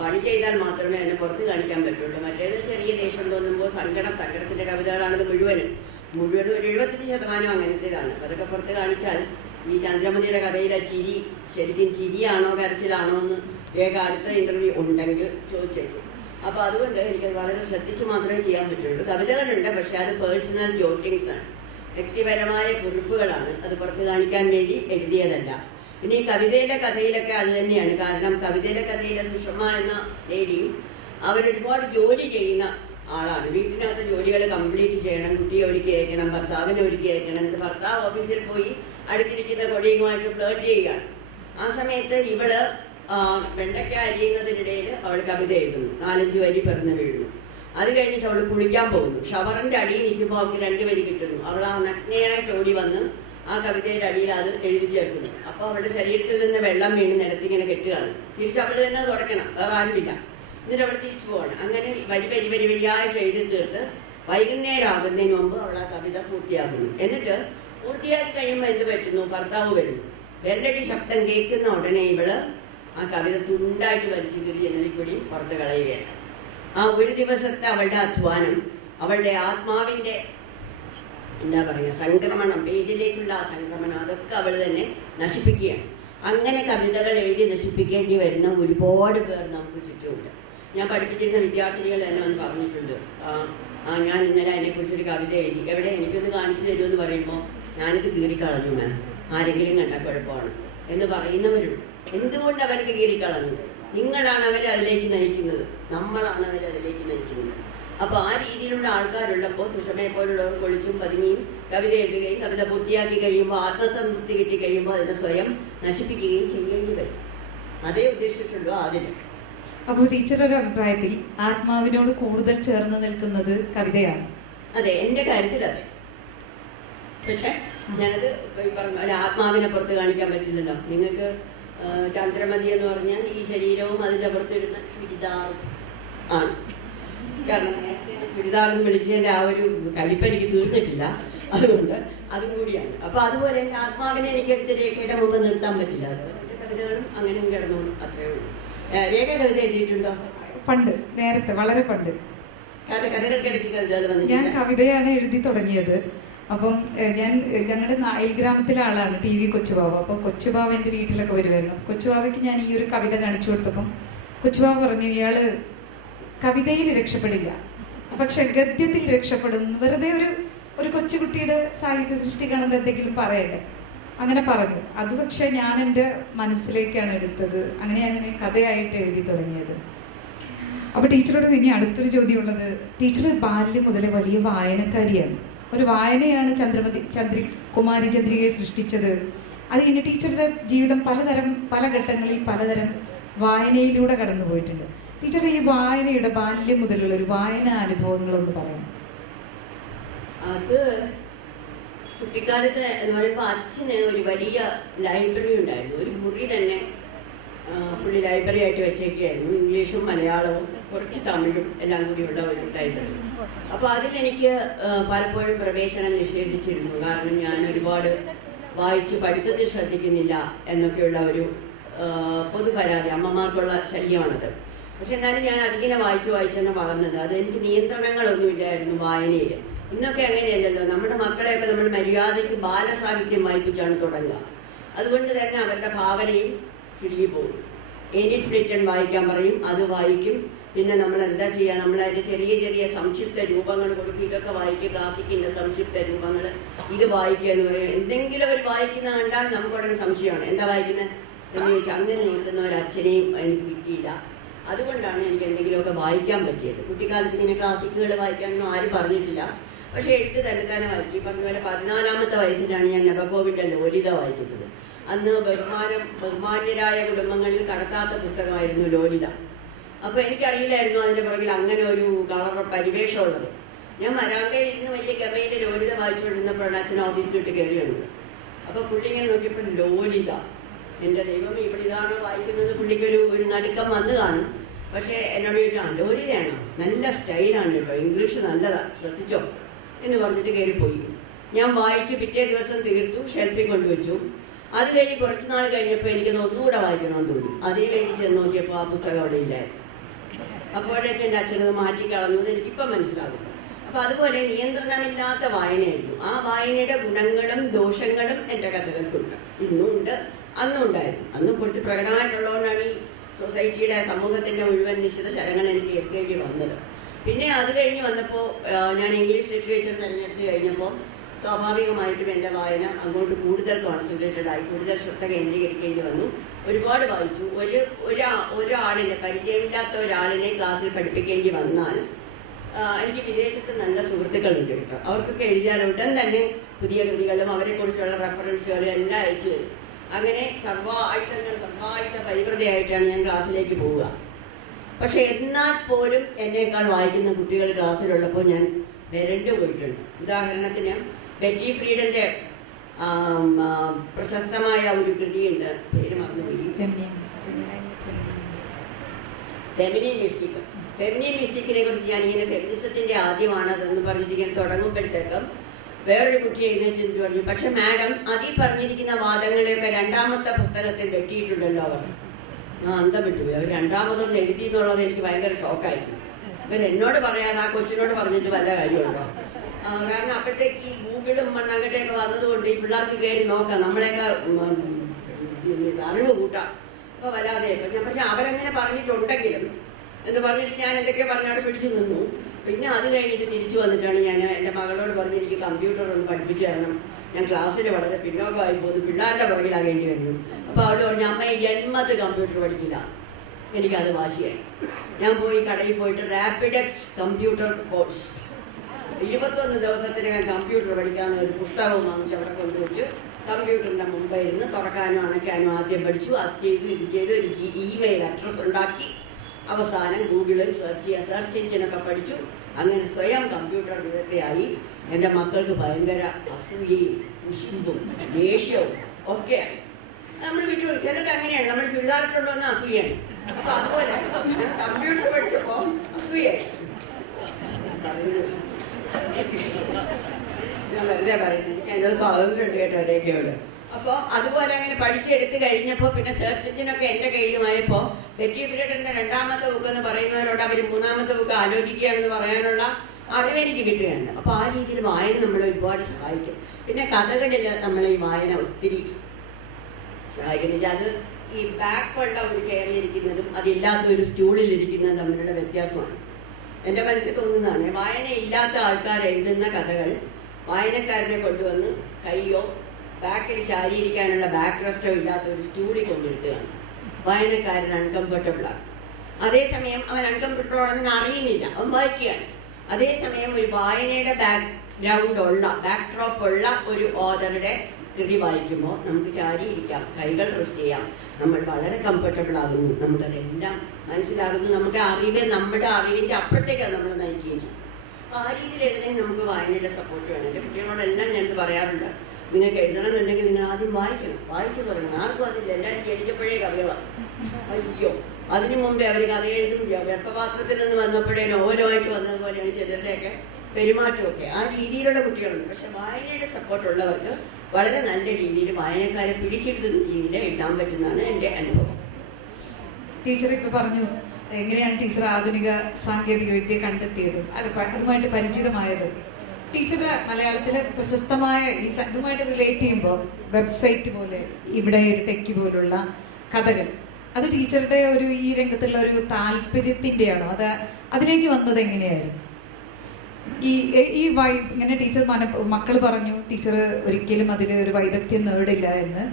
പണി ചെയ്താൽ മാത്രമേ അതിനെ പുറത്ത് കാണിക്കാൻ പറ്റുള്ളൂ. മറ്റേത് ചെറിയ ദേഷ്യം തോന്നുമ്പോൾ സങ്കടത്തിൻ്റെ കവിതകളാണത് മുഴുവനും ഒരു 75% അങ്ങനത്തേതാണ്. അതൊക്കെ പുറത്ത് കാണിച്ചാൽ ഈ ചന്ദ്രമതിയുടെ കഥയിലെ ചിരി ശരിക്കും ചിരിയാണോ കരച്ചിലാണോ എന്ന് അടുത്ത ഇൻ്റർവ്യൂ ഉണ്ടെങ്കിൽ ചോദിച്ചേക്കും. അപ്പോൾ അതുകൊണ്ട് എനിക്കത് വളരെ ശ്രദ്ധിച്ച് മാത്രമേ ചെയ്യാൻ പറ്റുള്ളൂ. കവിതകളുണ്ട്, പക്ഷേ അത് പേഴ്സണൽ ജോട്ടിങ്സ് ആണ്, വ്യക്തിപരമായ കുറിപ്പുകളാണ്. അത് പുറത്ത് കാണിക്കാൻ വേണ്ടി എഴുതിയതല്ല. പിന്നെ ഈ കവിതയിലെ കഥയിലൊക്കെ അത് തന്നെയാണ്. കാരണം കവിതയിലെ കഥയിലെ സുഷമ എന്ന ലേഡിയും അവരൊരുപാട് ജോലി ചെയ്യുന്ന ആളാണ്. വീട്ടിനകത്ത് ജോലികൾ കംപ്ലീറ്റ് ചെയ്യണം, കുട്ടിയെ ഒരുക്കി അയക്കണം, ഭർത്താവിനെ ഒരുക്കി അയക്കണം. എന്നിട്ട് ഭർത്താവ് ഓഫീസിൽ പോയി അടുത്തിരിക്കുന്ന കൊളീഗുമായിട്ട് ഫ്ലേർട്ട് ചെയ്യുകയാണ്. ആ സമയത്ത് ഇവള് വെണ്ടയ്ക്ക അരിയുന്നതിനിടയിൽ അവൾ കവിത എഴുതുന്നു, 4-5 വരി പിറന്ന് വീഴുന്നു. അത് കഴിഞ്ഞിട്ട് അവൾ കുളിക്കാൻ പോകുന്നു. ഷവറിൻ്റെ അടിയിൽ നിൽക്കുമ്പോൾ അവൾക്ക് 2 വരി കിട്ടുന്നു. അവൾ ആ നഗ്നയായിട്ട് ഓടി വന്ന് ആ കവിതയുടെ അടിയിൽ അത് എഴുതി ചേർക്കുന്നു. അപ്പോൾ അവളുടെ ശരീരത്തിൽ നിന്ന് വെള്ളം വീണ് നിലത്തിങ്ങനെ കെട്ടുകയാണ്. തിരിച്ച് അവൾ തന്നെ തുടയ്ക്കണം, വേറെ ആരുമില്ല. എന്നിട്ട് അവൾ തിരിച്ചു പോവാണ്. അങ്ങനെ വരിയായിട്ട് എഴുതി തീർത്ത് വൈകുന്നേരം ആകുന്നതിന് മുമ്പ് അവൾ ആ കവിത പൂർത്തിയാക്കുന്നു. എന്നിട്ട് പൂർത്തിയാക്കി കഴിയുമ്പോൾ എന്ത് പറ്റുന്നു? ഭർത്താവ് വരുന്നു. ബെല്ലടി ശബ്ദം കേൾക്കുന്ന ഉടനെ ഇവള് ആ കവിത തുണ്ടായിട്ട് വലിച്ചു കീറി ജനലിക്കൂടി പുറത്ത് കളയുകയാണ്. ആ ഒരു ദിവസത്തെ അവളുടെ അധ്വാനം, അവളുടെ ആത്മാവിൻ്റെ സംക്രമണം, പേജിലേക്കുള്ള ആ സംക്രമണം, അതൊക്കെ അവൾ തന്നെ നശിപ്പിക്കുകയാണ്. അങ്ങനെ കവിതകൾ എഴുതി നശിപ്പിക്കേണ്ടി വരുന്ന ഒരുപാട് പേർ നമുക്ക് ചുറ്റുമുണ്ട്. ഞാൻ പഠിപ്പിച്ചിരുന്ന വിദ്യാർത്ഥിനികൾ തന്നെ ഒന്ന് പറഞ്ഞിട്ടുണ്ട്, ഞാൻ ഇന്നലെ അതിനെക്കുറിച്ചൊരു കവിത എഴുതി, എവിടെ എനിക്കൊന്ന് കാണിച്ചു തരുമെന്ന് പറയുമ്പോൾ ഞാനിത് കീറിക്കളഞ്ഞു മാം, ആരെങ്കിലും കണ്ട കുഴപ്പമാണ് എന്ന് പറയുന്നവരുണ്ട്. എന്തുകൊണ്ട് അവരത് കീറിക്കളഞ്ഞു? നിങ്ങളാണ് അവരെ അതിലേക്ക് നയിക്കുന്നത്, നമ്മളാണ് അവരെ അതിലേക്ക് നയിക്കുന്നത്. അപ്പോൾ ആ രീതിയിലുള്ള ആൾക്കാരുള്ളപ്പോൾ സുഷമയെ പോലുള്ളവർ കൊളിച്ചും പതുങ്ങിയും കവിത എഴുതുകയും കവിത പൂർത്തിയാക്കി കഴിയുമ്പോൾ ആത്മസംതൃപ്തി കിട്ടി കഴിയുമ്പോൾ അതിനെ സ്വയം നശിപ്പിക്കുകയും ചെയ്യേണ്ടി വരും. അതേ ഉദ്ദേശിച്ചിട്ടുള്ളൂ അതിന്. അപ്പോൾ ടീച്ചറുടെ ഒരു അഭിപ്രായത്തിൽ ആത്മാവിനോട് കൂടുതൽ ചേർന്ന് നിൽക്കുന്നത് കവിതയാണ്. അതെ, എൻ്റെ കാര്യത്തിൽ അതെ. പക്ഷെ ഞാനത് പറഞ്ഞു, അല്ല ആത്മാവിനെ പുറത്ത് കാണിക്കാൻ പറ്റില്ലല്ലോ. നിങ്ങൾക്ക് ചന്ദ്രമതി എന്ന് പറഞ്ഞാൽ ഈ ശരീരവും അതിൻ്റെ പുറത്തിരുന്ന ചുരിദാറും ആണ്. കാരണം നേരത്തെ ചുരിദാറെന്ന് വിളിച്ചതിൻ്റെ ആ ഒരു കലിപ്പ് എനിക്ക് തീർന്നിട്ടില്ല, അതുകൊണ്ട് അതും കൂടിയാണ്. അപ്പോൾ അതുപോലെ എൻ്റെ ആത്മാവിനെ എനിക്ക് എടുത്ത് രേഖയുടെ മുമ്പ് നിർത്താൻ പറ്റില്ല. അതുപോലെ എൻ്റെ കവിതകളും അങ്ങനെയും കിടന്നോളും, അത്രയേ ഉള്ളൂ. രേഖ കവിത എഴുതിയിട്ടുണ്ടോ? പണ്ട്, നേരത്തെ, വളരെ പണ്ട്. കഥകൾക്കിടയ്ക്ക് കവിതകൾ വന്നിട്ട് ഞാൻ കവിതയാണ് എഴുതി തുടങ്ങിയത്. അപ്പം ഞങ്ങളുടെ നായൽ ഗ്രാമത്തിലെ ആളാണ് TV കൊച്ചുബാവ. അപ്പോൾ കൊച്ചുബാവ എൻ്റെ വീട്ടിലൊക്കെ വരുമായിരുന്നു. കൊച്ചുബാവയ്ക്ക് ഞാൻ ഈ ഒരു കവിത കാണിച്ചു കൊടുത്തപ്പം കൊച്ചുബാവ പറഞ്ഞു, ഇയാള് കവിതയിൽ രക്ഷപ്പെടില്ല, പക്ഷെ ഗദ്യത്തിൽ രക്ഷപ്പെടുന്നു. വെറുതെ ഒരു കൊച്ചുകുട്ടിയുടെ സാഹിത്യ സൃഷ്ടി കാണുമ്പോൾ എന്തെങ്കിലും പറയട്ടെ, അങ്ങനെ പറഞ്ഞു. അത് പക്ഷെ ഞാൻ എൻ്റെ മനസ്സിലേക്കാണ് എടുത്തത്. അങ്ങനെയാണ് ഞാൻ കഥയായിട്ട് എഴുതി തുടങ്ങിയത്. അപ്പോൾ ടീച്ചറോട് ഇനി അടുത്തൊരു ചോദ്യമുള്ളത്, ടീച്ചർ ബാല്യം മുതലേ വലിയ വായനക്കാരിയാണ്. ഒരു വായനയാണ് കുമാരി ചന്ദ്രികയെ സൃഷ്ടിച്ചത്. അത് കഴിഞ്ഞ് ടീച്ചറുടെ ജീവിതം പല ഘട്ടങ്ങളിൽ പലതരം വായനയിലൂടെ കടന്നു പോയിട്ടുണ്ട്. ടീച്ചറുടെ ഈ വായനയുടെ ബാല്യം മുതലുള്ള ഒരു വായന അനുഭവങ്ങളൊന്ന് പറയാം. അത് കുട്ടിക്കാലത്ത് എന്ന് പറയുമ്പോൾ അച്ഛന് ഒരു വലിയ ലൈബ്രറി ഉണ്ടായിരുന്നു. ഒരു മുറി തന്നെ പുള്ളി ലൈബ്രറി ആയിട്ട് വെച്ചേക്കായിരുന്നു. ഇംഗ്ലീഷും മലയാളവും കുറച്ച് തമിഴും എല്ലാം കൂടിയുള്ള ഒരു ലൈബ്രറി. അപ്പോൾ അതിലെനിക്ക് പലപ്പോഴും പ്രവേശനം നിഷേധിച്ചിരുന്നു. കാരണം ഞാൻ ഒരുപാട് വായിച്ച് പഠിത്തത്തിൽ ശ്രദ്ധിക്കുന്നില്ല എന്നൊക്കെയുള്ള ഒരു പൊതുപരാതി, അമ്മമാർക്കുള്ള ശല്യമാണത്. പക്ഷെ എന്നാലും ഞാൻ അതിങ്ങനെ വായിച്ചാണ് വളർന്നത്. അത് എനിക്ക് നിയന്ത്രണങ്ങളൊന്നുമില്ലായിരുന്നു വായനയിൽ. ഇന്നൊക്കെ അങ്ങനെയല്ലല്ലോ, നമ്മുടെ മക്കളെയൊക്കെ നമ്മൾ മര്യാദയ്ക്ക് ബാലസാഹിത്യം വായിപ്പിച്ചാണ് തുടങ്ങുക. അതുകൊണ്ട് തന്നെ അവരുടെ ഭാവനയും ചുരുങ്ങിപ്പോകും. എഡിറ്റ് ബ്ലിറ്റൺ വായിക്കാൻ പറയും, അത് വായിക്കും. പിന്നെ നമ്മൾ എന്താ ചെയ്യുക, നമ്മളതിൻ്റെ ചെറിയ ചെറിയ സംക്ഷിപ്ത രൂപങ്ങൾ കൊടുക്കും. ഇതൊക്കെ വായിക്കുക, ക്ലാസിക്കിൻ്റെ സംക്ഷിപ്ത രൂപങ്ങൾ, ഇത് വായിക്കുക എന്ന് പറയും. എന്തെങ്കിലും അവർ വായിക്കുന്ന കണ്ടാൽ നമുക്ക് ഉടനെ സംശയമാണ്, എന്താ വായിക്കുന്നത് എന്ന് ചോദിച്ചാൽ അങ്ങനെ നോക്കുന്ന ഒരു അച്ഛനെയും എനിക്ക് കിട്ടിയില്ല. അതുകൊണ്ടാണ് എനിക്ക് എന്തെങ്കിലുമൊക്കെ വായിക്കാൻ പറ്റിയത്. കുട്ടിക്കാലത്ത് ഇങ്ങനെ ക്ലാസിക്കുകൾ വായിക്കാനൊന്നും ആരും പറഞ്ഞിട്ടില്ല. പക്ഷേ എഴുത്ത് തന്നെ വായിക്കും. പറഞ്ഞ പോലെ 14-ാമത്തെ വയസ്സിലാണ് ഞാൻ നബക്കോവിൻ്റെ ലോലിത വായിക്കുന്നത്. അന്ന് ബഹുമാന്യരായ കുടുംബങ്ങളിൽ കടക്കാത്ത പുസ്തകമായിരുന്നു ലോലിത. അപ്പോൾ എനിക്കറിയില്ലായിരുന്നു അതിൻ്റെ പുറകിൽ അങ്ങനെ ഒരു കളർ പരിവേഷമുള്ളത്. ഞാൻ വരാന്തയിൽ ഇരുന്ന് വലിയ ഗമയിൽ ലോലിത വായിച്ചുകൊണ്ടിരുന്നപ്പോഴാണ് അച്ഛൻ ഓഫീസിലിട്ട് കയറി വന്നത്. അപ്പോൾ പുള്ളി ഇങ്ങനെ നോക്കിയപ്പോൾ ലോലിത, എൻ്റെ ദൈവം ഇവിടെ ഇതാണ് വായിക്കുന്നത്. പുള്ളിക്കൊരു നടുക്കം വന്ന് കാണും. പക്ഷേ എന്നോട് ചോദിച്ചാൽ ലോലിതയാണോ, നല്ല സ്റ്റൈലാണ് കേട്ടോ, ഇംഗ്ലീഷ് നല്ലതാണ്, ശ്രദ്ധിച്ചോ എന്ന് പറഞ്ഞിട്ട് കയറിപ്പോയി. ഞാൻ വായിച്ചു, പിറ്റേ ദിവസം തീർത്തു, ഷെൽഫിൽ കൊണ്ടുവച്ചു. അത് കഴിഞ്ഞ് കുറച്ച് നാൾ കഴിഞ്ഞപ്പോൾ എനിക്കത് ഒന്നുകൂടെ വായിക്കണമെന്ന് തോന്നി. അതിന് വേണ്ടി ചെന്ന് നോക്കിയപ്പോൾ ആ പുസ്തകം അവിടെ ഇല്ലായിരുന്നു. അപ്പോഴേക്കും എൻ്റെ അച്ഛനത് മാറ്റിക്കളഞ്ഞത് എനിക്കിപ്പം മനസ്സിലാകും. അപ്പോൾ അതുപോലെ നിയന്ത്രണമില്ലാത്ത വായനയായിരുന്നു. ആ വായനയുടെ ഗുണങ്ങളും ദോഷങ്ങളും എൻ്റെ കഥകൾക്കുണ്ട്, ഇന്നും ഉണ്ട്, അന്നും ഉണ്ടായിരുന്നു. അന്നും കുറച്ച് പ്രകടമായിട്ടുള്ളതുകൊണ്ടാണ് ഈ സൊസൈറ്റിയുടെ സമൂഹത്തിൻ്റെ മുഴുവൻ നിശ്ചിത ശരങ്ങൾ എനിക്ക് എടുക്കേണ്ടി വന്നത്. പിന്നെ അത് കഴിഞ്ഞ് വന്നപ്പോൾ ഞാൻ ഇംഗ്ലീഷ് ലിറ്ററേച്ചർ തിരഞ്ഞെടുത്ത് കഴിഞ്ഞപ്പോൾ സ്വാഭാവികമായിട്ടും എൻ്റെ വായന അങ്ങോട്ട് കൂടുതൽ കോൺസെൻട്രേറ്റഡ് ആയി, കൂടുതൽ ശ്രദ്ധ കേന്ദ്രീകരിക്കേണ്ടി വന്നു. ഒരുപാട് വായിച്ചു. ഒരാളിനെ, പരിചയമില്ലാത്ത ഒരാളിനെ ക്ലാസ്സിൽ പഠിപ്പിക്കേണ്ടി വന്നാൽ എനിക്ക് വിദേശത്ത് നല്ല സുഹൃത്തുക്കളുണ്ട് കേട്ടോ. അവർക്കൊക്കെ എഴുതിയാൽ ഉടൻ തന്നെ പുതിയ കൃതികളും അവരെക്കുറിച്ചുള്ള റെഫറൻസുകളും എല്ലാം അയച്ചു തരും. അങ്ങനെ സർവ്വായുധ പരിവൃതയായിട്ടാണ് ഞാൻ ക്ലാസ്സിലേക്ക് പോവുക. പക്ഷെ എന്നാൽ പോലും എന്നേക്കാൾ വായിക്കുന്ന കുട്ടികൾ ക്ലാസ്സിലുള്ളപ്പോൾ ഞാൻ വരണ്ടു പോയിട്ടുണ്ട്. ഉദാഹരണത്തിന് ബെറ്റി ഫ്രീഡന്റെ പ്രശസ്തമായ ഒരു കൃതിയുണ്ട്, പേര് മറന്നുപോയി, ഫെമിനിൻ മിസ്റ്റിക്. ഫെമിനിൻ മിസ്റ്റിക്കിനെ കുറിച്ച് ഞാനിങ്ങനെ ഫെമിനിസത്തിന്റെ ആദ്യമാണ് അതെന്ന് പറഞ്ഞിട്ട് ഇങ്ങനെ തുടങ്ങുമ്പോഴത്തേക്കും വേറൊരു കുട്ടി എഴുന്നേറ്റ് പറഞ്ഞു, പക്ഷെ മാഡം അതിൽ പറഞ്ഞിരിക്കുന്ന വാദങ്ങളെയൊക്കെ 2ാമത്തെ പുസ്തകത്തിൽ വെട്ടിയിട്ടുണ്ടല്ലോ അവർ. ഞാൻ അന്തം വിട്ടുപോയി. അവർ 2ാമതൊന്ന് എഴുതി എന്നുള്ളത് എനിക്ക് ഭയങ്കര ഷോക്കായിരുന്നു. എന്നോട് പറയാതെ ആ കൊച്ചിനോട് പറഞ്ഞിട്ട് വല്ല കാര്യമുണ്ടോ? കാരണം അപ്പോഴത്തേക്ക് ഈ ഗൂഗിളും മണ്ണാങ്കട്ടയൊക്കെ വന്നതുകൊണ്ട് ഈ പിള്ളേർക്ക് കയറി നോക്കാം, നമ്മളെയൊക്കെ അറിവ് കൂട്ടാം. അപ്പോൾ വല്ലാതെ ഇപ്പം ഞാൻ പറഞ്ഞു അവരങ്ങനെ പറഞ്ഞിട്ടുണ്ടെങ്കിലും എന്ന് പറഞ്ഞിട്ട് ഞാൻ എന്തൊക്കെയോ പറഞ്ഞവിടെ പിടിച്ചു നിന്നു. പിന്നെ അത് കഴിഞ്ഞിട്ട് തിരിച്ചു വന്നിട്ടാണ് ഞാൻ എൻ്റെ മകളോട് പറഞ്ഞ് എനിക്ക് കമ്പ്യൂട്ടർ ഒന്ന് പഠിപ്പിച്ചു തരണം, ഞാൻ ക്ലാസ്സിൽ വളരെ പിന്നോക്കമായി പോകുന്നു, പിള്ളേരുടെ പുറകിലാകേണ്ടി വരുന്നു. അപ്പോൾ അവൾ പറഞ്ഞു അമ്മ ഈ ജന്മത്ത് കമ്പ്യൂട്ടർ പഠിക്കില്ല. എനിക്കത് വാശിയായി. ഞാൻ പോയി കടയിൽ പോയിട്ട് റാപ്പിഡെക്സ് കമ്പ്യൂട്ടർ കോഴ്സ് 21 ദിവസത്തിനകം കമ്പ്യൂട്ടർ പഠിക്കാവുന്ന ഒരു പുസ്തകവും വാങ്ങിച്ച് അവിടെ കൊണ്ടുവച്ച് കമ്പ്യൂട്ടറിൻ്റെ മുമ്പേ ഇരുന്ന് തുറക്കാനും അണയ്ക്കാനും ആദ്യം പഠിച്ചു. അത് ചെയ്തു ഇത് ചെയ്തു. ഒരു ഇമെയിൽ അഡ്രസ്സ് ഉണ്ടാക്കി. അവസാനം ഗൂഗിളിൽ സെർച്ച് എഞ്ചിനൊക്കെ പഠിച്ചു. അങ്ങനെ സ്വയം കമ്പ്യൂട്ടർ വിദഗ്ധയായി. എൻ്റെ മക്കൾക്ക് ഭയങ്കര അസൂയയും കുശുമ്പും ദേഷ്യവും ഒക്കെ ആയി. നമ്മൾ വിട്ടു. ചിലർക്ക് അങ്ങനെയാണ്, നമ്മൾ ചുരിദാറിട്ടുള്ളതെന്ന് അസൂയാണ്. അപ്പൊ അതുപോലെ കമ്പ്യൂട്ടർ പഠിച്ചപ്പോൾ അസൂയായി. ഞാൻ വെറുതെ പറയുന്നത്, എനിക്ക് അതിനോട് സ്വാതന്ത്ര്യം ഉണ്ട് കേട്ടോ ഒരേക്കയോട്. അപ്പോൾ അതുപോലെ അങ്ങനെ പഠിച്ചെടുത്ത് കഴിഞ്ഞപ്പോൾ പിന്നെ സെർച്ച് എഞ്ചിനൊക്കെ എൻ്റെ കയ്യിലുമായപ്പോൾ ബെറ്റി പീരിയഡിൻ്റെ 2ാമത്തെ ബുക്ക് എന്ന് പറയുന്നവരോട് അവർ 3ാമത്തെ ബുക്ക് ആലോചിക്കുകയാണെന്ന് പറയാനുള്ള അറിവ് എനിക്ക് കിട്ടുകയാണ്. അപ്പോൾ ആ രീതിയിൽ വായന നമ്മളെ ഒരുപാട് സഹായിക്കും. പിന്നെ കഥകളിൽ നമ്മൾ ഈ വായന ഒത്തിരി സഹായിക്കുന്നത് വെച്ചാൽ അത് ഈ ബാക്കുള്ള ഒരു ചെയറിലിരിക്കുന്നതും അതില്ലാത്ത ഒരു സ്റ്റൂളിലിരിക്കുന്നതും തമ്മിലുള്ള വ്യത്യാസമാണ്. എൻ്റെ മനസ്സിൽ തോന്നുന്നതാണ്, വായന ഇല്ലാത്ത ആൾക്കാർ എഴുതുന്ന കഥകൾ വായനക്കാരനെ കൊണ്ടുവന്ന് കയ്യോ ബാക്കിൽ ശാരീരിക്കാനുള്ള ബാക്ക് റെസ്റ്റോ ഇല്ലാത്ത ഒരു സ്റ്റൂളിൽ കൊണ്ടിരുത്തുകയാണ്. വായനക്കാരൻ അൺകംഫർട്ടബിളാണ്. അതേസമയം അവൻ അൺകംഫർട്ടബിൾ ആണെന്ന് അറിയുന്നില്ല, അവൻ വായിക്കുകയാണ്. അതേസമയം ഒരു വായനയുടെ ബാക്ക്ഗ്രൗണ്ട് ഉള്ള ബാക്ക്ഡ്രോപ്പ് ഉള്ള ഒരു ഓതറുടെ കൃതി വായിക്കുമ്പോൾ നമുക്ക് ചാരിയിരിക്കാം, കൈകൾ റെസ്റ്റ് ചെയ്യാം, നമ്മൾ വളരെ കംഫർട്ടബിൾ ആകുന്നു, നമുക്കതെല്ലാം മനസ്സിലാകുന്നു, നമ്മുടെ അറിവിൻ്റെ അപ്പുറത്തേക്കാണ് നമ്മൾ നയിക്കുകയും ചെയ്യും. അപ്പോൾ ആ രീതിയിൽ എഴുതണമെങ്കിൽ നമുക്ക് വായനയുടെ സപ്പോർട്ട് വേണം. എൻ്റെ കുട്ടികളോടെല്ലാം ഞാനത് പറയാറുണ്ട്, നിങ്ങൾക്ക് എഴുതണമെന്നുണ്ടെങ്കിൽ നിങ്ങൾ ആദ്യം വായിക്കണം, വായിച്ചു തുടങ്ങണം. ആർക്കും അതില്ല, എല്ലാവരും ജനിച്ചപ്പോഴേ കവികളാണ്. അയ്യോ, അതിനു മുമ്പേ അവർ കഥ എഴുതും. ഗർഭപാത്രത്തിൽ നിന്ന് വന്നപ്പോഴേ നോവലുമായിട്ട് വന്നതുപോലെയാണ് ചിലരുടെയൊക്കെ പെരുമാറ്റമൊക്കെ. ആ രീതിയിലുള്ള കുട്ടികളുണ്ട്. പക്ഷെ വായനയുടെ സപ്പോർട്ടുള്ളവർക്ക് വളരെ നല്ല രീതിയിൽ വായനക്കാരെ പിടിച്ചെടുക്കുന്ന രീതിയിൽ എഴുതാൻ പറ്റുന്നതാണ് എൻ്റെ അനുഭവം. ടീച്ചർ ഇപ്പോൾ പറഞ്ഞു എങ്ങനെയാണ് ടീച്ചർ ആധുനിക സാങ്കേതിക വിദ്യ കണ്ടെത്തിയത്, അതുമായിട്ട് പരിചിതമായത്. ടീച്ചറുടെ മലയാളത്തിലെ പ്രശസ്തമായ ഇതുമായിട്ട് റിലേറ്റ് ചെയ്യുമ്പോൾ വെബ്സൈറ്റ് പോലെ ഇവിടെ ഒരു ടെക്കി പോലുള്ള കഥകൾ, അത് ടീച്ചറുടെ ഒരു ഈ രംഗത്തുള്ള ഒരു താല്പര്യത്തിൻ്റെയാണോ, അതിലേക്ക് വന്നത് എങ്ങനെയായിരുന്നു? ഇങ്ങനെ ടീച്ചർ മക്കൾ പറഞ്ഞു ടീച്ചർ ഒരിക്കലും അതിൽ ഒരു വൈദഗ്ധ്യം നേടില്ല എന്ന്.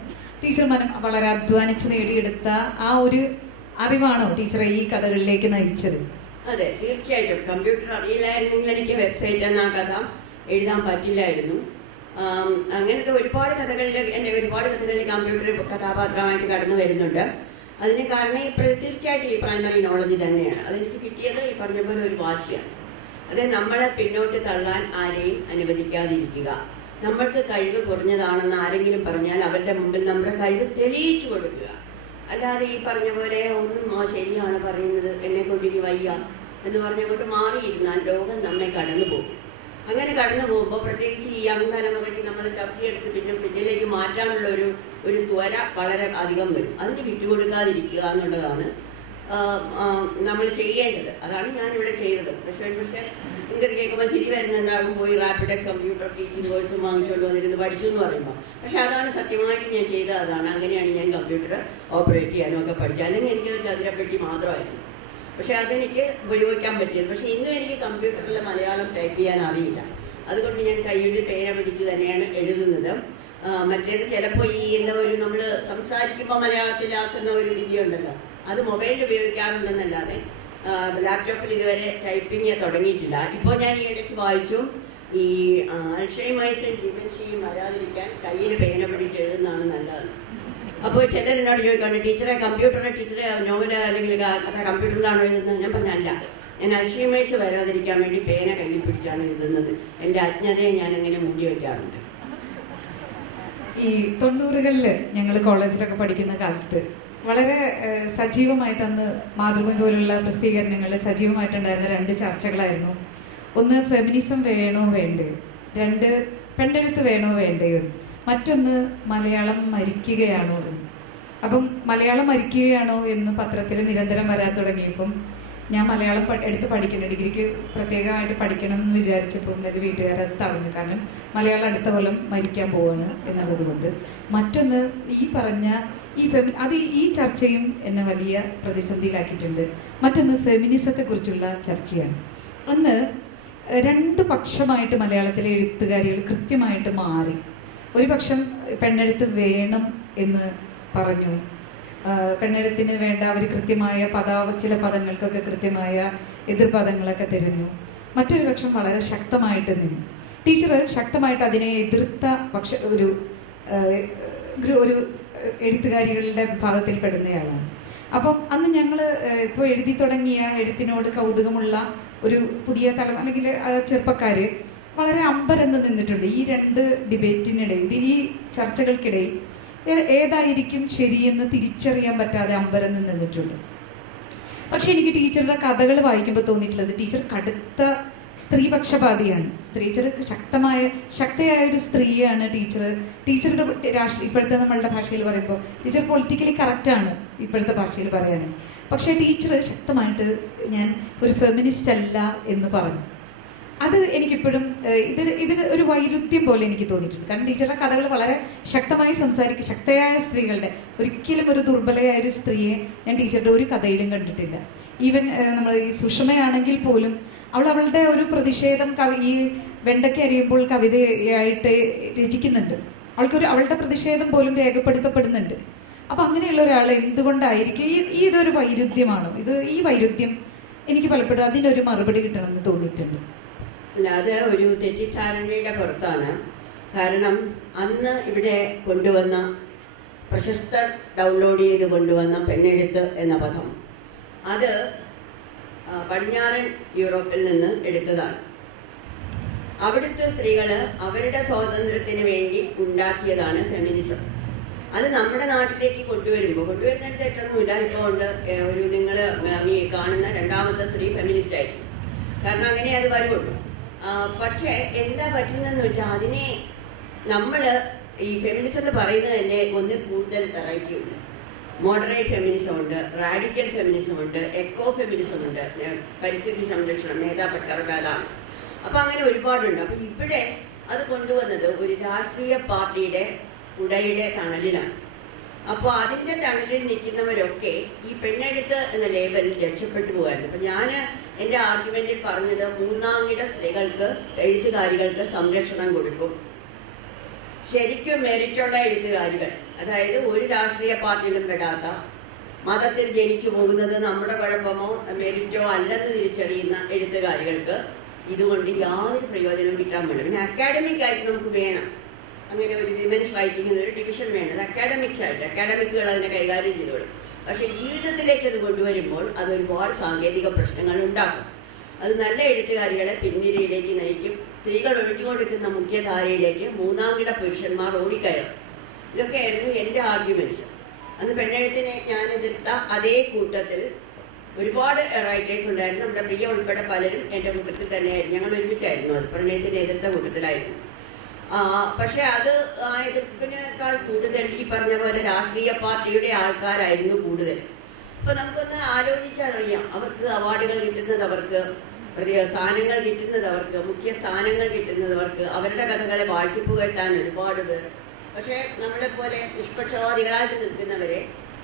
ടീച്ചർ വളരെ അധ്വാനിച്ച് നേടിയെടുത്ത ആ ഒരു അറിവാണോ ടീച്ചറെ ഈ കഥകളിലേക്ക് നയിച്ചത്? അതെ, തീർച്ചയായിട്ടും. കമ്പ്യൂട്ടർ അറിയില്ലായിരുന്നെങ്കിൽ എനിക്ക് വെബ്സൈറ്റ് എന്ന കഥ എഴുതാൻ പറ്റില്ലായിരുന്നു. അങ്ങനത്തെ ഒരുപാട് കഥകളിൽ കമ്പ്യൂട്ടർ കഥാപാത്രമായിട്ട് കടന്നു വരുന്നുണ്ട്. അതിന് കാരണം തീർച്ചയായിട്ടും ഈ പ്രൈമറി നോളജ് തന്നെയാണ്. അതെനിക്ക് കിട്ടിയത് ഈ പറഞ്ഞ പോലെ ഒരു വാശിയാണ്. അത് നമ്മളെ പിന്നോട്ട് തള്ളാൻ ആരെയും അനുവദിക്കാതിരിക്കുക. നമ്മൾക്ക് കഴിവ് കുറഞ്ഞതാണെന്ന് ആരെങ്കിലും പറഞ്ഞാൽ അവരുടെ മുമ്പിൽ നമ്മുടെ കഴിവ് തെളിയിച്ചു കൊടുക്കുക. അല്ലാതെ ഈ പറഞ്ഞ പോലെ ഒന്നും ശരിയാണ് പറയുന്നത്, എന്നെ കൊണ്ടിനി വയ്യ എന്ന് പറഞ്ഞുകൊണ്ട് മാറിയിരുന്നാൽ ലോകം നമ്മെ കടന്നു പോകും. അങ്ങനെ കടന്നു പോകുമ്പോൾ പ്രത്യേകിച്ച് ഈ യങ് തലമുറയ്ക്ക് നമ്മൾ ചവിട്ടിയെടുത്ത് പിന്നെ പിന്നിലേക്ക് മാറ്റാനുള്ള ഒരു ത്വര വളരെ അധികം വരും. അതിന് വിട്ടുകൊടുക്കാതിരിക്കുക എന്നുള്ളതാണ് നമ്മൾ ചെയ്യേണ്ടത്. അതാണ് ഞാനിവിടെ ചെയ്തത്. പക്ഷേ നിങ്ങൾക്ക് കേൾക്കുമ്പോൾ ചിരി വരുന്നുണ്ടാകും, പോയി റാപ്പിഡെക്സ് കമ്പ്യൂട്ടർ ടീച്ചിങ് കോഴ്സും വാങ്ങിച്ചുകൊണ്ട് വന്നിരുന്ന് പഠിച്ചു എന്ന് പറയുമ്പോൾ. പക്ഷെ അതാണ് സത്യമായിട്ട് ഞാൻ ചെയ്തത്. അതാണ് അങ്ങനെയാണ് ഞാൻ കമ്പ്യൂട്ടർ ഓപ്പറേറ്റ് ചെയ്യാനും ഒക്കെ പഠിച്ചത്. അല്ലെങ്കിൽ എനിക്കൊരു ചതുരപ്പെട്ടി മാത്രമായിരുന്നു. പക്ഷെ അതെനിക്ക് ഉപയോഗിക്കാൻ പറ്റിയത്. പക്ഷെ ഇന്നും എനിക്ക് കമ്പ്യൂട്ടറിൽ മലയാളം ടൈപ്പ് ചെയ്യാൻ അറിയില്ല. അതുകൊണ്ട് ഞാൻ കയ്യിൽ പേന പിടിച്ച് തന്നെയാണ് എഴുതുന്നത്. മറ്റേത് ചിലപ്പോൾ നമ്മൾ സംസാരിക്കുമ്പോൾ മലയാളത്തിലാക്കുന്ന ഒരു രീതിയുണ്ടല്ലോ, അത് മൊബൈലിൽ ഉപയോഗിക്കാറുണ്ടെന്നല്ലാതെ ലാപ്ടോപ്പിൽ ഇതുവരെ ടൈപ്പിങ് തുടങ്ങിയിട്ടില്ല. ഇപ്പോൾ ഞാൻ ഈ ഇടയ്ക്ക് വായിച്ചു, ഈ അൾഷൈമേഴ്സും ഡിമെൻഷ്യയും വരാതിരിക്കാൻ കയ്യിൽ പേന പിടിച്ച് എഴുതുന്നതാണ് നല്ലത്. അപ്പോൾ ചിലരെന്നോട് ചോദിക്കാണ്ട് ടീച്ചറെ നോവല് അല്ലെങ്കിൽ കഥ കമ്പ്യൂട്ടറിലാണോ എഴുതുന്നത്? ഞാൻ പറഞ്ഞല്ല, ഞാൻ അൾഷൈമേഴ്സ് വരാതിരിക്കാൻ വേണ്ടി പേന കയ്യിൽ പിടിച്ചാണ് എഴുതുന്നത്. എൻ്റെ അജ്ഞതയെ ഞാൻ അങ്ങനെ മൂടി വയ്ക്കാറുണ്ട്. ഈ 90കളിൽ ഞങ്ങൾ കോളേജിലൊക്കെ പഠിക്കുന്ന കാലത്ത് വളരെ സജീവമായിട്ട് അന്ന് മാതൃഭൂമി പോലുള്ള പ്രസിദ്ധീകരണങ്ങളിൽ സജീവമായിട്ടുണ്ടായിരുന്ന 2 ചർച്ചകളായിരുന്നു. ഒന്ന് ഫെമിനിസം വേണോ വേണ്ടയോ, 2 പെണ്ണെഴുത്ത് വേണോ വേണ്ടയോ, മറ്റൊന്ന് മലയാളം മരിക്കുകയാണോ എന്ന്. അപ്പം മലയാളം മരിക്കുകയാണോ എന്ന് പത്രത്തിൽ നിരന്തരം വരാൻ തുടങ്ങിയപ്പം ഞാൻ മലയാളം എടുത്ത് പഠിക്കണം, ഡിഗ്രിക്ക് പ്രത്യേകമായിട്ട് പഠിക്കണം എന്ന് വിചാരിച്ചപ്പോൾ എൻ്റെ വീട്ടുകാരെ തടഞ്ഞു. കാരണം മലയാളം അടുത്ത കൊല്ലം മരിക്കാൻ പോവാണ് എന്നുള്ളത് കൊണ്ട്. മറ്റൊന്ന് ഈ പറഞ്ഞ അത് ഈ ചർച്ചയും എന്നെ വലിയ പ്രതിസന്ധിയിലാക്കിയിട്ടുണ്ട്. മറ്റൊന്ന് ഫെമിനിസത്തെക്കുറിച്ചുള്ള ചർച്ചയാണ്. അന്ന് രണ്ട് പക്ഷമായിട്ട് മലയാളത്തിലെ എഴുത്തുകാരികൾ കൃത്യമായിട്ട് മാറി. ഒരു പക്ഷം പെണ്ണെഴുത്ത് വേണം എന്ന് പറഞ്ഞു, പെണ്ണെഴുത്തിന് വേണ്ട അവർ കൃത്യമായ ചില പദങ്ങൾക്കൊക്കെ കൃത്യമായ എതിർപദങ്ങളൊക്കെ തിരഞ്ഞു. മറ്റൊരു പക്ഷം വളരെ ശക്തമായിട്ട് നിന്നു. ടീച്ചർ ശക്തമായിട്ട് അതിനെ എതിർത്ത ഒരു എഴുത്തുകാരികളുടെ വിഭാഗത്തിൽ പെടുന്നയാളാണ്. അപ്പം അന്ന് ഞങ്ങൾ ഇപ്പോൾ എഴുതി തുടങ്ങിയ എഴുത്തിനോട് കൗതുകമുള്ള ഒരു പുതിയ തലം അല്ലെങ്കിൽ ചെറുപ്പക്കാർ വളരെ അമ്പരന്ന് നിന്നിട്ടുണ്ട്. ഈ രണ്ട് ഡിബേറ്റിനിടയിൽ, ഈ ചർച്ചകൾക്കിടയിൽ ഏതായിരിക്കും ശരിയെന്ന് തിരിച്ചറിയാൻ പറ്റാതെ അമ്പരന്ന് നിന്നിട്ടുണ്ട്. പക്ഷെ എനിക്ക് ടീച്ചറുടെ കഥകൾ വായിക്കുമ്പോൾ തോന്നിയിട്ടുള്ളത് ടീച്ചർ കടുത്ത സ്ത്രീപക്ഷപാതിയാണ്. ടീച്ചർ ശക്തയായ ഒരു സ്ത്രീയാണ്. ടീച്ചറുടെ ഇപ്പോഴത്തെ നമ്മളുടെ ഭാഷയിൽ പറയുമ്പോൾ ടീച്ചർ പൊളിറ്റിക്കലി കറക്റ്റാണ് ഇപ്പോഴത്തെ ഭാഷയിൽ പറയുകയാണെങ്കിൽ. പക്ഷേ ടീച്ചർ ശക്തമായിട്ട് ഞാൻ ഒരു ഫെമിനിസ്റ്റ് അല്ല എന്ന് പറഞ്ഞു. അത് എനിക്കിപ്പോഴും ഇതിൽ ഒരു വൈരുദ്ധ്യം പോലെ എനിക്ക് തോന്നിയിട്ടുണ്ട്. കാരണം ടീച്ചറുടെ കഥകൾ വളരെ ശക്തമായി സംസാരിക്കും. ശക്തയായ സ്ത്രീകളുടെ, ഒരിക്കലും ഒരു ദുർബലയായ ഒരു സ്ത്രീയെ ഞാൻ ടീച്ചറുടെ ഒരു കഥയിലും കണ്ടിട്ടില്ല. ഈവൻ നമ്മൾ ഈ സുഷമയാണെങ്കിൽ പോലും അവളുടെ ഒരു പ്രതിഷേധം ഈ വെണ്ടയ്ക്ക് അരിയുമ്പോൾ കവിതയായിട്ട് രചിക്കുന്നുണ്ട്. അവളുടെ പ്രതിഷേധം പോലും രേഖപ്പെടുത്തപ്പെടുന്നുണ്ട്. അപ്പം അങ്ങനെയുള്ള ഒരാൾ എന്തുകൊണ്ടായിരിക്കും ഇതൊരു വൈരുദ്ധ്യമാണോ? ഈ വൈരുദ്ധ്യം എനിക്ക് പലപ്പോഴും അതിനൊരു മറുപടി കിട്ടണമെന്ന് തോന്നിയിട്ടുണ്ട്. അല്ല, അത് ഒരു തെറ്റിദ്ധാരണയുടെ പുറത്താണ്. കാരണം അന്ന് ഇവിടെ കൊണ്ടുവന്ന പ്രശസ്തർ ഡൗൺലോഡ് ചെയ്ത് കൊണ്ടുവന്ന പെണ്ണെഴുത്ത് എന്ന പദം അത് പടിഞ്ഞാറൻ യൂറോപ്പിൽ നിന്ന് എടുത്തതാണ്. അവിടുത്തെ സ്ത്രീകൾ അവരുടെ സ്വാതന്ത്ര്യത്തിന് വേണ്ടി ഉണ്ടാക്കിയതാണ് ഫെമിനിസം. അത് നമ്മുടെ നാട്ടിലേക്ക് കൊണ്ടുവരുന്നതിന് തെറ്റൊന്നുമില്ല. ഇപ്പോൾ ഉണ്ട് നിങ്ങൾ കാണുന്ന രണ്ടാമത്തെ സ്ത്രീ ഫെമിനിസ്റ്റ് ആയിരിക്കും. കാരണം അങ്ങനെ അത് വരുള്ളൂ. പക്ഷേ എന്താ പറ്റുന്നതെന്ന് വെച്ചാൽ അതിനെ നമ്മൾ ഈ ഫെമിനിസം എന്ന് പറയുന്നത് തന്നെ ഒന്നിൽ കൂടുതൽ വെറൈറ്റി ഉണ്ട്. മോഡറേറ്റ് ഫെമിനിസം ഉണ്ട്, റാഡിക്കൽ ഫെമിനിസം ഉണ്ട്, എക്കോ ഫെമിനിസം ഉണ്ട്, പരിസ്ഥിതി സംരക്ഷണം, മേധാ പട്ടർക്കാലാണ്. അപ്പം അങ്ങനെ ഒരുപാടുണ്ട്. അപ്പം ഇവിടെ അത് കൊണ്ടുവന്നത് ഒരു രാഷ്ട്രീയ പാർട്ടിയുടെ ഉടയുടെ തണലിലാണ്. അപ്പോൾ അതിൻ്റെ തണലിൽ നിൽക്കുന്നവരൊക്കെ ഈ പെണ്ണെഴുത്ത് എന്ന ലേബലിൽ രക്ഷപ്പെട്ടു പോകായിരുന്നു. അപ്പം ഞാൻ എൻ്റെ ആർഗ്യുമെൻറ്റിൽ പറഞ്ഞത് മൂന്നാംകിട സ്ത്രീകൾക്ക്, എഴുത്തുകാരികൾക്ക് സംരക്ഷണം കൊടുക്കും. ശരിക്കും മെറിറ്റുള്ള എഴുത്തുകാരികൾ, അതായത് ഒരു രാഷ്ട്രീയ പാർട്ടിയിലും പെടാത്ത, മതത്തിൽ ജനിച്ചു പോകുന്നത് നമ്മുടെ കുഴപ്പമോ മെറിറ്റോ അല്ലെന്ന് തിരിച്ചറിയുന്ന എഴുത്തുകാരികൾക്ക് ഇതുകൊണ്ട് യാതൊരു പ്രയോജനവും കിട്ടാൻ വേണം. പിന്നെ അക്കാഡമിക്കായിട്ട് നമുക്ക് വേണം അങ്ങനെ ഒരു വിമൻസ് റൈറ്റിംഗ് എന്നൊരു ഡിവിഷൻ വേണം. അത് അക്കാഡമിക്കുകൾ അതിനെ കൈകാര്യം ചെയ്തോളും. പക്ഷേ ജീവിതത്തിലേക്ക് അത് കൊണ്ടുവരുമ്പോൾ അതൊരുപാട് സാങ്കേതിക പ്രശ്നങ്ങൾ ഉണ്ടാക്കും. അത് നല്ല എഴുത്തുകാരികളെ പിൻനിരയിലേക്ക് നയിക്കും. സ്ത്രീകൾ ഒഴിഞ്ഞുകൊടുക്കുന്ന മുഖ്യധാരയിലേക്ക് മൂന്നാംകിട പുരുഷന്മാർ ഓടിക്കയറും. ഇതൊക്കെയായിരുന്നു എൻ്റെ ആർഗ്യുമെൻറ്റ്സ്. അന്ന് പെണ്ണെഴുത്തിനെ ഞാൻ എതിർത്ത അതേ കൂട്ടത്തിൽ ഒരുപാട് റൈറ്റേഴ്സ് ഉണ്ടായിരുന്നു. നമ്മുടെ പ്രിയ ഉൾപ്പെടെ പലരും എൻ്റെ കൂട്ടത്തിൽ തന്നെയായിരുന്നു. ഞങ്ങൾ ഒരുമിച്ചായിരുന്നു. അത് പ്രമേയത്തിനെ എതിർത്ത കൂട്ടത്തിലായിരുന്നു. പക്ഷെ അത് ആ എതിർപ്പിനേക്കാൾ കൂടുതൽ ഈ പറഞ്ഞ പോലെ രാഷ്ട്രീയ പാർട്ടിയുടെ ആൾക്കാരായിരുന്നു കൂടുതൽ. അപ്പോൾ നമുക്കൊന്ന് ആലോചിച്ചറിയാം, അവർക്ക് അവാർഡുകൾ കിട്ടുന്നത്, അവർക്ക് സ്ഥാനങ്ങൾ കിട്ടുന്നത്, അവർക്ക് മുഖ്യ സ്ഥാനങ്ങൾ കിട്ടുന്നത്, അവർക്ക് അവരുടെ കഥകളെ വാഴ്ത്തിപ്പുകഴ്ത്താൻ ഒരുപാട് പേർ. പക്ഷേ നമ്മളെപ്പോലെ നിഷ്പക്ഷവാദികളായിട്ട് നിൽക്കുന്നവരെ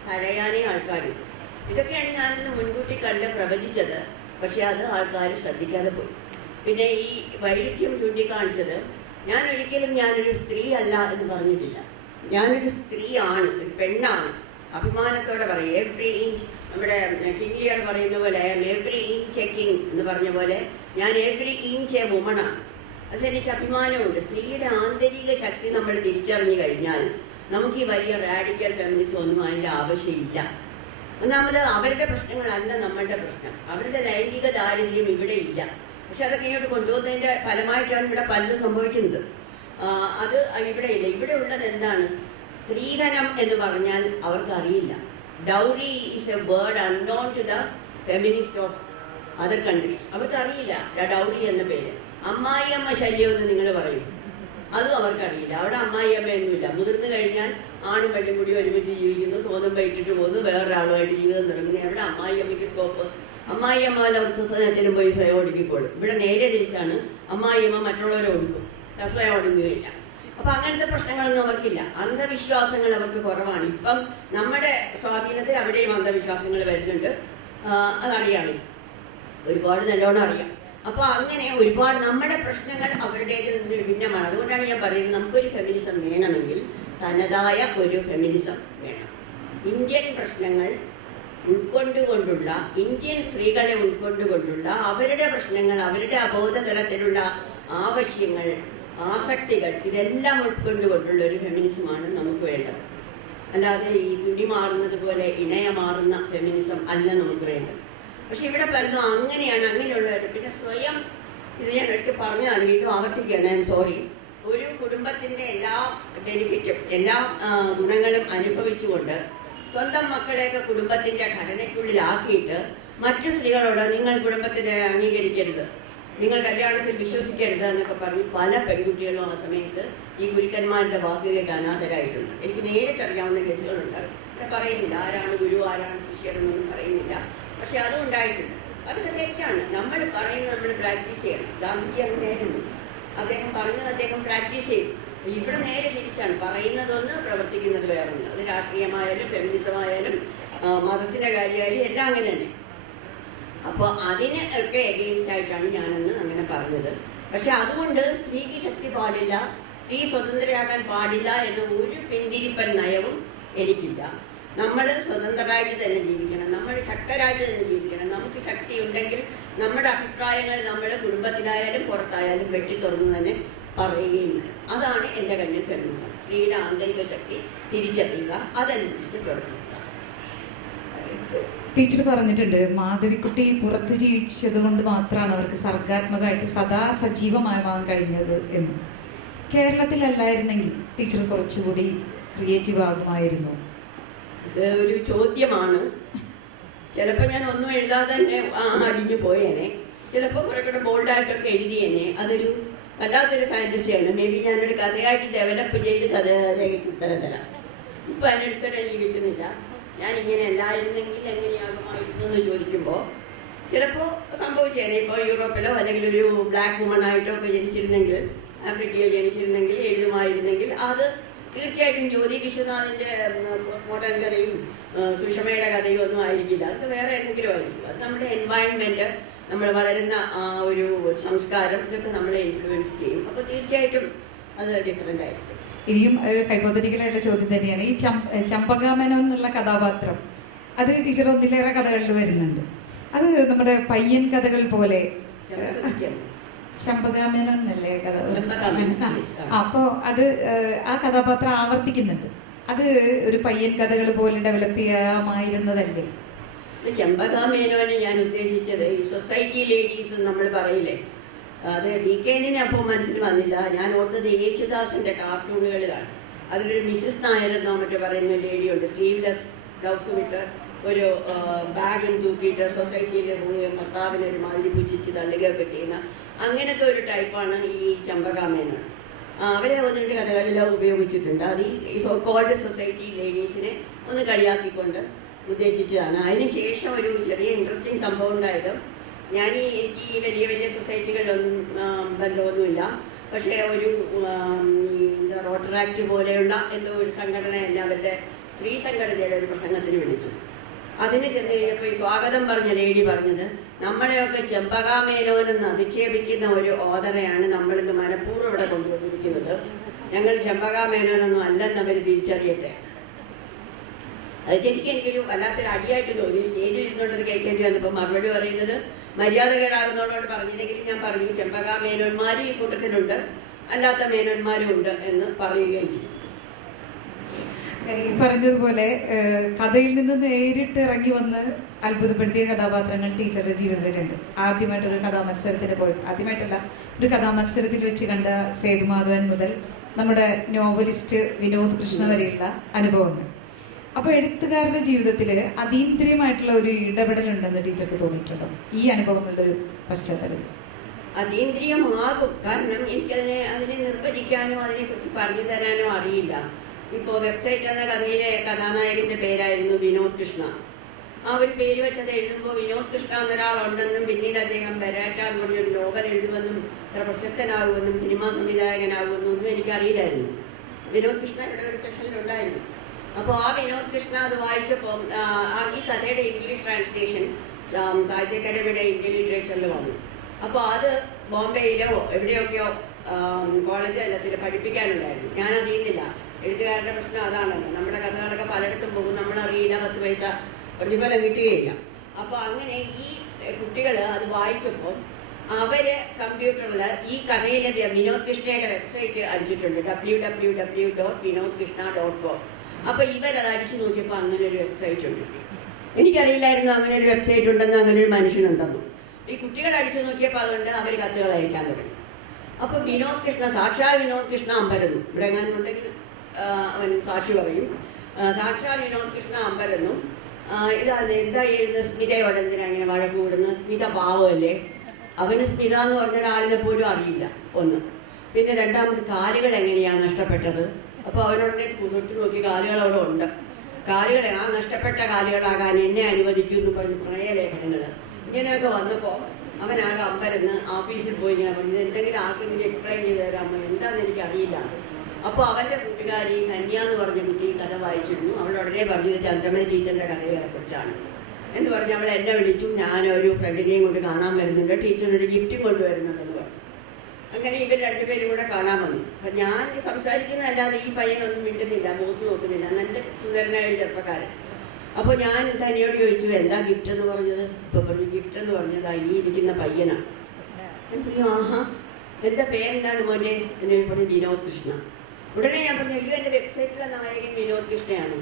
തടയാനേ ആൾക്കാരുണ്ട്. ഇതൊക്കെയാണ് ഞാനിന്ന് മുൻകൂട്ടി കണ്ട് പ്രവചിച്ചത്. പക്ഷെ അത് ആൾക്കാർ ശ്രദ്ധിക്കാതെ പോയി. പിന്നെ ഈ വൈരുദ്ധ്യം ചൂണ്ടിക്കാണിച്ചത്, ഞാനൊരു സ്ത്രീ അല്ല എന്ന് പറഞ്ഞിട്ടില്ല. ഞാനൊരു സ്ത്രീയാണ്, ഒരു പെണ്ണാണ്. അഭിമാനത്തോടെ പറയും. എവ്രി ഇഞ്ച്, നമ്മുടെ കിങ് ലിയർ പറയുന്ന പോലെ എവ്രി ഇഞ്ച് ചെക്കിങ് എന്ന് പറഞ്ഞ പോലെ ഞാൻ എവ്രി ഇഞ്ച് എ വുമണാണ്. അതെനിക്ക് അഭിമാനമുണ്ട്. സ്ത്രീയുടെ ആന്തരിക ശക്തി നമ്മൾ തിരിച്ചറിഞ്ഞു കഴിഞ്ഞാൽ നമുക്ക് ഈ വലിയ റാഡിക്കൽ ഫെമിനിസം ഒന്നും അതിൻ്റെ ആവശ്യമില്ല. ഒന്നാമത് അവരുടെ പ്രശ്നങ്ങളല്ല നമ്മളുടെ പ്രശ്നം. അവരുടെ ലൈംഗിക ദാരിദ്ര്യം ഇവിടെ ഇല്ല. പക്ഷെ അതൊക്കെ ഇങ്ങോട്ട് കൊണ്ടുപോകുന്നതിൻ്റെ ഫലമായിട്ടാണ് ഇവിടെ പലതും സംഭവിക്കുന്നത്. അത് ഇവിടെ ഇല്ല. ഇവിടെ ഉള്ളത് എന്താണ്? സ്ത്രീധനം എന്ന് പറഞ്ഞാൽ അവർക്കറിയില്ല. Dowry is a word unknown to the feminist of other countries. അവർക്കറിയില്ല ഡൗറി എന്ന പേര്. അമ്മായിയമ്മ ശല്യം എന്ന് നിങ്ങൾ പറയും, അതും അവർക്കറിയില്ല. അവിടെ അമ്മായിയമ്മയൊന്നുമില്ല. മുതിർന്നു കഴിഞ്ഞാൽ ആണും പെണ്ണും കൂടി ഒരുമിച്ച് ജീവിക്കുന്നു, തോന്നുമ്പോൾ ഇട്ടിട്ട് പോകുന്നു, വേറൊരാളുമായിട്ട് ജീവിതം തുടങ്ങുന്നു. എവിടെ അമ്മായി അമ്മയ്ക്ക് സ്കോപ്പ്? അമ്മായി അമ്മ വല്ല വൃദ്ധസദനത്തിലും പോയി സ്വയം ഒടുക്കിക്കോളും. ഇവിടെ നേരെ തിരിച്ചാണ്, അമ്മായി അമ്മ മറ്റുള്ളവരെ ഒടുക്കും, സ്വയം ഒടുങ്ങുകയില്ല. അപ്പൊ അങ്ങനത്തെ പ്രശ്നങ്ങളൊന്നും അവർക്കില്ല. അന്ധവിശ്വാസങ്ങൾ അവർക്ക് കുറവാണ്. ഇപ്പം നമ്മുടെ സ്വാധീനത്തിൽ അവിടെയും അന്ധവിശ്വാസങ്ങൾ വരുന്നുണ്ട്. അതറിയാമേ, ഒരുപാട് നല്ലോണം അറിയാം. അപ്പൊ അങ്ങനെ ഒരുപാട് നമ്മുടെ പ്രശ്നങ്ങൾ അവരുടേതിൽ നിന്ന് ഭിന്നമാണ്. അതുകൊണ്ടാണ് ഞാൻ പറയുന്നത്, നമുക്കൊരു ഫെമിനിസം വേണമെങ്കിൽ തനതായ ഒരു ഫെമിനിസം വേണം. ഇന്ത്യൻ പ്രശ്നങ്ങൾ ഉൾക്കൊണ്ടുകൊണ്ടുള്ള, ഇന്ത്യൻ സ്ത്രീകളെ ഉൾക്കൊണ്ടുകൊണ്ടുള്ള അവരുടെ പ്രശ്നങ്ങൾ, അവരുടെ അബോധതലത്തിലുള്ള ആവശ്യങ്ങൾ, ആസക്തികൾ, ഇതെല്ലാം ഉൾക്കൊണ്ടുകൊണ്ടുള്ള ഒരു ഫെമിനിസമാണ് നമുക്ക് വേണ്ടത്. അല്ലാതെ ഈ തുണി മാറുന്നത് പോലെ ഇണയ മാറുന്ന ഫെമിനിസം അല്ല നമുക്ക് വേണ്ടത്. പക്ഷെ ഇവിടെ പറയുന്നത് അങ്ങനെയാണ്, അങ്ങനെയുള്ളവർ. പിന്നെ സ്വയം, ഇത് ഞാൻ ഒരിക്കൽ പറഞ്ഞതാണ്, വീണ്ടും ആവർത്തിക്കുകയാണ്, ഐ എം സോറി. ഒരു കുടുംബത്തിന്റെ എല്ലാ ബെനിഫിറ്റും എല്ലാ ഗുണങ്ങളും അനുഭവിച്ചുകൊണ്ട് സ്വന്തം മക്കളെയൊക്കെ കുടുംബത്തിന്റെ ഘടനയ്ക്കുള്ളിലാക്കിയിട്ട് മറ്റു സ്ത്രീകളോട് നിങ്ങൾ കുടുംബത്തിനെ അംഗീകരിക്കരുത്, നിങ്ങൾ കല്യാണത്തിൽ വിശ്വസിക്കരുത് എന്നൊക്കെ പറഞ്ഞ് പല പെൺകുട്ടികളും ആ സമയത്ത് ഈ ഗുരുക്കന്മാരുടെ വാക്കുകൾക്ക് അനാഥരായിട്ടുണ്ട്. എനിക്ക് നേരിട്ടറിയാവുന്ന കേസുകളുണ്ട്. ഇവിടെ പറയുന്നില്ല ആരാണ് ഗുരു ആരാണ് ശിഷ്യരെന്നൊന്നും പറയുന്നില്ല. പക്ഷെ അതും ഉണ്ടായിട്ടുണ്ട്. അതൊക്കെ തെറ്റാണ്. നമ്മൾ പറയുന്നത് നമ്മൾ പ്രാക്ടീസ് ചെയ്യണം. ഗാന്ധിജി അങ്ങനെയായിരുന്നു. അദ്ദേഹം പറഞ്ഞത് അദ്ദേഹം പ്രാക്ടീസ് ചെയ്തു. ഇവിടെ നേരെ തിരിച്ചാണ്, പറയുന്നതൊന്ന്, പ്രവർത്തിക്കുന്നത് വേറൊന്ന്. അത് രാഷ്ട്രീയമായാലും ഫെമിനിസമായാലും മതത്തിന്റെ കാര്യമായാലും എല്ലാം അങ്ങനെ തന്നെ. അപ്പോൾ അതിന് ഒക്കെ എഗെയിൻസ്റ്റ് ആയിട്ടാണ് ഞാനന്ന് അങ്ങനെ പറഞ്ഞത്. പക്ഷെ അതുകൊണ്ട് സ്ത്രീക്ക് ശക്തി പാടില്ല, സ്ത്രീ സ്വതന്ത്രയാകാൻ പാടില്ല എന്ന ഒരു പിന്തിരിപ്പൻ നയവും എനിക്കില്ല. നമ്മൾ സ്വതന്ത്രരായിട്ട് തന്നെ ജീവിക്കണം, നമ്മൾ ശക്തരായിട്ട് തന്നെ ജീവിക്കണം. നമുക്ക് ശക്തി ഉണ്ടെങ്കിൽ നമ്മുടെ അഭിപ്രായങ്ങൾ നമ്മൾ കുടുംബത്തിലായാലും പുറത്തായാലും വെട്ടി തുറന്ന് തന്നെ പറയുകയും വേണം. അതാണ് എൻ്റെ കണ്ണിൽ ഫെമിനിസം. സ്ത്രീയുടെ ആന്തരിക ശക്തി തിരിച്ചറിയുക, അതനുസരിച്ച് പ്രവർത്തിക്കുക. ടീച്ചർ പറഞ്ഞിട്ടുണ്ട്, മാധവിക്കുട്ടി പുറത്ത് ജീവിച്ചത് കൊണ്ട് മാത്രമാണ് അവർക്ക് സർഗാത്മകമായിട്ട് സദാ സജീവമാകാൻ കഴിഞ്ഞത് എന്ന്. കേരളത്തിലല്ലായിരുന്നെങ്കിൽ ടീച്ചർ കുറച്ചുകൂടി ക്രിയേറ്റീവ് ആകുമായിരുന്നു. ഇത് ഒരു ചോദ്യമാണ്. ചിലപ്പോൾ ഞാൻ ഒന്നും എഴുതാതെ തന്നെ അടിഞ്ഞു പോയേനെ, ചിലപ്പോൾ കുറെ കൂടെ ബോൾഡായിട്ടൊക്കെ എഴുതിയേനെ. അതൊരു വല്ലാത്തൊരു ഫാൻറ്റസിയാണ്. മേ ബി ഞാനൊരു കഥയായിട്ട് ഡെവലപ്പ് ചെയ്ത് കഥയിലേക്ക് ഉത്തരം തരാം. ഇപ്പം അതിനുത്തരം എനിക്ക് കിട്ടുന്നില്ല. ഞാനിങ്ങനെ അല്ലായിരുന്നെങ്കിൽ എങ്ങനെയാകുമായിരുന്നു എന്ന് ചോദിക്കുമ്പോൾ ചിലപ്പോൾ സംഭവിച്ചേനെ. ഇപ്പോൾ യൂറോപ്പിലോ അല്ലെങ്കിൽ ഒരു ബ്ലാക്ക് വുമണായിട്ടോ ഒക്കെ ജനിച്ചിരുന്നെങ്കിൽ, ആഫ്രിക്കയിൽ ജനിച്ചിരുന്നെങ്കിൽ, എഴുതുമായിരുന്നെങ്കിൽ അത് തീർച്ചയായിട്ടും ജ്യോതി വിശ്വനാഥിൻ്റെ പോസ്റ്റ്മോർട്ടം കഥയും സുഷമയുടെ കഥയും ഒന്നും ആയിരിക്കില്ല. അത് വേറെ എന്തെങ്കിലും ആയിരിക്കും. അത് നമ്മുടെ എൻവയൺമെൻറ്റ്, നമ്മൾ വളരുന്ന ആ ഒരു സംസ്കാരം, ഇതൊക്കെ നമ്മളെ ഇൻഫ്ലുവൻസ് ചെയ്യും. അപ്പോൾ തീർച്ചയായിട്ടും അത് ഡിഫറെൻ്റ് ആയിരിക്കും. ഇനിയും ഹൈപ്പോത്തറ്റിക്കലായിട്ടുള്ള ചോദ്യം തന്നെയാണ്. ഈ ചമ്പകാമേനോൻ എന്നുള്ള കഥാപാത്രം, അത് ടീച്ചർ ഒന്നിലേറെ കഥകളിൽ വരുന്നുണ്ട്. അത് നമ്മുടെ പയ്യൻ കഥകൾ പോലെ ചമ്പകാമേനോൻ എന്നല്ലേ കഥ? അപ്പോൾ അത് ആ കഥാപാത്രം ആവർത്തിക്കുന്നുണ്ട്. അത് ഒരു പയ്യൻ കഥകൾ പോലെ ഡെവലപ്പ് ചെയ്യാമായിരുന്നതല്ലേ? ചമ്പകാമേനോനെ ഞാൻ ഉദ്ദേശിച്ചത് ഈ സൊസൈറ്റി ലേഡീസ് നമ്മൾ പറയില്ലേ, അത് DKNനെ അപ്പോൾ മനസ്സിൽ വന്നില്ല. ഞാൻ ഓർത്തത് യേശുദാസിന്റെ കാർട്ടൂണുകളിലാണ്. അതിലൊരു മിസ്സിസ് നായർ എന്നോ മറ്റോ പറയുന്ന ലേഡിയുണ്ട്, സ്ലീവ്ലെസ് ബ്ലൗസ് വിട്ട് ഒരു ബാഗും തൂക്കിയിട്ട് സൊസൈറ്റിയിൽ പോവുകയും ഭർത്താവിനെ ഒരു മാതിരി പുച്ഛിച്ച് തള്ളുകയൊക്കെ ചെയ്യുന്ന അങ്ങനത്തെ ഒരു ടൈപ്പാണ് ഈ ചമ്പകാമേനോൻ. അവരെ ഒന്ന് രണ്ട് കഥകളിലും ഉപയോഗിച്ചിട്ടുണ്ട്. അത് ഈ സോ കോൾഡ് സൊസൈറ്റി ലേഡീസിനെ ഒന്ന് കളിയാക്കിക്കൊണ്ട് ഉദ്ദേശിച്ചതാണ്. അതിനുശേഷം ഒരു ചെറിയ ഇൻട്രസ്റ്റിംഗ് സംഭവം ഉണ്ടായത്, എനിക്ക് ഈ വലിയ വലിയ സൊസൈറ്റികളിലൊന്നും ബന്ധമൊന്നുമില്ല. പക്ഷേ ഒരു എന്താ റോട്ടറാക്ട് പോലെയുള്ള എന്തോ ഒരു സംഘടന എന്നെ അവരുടെ സ്ത്രീ സംഘടനയുടെ ഒരു പ്രസംഗത്തിന് വിളിച്ചു. അതിന് ചെന്ന് കഴിഞ്ഞപ്പോൾ ഈ സ്വാഗതം പറഞ്ഞ ലേഡി പറഞ്ഞത്, നമ്മളെയൊക്കെ ചെമ്പകാമേനോനെന്ന് അധിക്ഷേപിക്കുന്ന ഒരു ഓദറയാണ് നമ്മളിന്ന് മനഃപൂർവ്വം ഇവിടെ കൊണ്ടുവന്നിരിക്കുന്നത്. ഞങ്ങൾ ചെമ്പകാമേനോനൊന്നും അല്ലെന്ന് അവർ തിരിച്ചറിയട്ടെ. അത് ശരിക്കും എനിക്കൊരു വല്ലാത്തൊരു അടിയായിട്ട് തോന്നി. സ്റ്റേജിൽ ഇരുന്നോണ്ടത് കേൾക്കേണ്ടി വന്നപ്പോൾ മറുപടി പറയുന്നത്, മര്യാദ കേടാകുന്നവരോട് പറഞ്ഞില്ലെങ്കിലും ഞാൻ പറഞ്ഞു, ചെമ്പകാമേനോന്മാരും ഈ കൂട്ടത്തിലുണ്ട്, അല്ലാത്ത മേനോന്മാരും ഉണ്ട് എന്ന് പറയുകയും ചെയ്യും. ഈ പറഞ്ഞതുപോലെ കഥയിൽ നിന്ന് നേരിട്ട് ഇറങ്ങി വന്ന് അത്ഭുതപ്പെടുത്തിയ കഥാപാത്രങ്ങൾ ടീച്ചറുടെ ജീവിതത്തിലുണ്ട്. ആദ്യമായിട്ടൊരു കഥാമത്സരത്തിന് പോയി, ആദ്യമായിട്ടല്ല, ഒരു കഥാമത്സരത്തിൽ വെച്ച് കണ്ട സേതുമാധവൻ മുതൽ നമ്മുടെ നോവലിസ്റ്റ് വിനോദ് കൃഷ്ണ വരെയുള്ള അനുഭവങ്ങൾ. അപ്പോൾ എഴുത്തുകാരുടെ ജീവിതത്തിൽ അതീന്ദ്രിയമായിട്ടുള്ള ഒരു ഇടപെടലുണ്ടെന്ന് ടീച്ചർക്ക് തോന്നിയിട്ടുണ്ടോ ഈ അനുഭവങ്ങളുടെ ഒരു പശ്ചാത്തലത്തിൽ? അതീന്ദ്രിയമാകും. കാരണം അതിനെ നിർവചിക്കാനോ അതിനെക്കുറിച്ച് പറഞ്ഞു തരാനോ അറിയില്ല. ഇപ്പോൾ വെബ്സൈറ്റ് എന്ന കഥയിലെ കഥാനായകന്റെ പേരായിരുന്നു വിനോദ് കൃഷ്ണ. ആ ഒരു പേര് വെച്ചത് എഴുതുമ്പോൾ വിനോദ് കൃഷ്ണ എന്നൊരാളുണ്ടെന്നും പിന്നീട് അദ്ദേഹം ബരാറ്റ എന്ന് പറഞ്ഞൊരു നോവൽ എഴുതുമെന്നും ഇത്ര പ്രശസ്തനാകുമെന്നും സിനിമാ സംവിധായകനാകുമെന്നും ഒന്നും എനിക്കറിയില്ലായിരുന്നു. വിനോദ് കൃഷ്ണ ഇവിടെ ഒരു സെഷനിലുണ്ടായിരുന്നു. അപ്പോൾ ആ വിനോദ് കൃഷ്ണ അത് വായിച്ചപ്പോൾ ഈ കഥയുടെ ഇംഗ്ലീഷ് ട്രാൻസ്ലേഷൻ സാഹിത്യ അക്കാദമിയുടെ ഇന്ത്യൻ ലിറ്ററേച്ചറിൽ വന്നു. അപ്പോൾ അത് ബോംബെയിലോ എവിടെയൊക്കെയോ കോളേജ് തലത്തിൽ പഠിപ്പിക്കാനുണ്ടായിരുന്നു. ഞാൻ അറിയുന്നില്ല. എഴുത്തുകാരുടെ പ്രശ്നം അതാണല്ലോ, നമ്മുടെ കഥകളൊക്കെ പലയിടത്തും പോകും, നമ്മളറിയില്ല, 10 പൈസ പ്രതിഫലം കിട്ടുകയില്ല. അപ്പോൾ അങ്ങനെ ഈ കുട്ടികൾ അത് വായിച്ചപ്പോൾ അവര് കമ്പ്യൂട്ടറിൽ ഈ കഥയിലെ വിനോദ് കൃഷ്ണയുടെ വെബ്സൈറ്റ് അടിച്ചിട്ടുണ്ട്, www.vinodkrishna.com. അപ്പോൾ ഇവരത് അടിച്ചു നോക്കിയപ്പോൾ അങ്ങനെ ഒരു വെബ്സൈറ്റ് ഉണ്ട്. എനിക്കറിയില്ലായിരുന്നു അങ്ങനെ ഒരു വെബ്സൈറ്റ് ഉണ്ടെന്ന്, അങ്ങനെ ഒരു മനുഷ്യനുണ്ടെന്നും. ഈ കുട്ടികൾ അടിച്ചു നോക്കിയപ്പോൾ അതുകൊണ്ട് അവർ കത്തുകൾ അയക്കാൻ തുടങ്ങി. അപ്പോൾ വിനോദ് കൃഷ്ണ, സാക്ഷാൽ വിനോദ് കൃഷ്ണ അമ്പരന്നു, ഇവിടെ എങ്ങാനും ഉണ്ടെങ്കിൽ അവൻ സാക്ഷി പറയും, സാക്ഷാൽ വിനോദ് കൃഷ്ണ അമ്പരന്നു. ഇതാണ് എന്താ എഴുതുന്നത്, സ്മിതയോടെ എന്തിനാ ഇങ്ങനെ വഴക്ക് കൂടുന്നത്, സ്മിത പാവമല്ലേ, അവന് സ്മിത എന്ന് പറഞ്ഞ ഒരാളിനെ പോലും അറിയില്ല. ഒന്ന്. പിന്നെ രണ്ടാമത് കാലുകൾ എങ്ങനെയാണ് നഷ്ടപ്പെട്ടത്. അപ്പോൾ അവനോടനെ തൊട്ട് നോക്കി കാലുകൾ അവിടെ ഉണ്ട്, കാലുകളെ ആ നഷ്ടപ്പെട്ട കാലുകളാകാൻ എന്നെ അനുവദിക്കൂ എന്ന് പറഞ്ഞ് പ്രണയലേഖനങ്ങൾ ഇങ്ങനെയൊക്കെ വന്നപ്പോൾ അവനാകെ അമ്പരന്ന് ഓഫീസിൽ പോയി ഇങ്ങനെ പറഞ്ഞു, എന്തെങ്കിലും ആർക്കെങ്കിലും എക്സ്പ്ലെയിൻ ചെയ്ത് തരാമോ, എന്താണെന്ന് എനിക്കറിയില്ല. അപ്പോൾ അവൻ്റെ കൂട്ടുകാരി കന്യ എന്ന് പറഞ്ഞ കുട്ടി കഥ വായിച്ചിരുന്നു. അവൾ ഉടനെ പറഞ്ഞത് ചന്ദ്രമതി ടീച്ചറിൻ്റെ കഥയെക്കുറിച്ചാണ് എന്ന് പറഞ്ഞ് അവൾ എന്നെ വിളിച്ചു. ഞാനൊരു ഫ്രണ്ടിനെയും കൊണ്ട് കാണാൻ വരുന്നുണ്ട്, ടീച്ചറിനൊരു ഗിഫ്റ്റും കൊണ്ടുവരുന്നുണ്ടെന്ന് പറഞ്ഞു. അങ്ങനെ ഇവർ രണ്ടുപേരും കൂടെ കാണാൻ വന്നു. അപ്പം ഞാൻ സംസാരിക്കുന്നതല്ലാതെ ഈ പയ്യനൊന്നും മിണ്ടുന്നില്ല, മുഖത്ത് നോക്കുന്നില്ല, നല്ല സുന്ദരനായ ഒരു ചെറുപ്പക്കാരൻ. അപ്പോൾ ഞാൻ തന്നെയോട് ചോദിച്ചു, എന്താ ഗിഫ്റ്റ് എന്ന് പറഞ്ഞത്. ഇപ്പോൾ പറഞ്ഞു ഗിഫ്റ്റ് എന്ന് പറഞ്ഞത് ഈ ഇരിക്കുന്ന പയ്യനാണ്. ഞാൻ പറഞ്ഞു, ആഹാ, എന്താ പേരെന്താണ് മോനെ എന്ന് പറഞ്ഞു, വിനോദ് കൃഷ്ണ. ഉടനെ ഞാൻ പറഞ്ഞു, അയ്യോ എൻ്റെ വെബ്സൈറ്റിലെ നായകൻ വിനോദ് കൃഷ്ണയാണ്.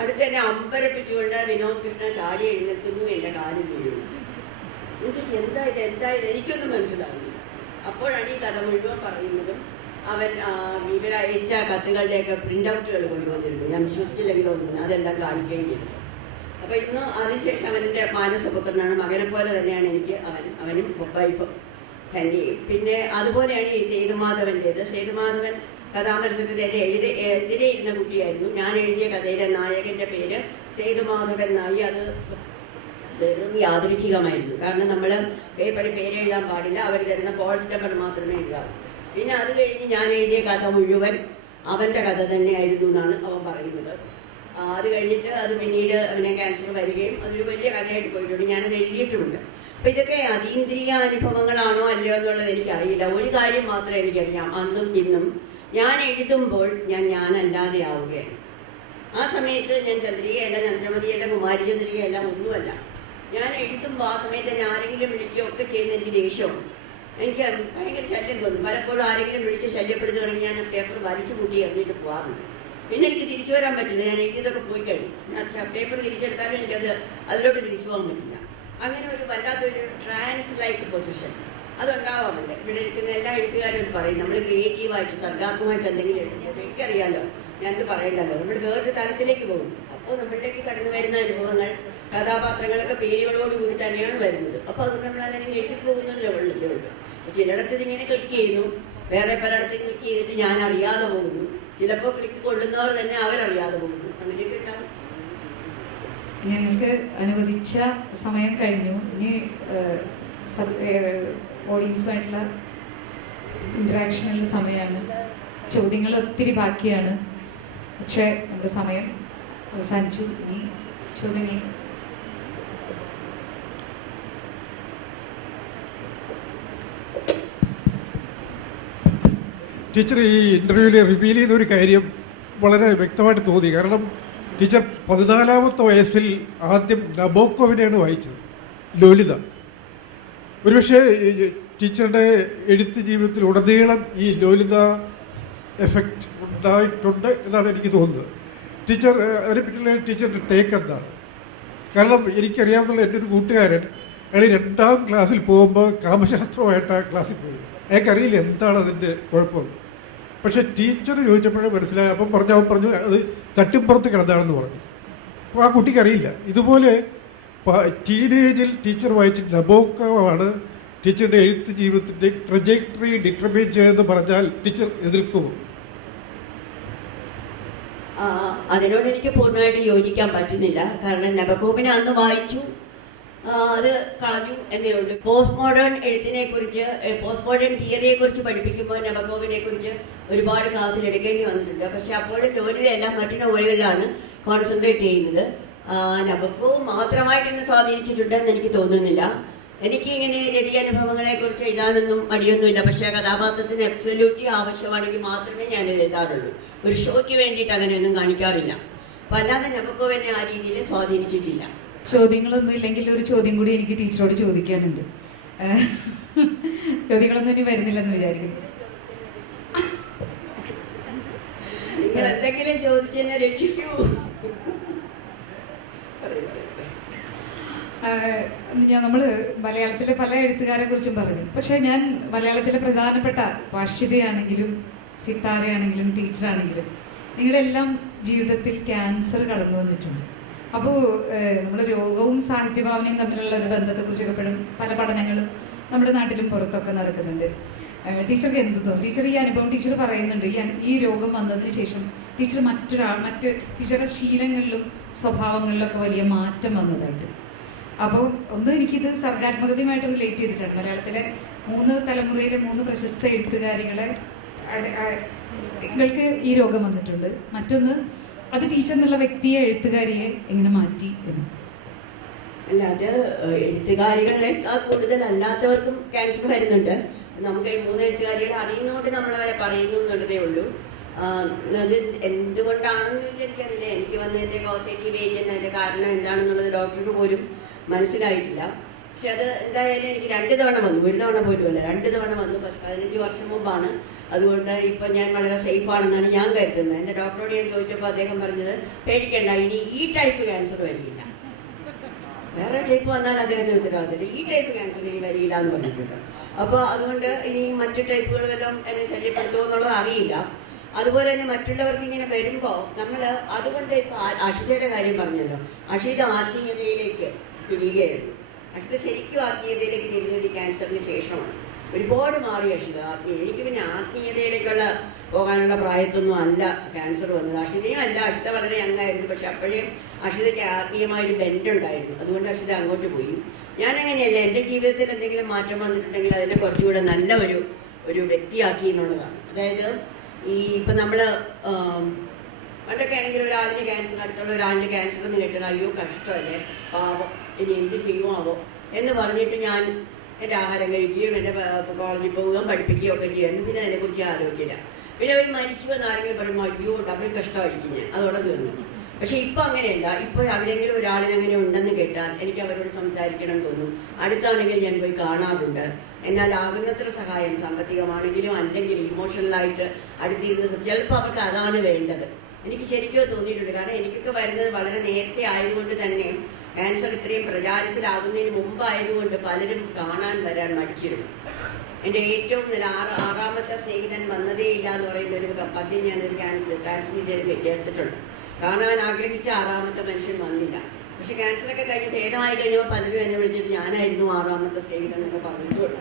അടുത്ത് എന്നെ അമ്പരപ്പിച്ചുകൊണ്ട് വിനോദ് കൃഷ്ണ ചാടി എഴുന്നേൽക്കുന്നു, എൻ്റെ കാലിൽ വീഴുന്നു. എന്താ ഇത്, എന്താ ഇത്, എനിക്കൊന്നും മനസ്സിലാകുന്നില്ല. അപ്പോഴാണ് ഈ കഥ മുഴുവൻ പറയുന്നതും അവൻ ഇവരയച്ച കത്തുകളുടെയൊക്കെ പ്രിൻ്റ് ഔട്ടുകൾ കൊണ്ടുവന്നിരുന്നു. ഞാൻ വിശ്വസിച്ചില്ലെങ്കിലും ഒന്നും അതെല്ലാം കാണിക്കുകയും ചെയ്തു. അപ്പോൾ ഇന്ന് അതിനുശേഷം അവൻ്റെ മാനസപുത്രനാണ്, മകനെ പോലെ തന്നെയാണ് എനിക്ക് അവനും വൈഫും തന്നെയും. പിന്നെ അതുപോലെയാണ് ഈ സേതുമാധവൻ്റേത്. സേതുമാധവൻ കഥാമത്സരത്തിൽ എൻ്റെ എതിരെ ഇരുന്ന കുട്ടിയായിരുന്നു. ഞാൻ എഴുതിയ കഥയിലെ നായകൻ്റെ പേര് സേതുമാധവൻ നായി. അത് വെറും യാദൃച്ഛികമായിരുന്നു. കാരണം നമ്മൾ പേപ്പറിൽ പേര് എഴുതാൻ പാടില്ല, അവർ തരുന്ന ഫോൾസ് നമ്പർ മാത്രമേ എഴുതാവൂ. പിന്നെ അത് കഴിഞ്ഞ് ഞാൻ എഴുതിയ കഥ മുഴുവൻ അവൻ്റെ കഥ തന്നെയായിരുന്നു എന്നാണ് അവൻ പറയുന്നത്. അത് കഴിഞ്ഞിട്ട് അത് പിന്നീട് അവനെ ക്യാൻസർ വരികയും അതൊരു വലിയ കഥയായിട്ട് പോയിട്ടുണ്ട്. ഞാനത് എഴുതിയിട്ടുമുണ്ട്. അപ്പം ഇതൊക്കെ അതീന്ദ്രിയ അനുഭവങ്ങളാണോ അല്ലയോ എന്നുള്ളത് എനിക്കറിയില്ല. ഒരു കാര്യം മാത്രമേ എനിക്കറിയാം, അന്നും ഇന്നും ഞാൻ എഴുതുമ്പോൾ ഞാനല്ലാതെ ആവുകയാണ്. ആ സമയത്ത് ഞാൻ ചന്ദ്രികയല്ല, ചന്ദ്രമതിയല്ല, കുമാരിചന്ദ്രികയല്ല, ഒന്നുമല്ല. ഞാൻ എഴുതുമ്പോൾ ആ സമയത്ത് എന്നെ ആരെങ്കിലും വിളിക്കുകയോ ഒക്കെ ചെയ്യുന്ന എനിക്ക് ദേഷ്യമാണ്. എനിക്ക് ഭയങ്കര ശല്യം തോന്നും. പലപ്പോഴും ആരെങ്കിലും വിളിച്ച് ശല്യപ്പെടുത്തുകയാണെങ്കിൽ ഞാൻ പേപ്പർ വലിച്ചു കൂട്ടി എറിഞ്ഞിട്ട് പോകാറുണ്ട്. പിന്നെ എനിക്ക് തിരിച്ചു വരാൻ പറ്റില്ല. ഞാൻ എഴുതിയതൊക്കെ പോയി കഴിഞ്ഞു. ഞാൻ പേപ്പർ തിരിച്ചെടുത്താലും എനിക്കത് അതിലോട്ട് തിരിച്ചു പോകാൻ പറ്റില്ല. അങ്ങനെ ഒരു വല്ലാത്തൊരു ട്രാൻസ് ലൈക്ക് പൊസിഷൻ അതുണ്ടാവാറുണ്ട്. ഇവിടെ ഇരിക്കുന്ന എല്ലാ എഴുത്തുകാരും പറയും, നമ്മൾ ക്രിയേറ്റീവായിട്ട് സർഗാത്മകമായിട്ട് എന്തെങ്കിലും എഴുതുമ്പോൾ എനിക്കറിയാമല്ലോ, ഞങ്ങൾക്ക് പറയേണ്ടല്ലോ, നമ്മൾ വേറൊരു തലത്തിലേക്ക് പോകും. അപ്പോൾ നമ്മളിലേക്ക് കടന്നു വരുന്ന അനുഭവങ്ങൾ, കഥാപാത്രങ്ങളൊക്കെ പേരുകളോടുകൂടി തന്നെയാണ് വരുന്നത്. അപ്പോൾ അതുകൊണ്ട് നമ്മൾ അങ്ങനെ എഴുതിപ്പോകുന്നല്ലോ ഉള്ളതേ ഉള്ളൂ. ചിലയിടത്ത് ഇതിങ്ങനെ ക്ലിക്ക് ചെയ്യുന്നു, വേറെ പലയിടത്തും ക്ലിക്ക് ചെയ്തിട്ട് ഞാൻ അറിയാതെ പോകുന്നു. ചിലപ്പോൾ ക്ലിക്ക് കൊള്ളുന്നവർ തന്നെ അവരറിയാതെ പോകുന്നു. അങ്ങനെയൊക്കെ ഉണ്ടാവും. ഞങ്ങൾക്ക് അനുവദിച്ച സമയം കഴിഞ്ഞു. ഇനി ഓഡിയൻസുമായിട്ടുള്ള ഇൻറ്ററാക്ഷനുള്ള സമയമാണ്. ചോദ്യങ്ങൾ ഒത്തിരി ബാക്കിയാണ്, പക്ഷേ നമ്മുടെ സമയം അവസാനിച്ചു. ഈ ചോദ്യങ്ങൾ ടീച്ചർ ഈ ഇൻ്റർവ്യൂവിൽ റിവീൽ ചെയ്തൊരു കാര്യം വളരെ വ്യക്തമായിട്ട് തോന്നി. കാരണം ടീച്ചർ 14-ാമത്തെ വയസ്സിൽ ആദ്യം നബോക്കോവിനെയാണ് വായിച്ചത്, ലോലിത. ഒരുപക്ഷെ ടീച്ചറുടെ എഴുത്ത് ജീവിതത്തിൽ ഉടനീളം ഈ ലോലിത എഫക്റ്റ് ഉണ്ടായിട്ടുണ്ട് എന്നാണ് എനിക്ക് തോന്നുന്നത്. ടീച്ചർ അതിനെപ്പറ്റിയുള്ള ടീച്ചറുടെ ടേക്ക് എന്താണ്? കാരണം എനിക്കറിയാവുന്ന എൻ്റെ ഒരു കൂട്ടുകാരൻ, അയാൾ 2ാം ക്ലാസ്സിൽ പോകുമ്പോൾ കാമശാസ്ത്രമായിട്ടാണ് ക്ലാസ്സിൽ പോയത്. അയാൾക്കറിയില്ല എന്താണ് അതിൻ്റെ കുഴപ്പം. പക്ഷേ ടീച്ചർ ചോദിച്ചപ്പോഴേ മനസ്സിലായി. അവൻ പറഞ്ഞു അത് തട്ടിപ്പുറത്ത് കിടന്നാണെന്ന് പറഞ്ഞു. അപ്പോൾ ആ കുട്ടിക്കറിയില്ല. ഇതുപോലെ ടീനേജിൽ ടീച്ചർ വായിച്ച നബോക്കോവാണ് ടീച്ചറുടെ എഴുത്ത് ജീവിതത്തിൻ്റെ ട്രജക്ടറി ഡിറ്റർമൈൻ ചെയ്തെന്ന് പറഞ്ഞാൽ ടീച്ചർ എതിർക്കുമോ? അതിനോട് എനിക്ക് പൂർണ്ണമായിട്ട് യോജിക്കാൻ പറ്റുന്നില്ല. കാരണം നബക്കോബിനെ അന്ന് വായിച്ചു, അത് കളഞ്ഞു എന്നേ ഉള്ളൂ. പോസ്റ്റ് മോഡേൺ എഴുത്തിനെ കുറിച്ച്, പോസ്റ്റ് മോഡേൺ തിയറിയെ കുറിച്ച് പഠിപ്പിക്കുമ്പോൾ നബക്കോബിനെ കുറിച്ച് ഒരുപാട് ക്ലാസ്സിൽ എടുക്കേണ്ടി വന്നിട്ടുണ്ട്. പക്ഷെ അപ്പോഴും ലോലിതെല്ലാം മറ്റു നോവലുകളിലാണ് കോൺസെൻട്രേറ്റ് ചെയ്യുന്നത്. നബക്കോവ് മാത്രമായിട്ട് എന്നെ സ്വാധീനിച്ചിട്ടുണ്ടെന്ന് എനിക്ക് തോന്നുന്നില്ല. എനിക്ക് ഇങ്ങനെ രതി അനുഭവങ്ങളെ കുറിച്ച് എഴുതാനൊന്നും മടിയൊന്നുമില്ല. പക്ഷേ കഥാപാത്രത്തിന് അബ്സല്യൂട്ട്ലി ആവശ്യമാണെങ്കിൽ മാത്രമേ ഞാൻ എഴുതാറുള്ളൂ. ഒരു ഷോയ്ക്ക് വേണ്ടിയിട്ട് അങ്ങനെയൊന്നും കാണിക്കാറില്ല. അപ്പം അല്ലാതെ നബക്കോവ് എന്നെ ആ രീതിയിൽ സ്വാധീനിച്ചിട്ടില്ല. ചോദ്യങ്ങളൊന്നും ഇല്ലെങ്കിൽ ഒരു ചോദ്യം കൂടി എനിക്ക് ടീച്ചറോട് ചോദിക്കാനുണ്ട്. ചോദ്യങ്ങളൊന്നും ഇനി വരുന്നില്ലെന്ന് വിചാരിക്കുന്നു. നിങ്ങൾ എന്തെങ്കിലും ചോദിച്ചെന്നെ രക്ഷിക്കൂ. നമ്മൾ മലയാളത്തിലെ പല എഴുത്തുകാരെ കുറിച്ചും പറഞ്ഞു. പക്ഷേ ഞാൻ മലയാളത്തിലെ പ്രധാനപ്പെട്ട ഭാഷ്യതയാണെങ്കിലും സിത്താരയാണെങ്കിലും ടീച്ചറാണെങ്കിലും നിങ്ങളെല്ലാം ജീവിതത്തിൽ ക്യാൻസർ കടന്നു വന്നിട്ടുണ്ട്. അപ്പോൾ നമ്മൾ രോഗവും സാഹിത്യഭാവനയും തമ്മിലുള്ള ഒരു ബന്ധത്തെക്കുറിച്ചൊക്കെ എപ്പോഴും പല പഠനങ്ങളും നമ്മുടെ നാട്ടിലും പുറത്തൊക്കെ നടക്കുന്നുണ്ട്. ടീച്ചർക്ക് എന്ത് തോന്നും? ടീച്ചർ ഈ അനുഭവം ടീച്ചർ പറയുന്നുണ്ട്, ഈ രോഗം വന്നതിന് ശേഷം ടീച്ചർ മറ്റ് ടീച്ചറുടെ ശീലങ്ങളിലും സ്വഭാവങ്ങളിലൊക്കെ വലിയ മാറ്റം വന്നതായിട്ട്. അപ്പോൾ ഒന്ന് എനിക്കിത് സർഗാത്മകതയുമായിട്ട് റിലേറ്റ് ചെയ്തിട്ടാണ്. മലയാളത്തിലെ 3 തലമുറയിലെ 3 പ്രശസ്ത എഴുത്തുകാരികളെ ൾക്ക് ഈ രോഗം വന്നിട്ടുണ്ട്. മറ്റൊന്ന് അത് ടീച്ചർ എന്നുള്ള വ്യക്തിയെ, എഴുത്തുകാരിയെ എങ്ങനെ മാറ്റി എന്ന്. അല്ല, അത് എഴുത്തുകാരികളെക്കാൾ കൂടുതൽ അല്ലാത്തവർക്കും ക്യാൻസർ വരുന്നുണ്ട്. നമുക്ക് 3 എഴുത്തുകാരികളെ അറിയുന്നതുകൊണ്ട് നമ്മളവരെ പറയുന്നു എന്നുള്ളതേ ഉള്ളൂ. അത് എന്തുകൊണ്ടാണെന്ന് ചോദിച്ചാൽ എനിക്കറിയില്ല. എനിക്ക് വന്നതിൻ്റെ കോസേറ്റീവ് ഏജന്റ്, അതിൻ്റെ കാരണം എന്താണെന്നുള്ളത് ഡോക്ടർക്ക് പോലും മനസ്സിലായിട്ടില്ല. പക്ഷെ അത് എന്തായാലും എനിക്ക് 2 തവണ വന്നു, 1 തവണ പോലും അല്ല, 2 തവണ വന്നു. 15 വർഷം മുമ്പാണ്. അതുകൊണ്ട് ഇപ്പം ഞാൻ വളരെ സേഫ് ആണെന്നാണ് ഞാൻ കരുതുന്നത്. എൻ്റെ ഡോക്ടറോട് ഞാൻ ചോദിച്ചപ്പോൾ അദ്ദേഹം പറഞ്ഞത്, പേടിക്കണ്ട, ഇനി ഈ ടൈപ്പ് ക്യാൻസർ വരില്ല. വേറെ ടൈപ്പ് വന്നാൽ അദ്ദേഹത്തിന് ഉത്തരവാദിത്തം, ഈ ടൈപ്പ് ക്യാൻസർ ഇനി വരില്ല എന്ന് പറഞ്ഞിട്ടുണ്ട്. അപ്പോൾ അതുകൊണ്ട് ഇനി മറ്റു ടൈപ്പുകളെല്ലാം എന്നെ ശല്യപ്പെടുത്തുമോ എന്നുള്ളത് അറിയില്ല. അതുപോലെ തന്നെ മറ്റുള്ളവർക്ക് ഇങ്ങനെ വരുമ്പോൾ നമ്മൾ അതുകൊണ്ട് ഇപ്പോൾ അഷിതയുടെ കാര്യം പറഞ്ഞല്ലോ, അഷിത ആത്മീയതയിലേക്ക് തിരികെയായിരുന്നു. അഷിത ശരിക്കും ആത്മീയതയിലേക്ക് തിരിഞ്ഞത് ക്യാൻസറിന് ശേഷമാണ്. ഒരുപാട് മാറി അഷിത ആത്മീയ. എനിക്ക് പിന്നെ ആത്മീയതയിലേക്കുള്ള പോകാനുള്ള പ്രായത്തൊന്നും അല്ല ക്യാൻസർ വന്നത്. അഷിതയും അല്ല, അഷിത വളരെ യങ്ങായിരുന്നു. പക്ഷെ അപ്പോഴേയും അഷിതയ്ക്ക് ആത്മീയമായൊരു ബെൻഡുണ്ടായിരുന്നു. അതുകൊണ്ട് അഷിത അങ്ങോട്ട് പോയി. ഞാനങ്ങനെയല്ല, എൻ്റെ ജീവിതത്തിൽ എന്തെങ്കിലും മാറ്റം വന്നിട്ടുണ്ടെങ്കിൽ അതിനെ കുറച്ചുകൂടെ നല്ല ഒരു വ്യക്തിയാക്കി എന്നുള്ളതാണ്. അതായത് ഇപ്പം നമ്മൾ പണ്ടൊക്കെ ആണെങ്കിൽ ഒരാളിന് ക്യാൻസർ, അടുത്തുള്ള ഒരാളിന് ക്യാൻസർ എന്ന് കേട്ടാൽ അയ്യോ കഷ്ടമല്ലേ, പാവം, ഇനി എന്ത് ചെയ്യുമാവോ എന്ന് പറഞ്ഞിട്ട് ഞാൻ എൻ്റെ ആഹാരം കഴിക്കുകയും എൻ്റെ കോളേജിൽ പോവുകയും പഠിപ്പിക്കുകയും ഒക്കെ ചെയ്യാൻ, പിന്നെ അതിനെക്കുറിച്ച് ആലോചിക്കില്ല. പിന്നെ അവർ മരിച്ചു എന്ന് ആരെങ്കിലും പറയുമ്പോൾ അയ്യോ ഡബിൾ കഷ്ടമായിരിക്കും ഞാൻ, അതോടെ തീർന്നു. പക്ഷെ ഇപ്പം അങ്ങനെയല്ല. ഇപ്പോൾ എവിടെയെങ്കിലും ഒരാളിനങ്ങനെ ഉണ്ടെന്ന് കേട്ടാൽ എനിക്ക് അവരോട് സംസാരിക്കണം തോന്നും. അടുത്താണെങ്കിൽ ഞാൻ പോയി കാണാറുണ്ട്. എന്നാൽ ആകുന്നത്ര സഹായം, സാമ്പത്തികമാണെങ്കിലും അല്ലെങ്കിൽ ഇമോഷണലായിട്ട് അടുത്തിരുന്ന്, ചിലപ്പോൾ അവർക്ക് അതാണ് വേണ്ടത്. എനിക്ക് ശരിക്കും തോന്നിയിട്ടുണ്ട്. കാരണം എനിക്കൊക്കെ വരുന്നത് വളരെ നേരത്തെ ആയതുകൊണ്ട് തന്നെ, ക്യാൻസർ ഇത്രയും പ്രചാരത്തിലാകുന്നതിന് മുമ്പായതുകൊണ്ട് പലരും കാണാൻ വരാൻ മടിച്ചിരുന്നു. എൻ്റെ ഏറ്റവും നല്ല 6ാമത്തെ സ്നേഹിതൻ വന്നതേ ഇല്ല എന്ന് പറയുന്ന ഒരു പദ്യം ഞാൻ ട്രാൻസ്മിറ്റ് ചേർത്തിട്ടുണ്ട്. കാണാൻ ആഗ്രഹിച്ച 6ാമത്തെ മനുഷ്യൻ വന്നില്ല. പക്ഷെ ക്യാൻസറൊക്കെ കഴിഞ്ഞ് ഭേദമായി കഴിഞ്ഞപ്പോൾ പലരും എന്നെ വിളിച്ചിട്ട് ഞാനായിരുന്നു 6ാമത്തെ സ്നേഹിതൻ എന്നൊക്കെ പറഞ്ഞിട്ടുണ്ട്.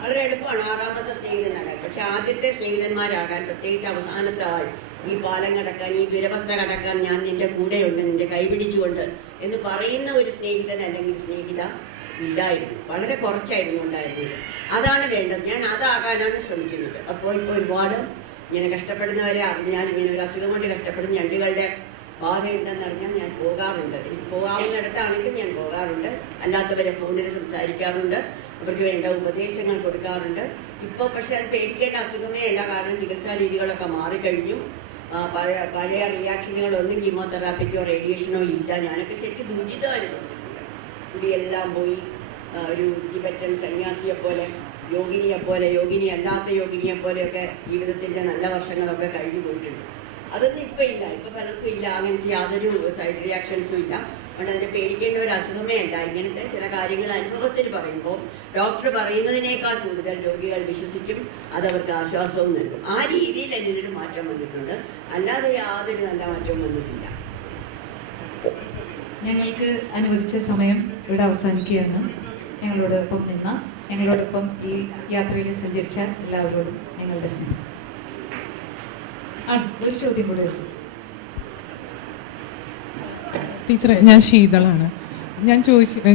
വളരെ എളുപ്പമാണ് 6ാമത്തെ സ്നേഹിതനാകാൻ. പക്ഷെ ആദ്യത്തെ സ്നേഹിതന്മാരാകാൻ, പ്രത്യേകിച്ച് അവസാനത്തെ ആൾ, ഈ പാലം കടക്കാൻ, ഈ ദുരവസ്ഥ കടക്കാൻ ഞാൻ നിന്റെ കൂടെയുണ്ട്, നിന്റെ കൈപിടിച്ചുകൊണ്ട് എന്ന് പറയുന്ന ഒരു സ്നേഹിതൻ അല്ലെങ്കിൽ സ്നേഹിത ഇല്ലായിരുന്നു. വളരെ കുറച്ചായിരുന്നു ഉണ്ടായിരുന്നത്. അതാണ് വേണ്ടത്. ഞാൻ അതാകാനാണ് ശ്രമിക്കുന്നത്. അപ്പോൾ ഇപ്പോൾ ഒരുപാട് ഇങ്ങനെ കഷ്ടപ്പെടുന്നവരെ അറിഞ്ഞാൽ, ഇങ്ങനെ ഒരു അസുഖം കൊണ്ട് കഷ്ടപ്പെടുന്ന ഞണ്ടുകളുടെ ബാധയുണ്ടെന്ന് അറിഞ്ഞാൽ ഞാൻ പോകാറുണ്ട്. എനിക്ക് പോകാവുന്നിടത്താണെങ്കിൽ ഞാൻ പോകാറുണ്ട്. അല്ലാത്തവരെ ഫോണിൽ സംസാരിക്കാറുണ്ട്, അവർക്ക് വേണ്ട ഉപദേശങ്ങൾ കൊടുക്കാറുണ്ട്. ഇപ്പോൾ പക്ഷെ അത് പേടിക്കേണ്ട അസുഖമേ അല്ല. കാരണം ചികിത്സാ രീതികളൊക്കെ മാറിക്കഴിഞ്ഞു. പഴയ റിയാക്ഷനുകളൊന്നും കീമോതെറാപ്പിക്കോ റേഡിയേഷനോ ഇല്ല. ഞാനൊക്കെ ശരിക്കും ദുരിതം അനുഭവിച്ചിട്ടുണ്ട്. കുടിയെല്ലാം പോയി ഒരു ടിബറ്റൻ സന്യാസിയെപ്പോലെ, യോഗിനിയെപ്പോലെ, യോഗിനി അല്ലാത്ത യോഗിനിയെപ്പോലെയൊക്കെ ജീവിതത്തിൻ്റെ നല്ല വർഷങ്ങളൊക്കെ കഴിഞ്ഞു പോയിട്ടുണ്ട്. അതൊന്നും ഇപ്പം ഇല്ല. ഇപ്പം പലർക്കും ഇല്ല, അങ്ങനത്തെ യാതൊരു സൈഡ് റിയാക്ഷൻസും ഇല്ല. അതുകൊണ്ട് അതിനെ പേടിക്കേണ്ട ഒരു അസുഖമേ അല്ല. ഇങ്ങനത്തെ ചില കാര്യങ്ങൾ അനുഭവത്തിൽ പറയുമ്പോൾ ഡോക്ടർ പറയുന്നതിനേക്കാൾ കൂടുതൽ രോഗികൾ വിശ്വസിക്കും, അതവർക്ക് ആശ്വാസവും നൽകും. ആ രീതിയിൽ എന്നിലൊരു മാറ്റം വന്നിട്ടുണ്ട്. അല്ലാതെ യാതൊരു നല്ല മാറ്റവും വന്നിട്ടില്ല. ഞങ്ങൾക്ക് അനുവദിച്ച സമയം ഇവിടെ അവസാനിക്കുകയാണ്. ഞങ്ങളോടൊപ്പം നിന്ന, ഞങ്ങളോടൊപ്പം ഈ യാത്രയിൽ സഞ്ചരിച്ച എല്ലാവരോടും ഞങ്ങളുടെ സ്നേഹം. ഒരു ചോദ്യം കൂടെ ഉള്ളൂ. ടീച്ചറെ, ഞാൻ ശീതളാണ്. ഞാൻ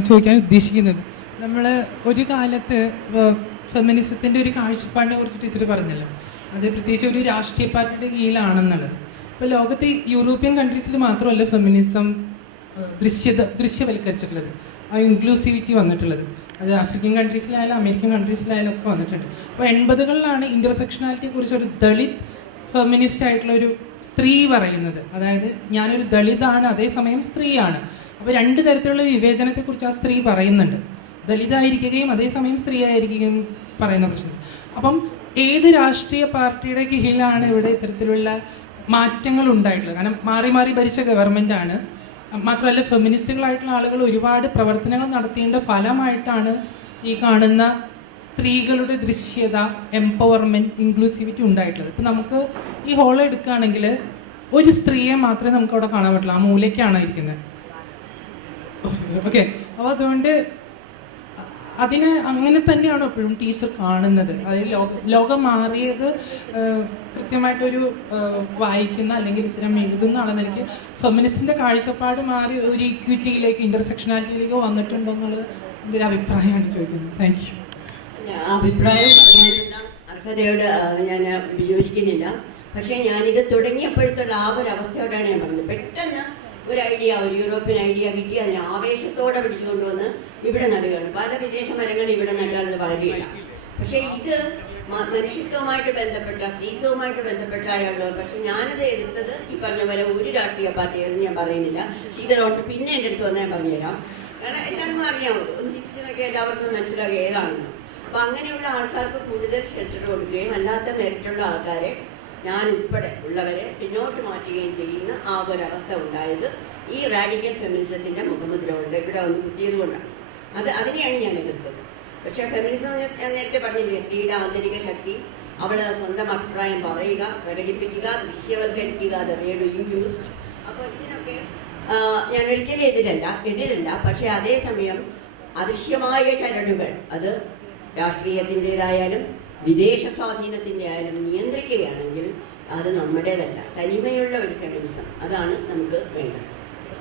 ചോദിക്കാൻ ഉദ്ദേശിക്കുന്നത്, നമ്മൾ ഒരു കാലത്ത് ഫെമിനിസത്തിൻ്റെ ഒരു കാഴ്ചപ്പാടിനെ കുറിച്ച് ടീച്ചർ പറഞ്ഞല്ലോ, അത് പ്രത്യേകിച്ച് ഒരു രാഷ്ട്രീയ പാർട്ടിയുടെ കീഴിലാണെന്നുള്ളത്. ഇപ്പോൾ ലോകത്തെ യൂറോപ്യൻ കൺട്രീസിൽ മാത്രമല്ല ഫെമിനിസം ദൃശ്യവൽക്കരിച്ചിട്ടുള്ളത്, ആ ഇൻക്ലൂസിവിറ്റി വന്നിട്ടുള്ളത്. അത് ആഫ്രിക്കൻ കൺട്രീസിലായാലും അമേരിക്കൻ കൺട്രീസിലായാലും ഒക്കെ വന്നിട്ടുണ്ട്. അപ്പോൾ 80കളിലാണ് ഇൻ്റർസെക്ഷനാലിറ്റിയെ കുറിച്ച് ഒരു ദളിത് ഫെമിനിസ്റ്റ് ആയിട്ടുള്ള ഒരു സ്ത്രീ പറയുന്നത്. അതായത് ഞാനൊരു ദളിതാണ്, അതേസമയം സ്ത്രീയാണ്. അപ്പോൾ 2 തരത്തിലുള്ള വിവേചനത്തെക്കുറിച്ച് ആ സ്ത്രീ പറയുന്നുണ്ട്. ദളിതായിരിക്കുകയും അതേസമയം സ്ത്രീ ആയിരിക്കുകയും പറയുന്ന പ്രശ്നം. അപ്പം ഏത് രാഷ്ട്രീയ പാർട്ടിയുടെ കീഴിലാണ് ഇവിടെ ഇത്തരത്തിലുള്ള മാറ്റങ്ങൾ ഉണ്ടായിട്ടുള്ളത്? കാരണം മാറി മാറി ഭരിച്ച ഗവൺമെൻറ്റാണ്. മാത്രമല്ല ഫെമിനിസ്റ്റുകളായിട്ടുള്ള ആളുകൾ ഒരുപാട് പ്രവർത്തനങ്ങൾ നടത്തേണ്ട ഫലമായിട്ടാണ് ഈ കാണുന്ന സ്ത്രീകളുടെ ദൃശ്യത, എംപവർമെൻറ്റ്, ഇൻക്ലൂസിവിറ്റി ഉണ്ടായിട്ടുള്ളത്. ഇപ്പം നമുക്ക് ഈ ഹോൾ എടുക്കുകയാണെങ്കിൽ ഒരു സ്ത്രീയെ മാത്രമേ നമുക്ക് അവിടെ കാണാൻ പറ്റുള്ളൂ, ആ മൂലയ്ക്കാണ് ഇരിക്കുന്നത്. ഓക്കെ, അപ്പോൾ അതുകൊണ്ട് അതിന് അങ്ങനെ തന്നെയാണ് എപ്പോഴും ടീച്ചർ കാണുന്നത്. അതായത് ലോകം മാറിയത് കൃത്യമായിട്ടൊരു വായിക്കുന്ന അല്ലെങ്കിൽ ഇത്തരം എഴുതുന്ന ആളെന്ന് എനിക്ക് ഫെമിനിസ്റ്റിൻ്റെ കാഴ്ചപ്പാട് മാറി ഒരു ഇക്വിറ്റിയിലേക്ക്, ഇൻ്റർസെക്ഷനാലിറ്റിയിലേക്ക് വന്നിട്ടുണ്ടോ എന്നുള്ളത് എൻ്റെ ഒരു അഭിപ്രായമാണ് ചോദിക്കുന്നത്. Thank you. അഭിപ്രായം പറയാനുള്ള അർഹതയോട് ഞാൻ വിയോജിക്കുന്നില്ല. പക്ഷേ ഞാനിത് തുടങ്ങിയപ്പോഴത്തുള്ള ആ ഒരു അവസ്ഥയോടാണ് ഞാൻ പറഞ്ഞത്. പെട്ടെന്ന് ഒരു ഐഡിയ, ഒരു യൂറോപ്യൻ ഐഡിയ കിട്ടി, അതിനെ ആവേശത്തോടെ പിടിച്ചുകൊണ്ടുവന്ന് ഇവിടെ നടുകയാണ്. പല വിദേശ മരങ്ങൾ ഇവിടെ നട്ടാൽ അത് വളരെയില്ല. പക്ഷേ ഇത് മനുഷ്യത്വമായിട്ട് ബന്ധപ്പെട്ട, സ്ത്രീത്വവുമായിട്ട് ബന്ധപ്പെട്ടായുള്ളവർ. പക്ഷെ ഞാനത് എതിർത്തത് ഈ പറഞ്ഞ പോലെ ഒരു രാഷ്ട്രീയ പാർട്ടി എന്ന് ഞാൻ പറയുന്നില്ല. ശീതളോട്ട് പിന്നെ എൻ്റെ അടുത്ത് വന്നാൽ ഞാൻ പറഞ്ഞുതരാം. കാരണം എല്ലാവർക്കും അറിയാമല്ലോ, ഒന്ന് ചിരിച്ചതൊക്കെ എല്ലാവർക്കും മനസ്സിലാകുക ഏതാണെന്ന്. അപ്പം അങ്ങനെയുള്ള ആൾക്കാർക്ക് കൂടുതൽ ഷെൽട്ടർ കൊടുക്കുകയും അല്ലാത്ത മെറിറ്റുള്ള ആൾക്കാരെ, ഞാൻ ഉൾപ്പെടെ ഉള്ളവരെ പിന്നോട്ട് മാറ്റുകയും ചെയ്യുന്ന ആ ഒരവസ്ഥ ഉണ്ടായത് ഈ റാഡിക്കൽ ഫെമിനിസത്തിൻ്റെ മുഖമുദ്ര കൊണ്ട് ഇവിടെ വന്ന് കുത്തിയത് കൊണ്ടാണ്. അതിനെയാണ് ഞാൻ എതിർത്തത്. പക്ഷേ ഫെമിനിസം ഞാൻ നേരത്തെ പറഞ്ഞില്ലേ, സ്ത്രീയുടെ ആന്തരിക ശക്തി, അവൾ സ്വന്തം അഭിപ്രായം പറയുക, പ്രകടിപ്പിക്കുക, ദൃശ്യവൽക്കരിക്കുക, ദ വേർഡ് യു യൂസ്ഡ്. അപ്പോൾ ഇതിനൊക്കെ ഞാൻ ഒരിക്കലും എതിരല്ല. പക്ഷേ അതേസമയം അദൃശ്യമായ ചരടുകൾ അത് രാഷ്ട്രീയത്തിൻ്റെതായാലും വിദേശ സ്വാധീനത്തിൻ്റെ ആയാലും നിയന്ത്രിക്കുകയാണെങ്കിൽ അത് നമ്മുടേതല്ല. തനിമയുള്ള ഒരു ഫെമിനിസം, അതാണ് നമുക്ക് വേണ്ടത്.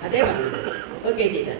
അതേ പറഞ്ഞു. ഓക്കെ, ചെയ്ത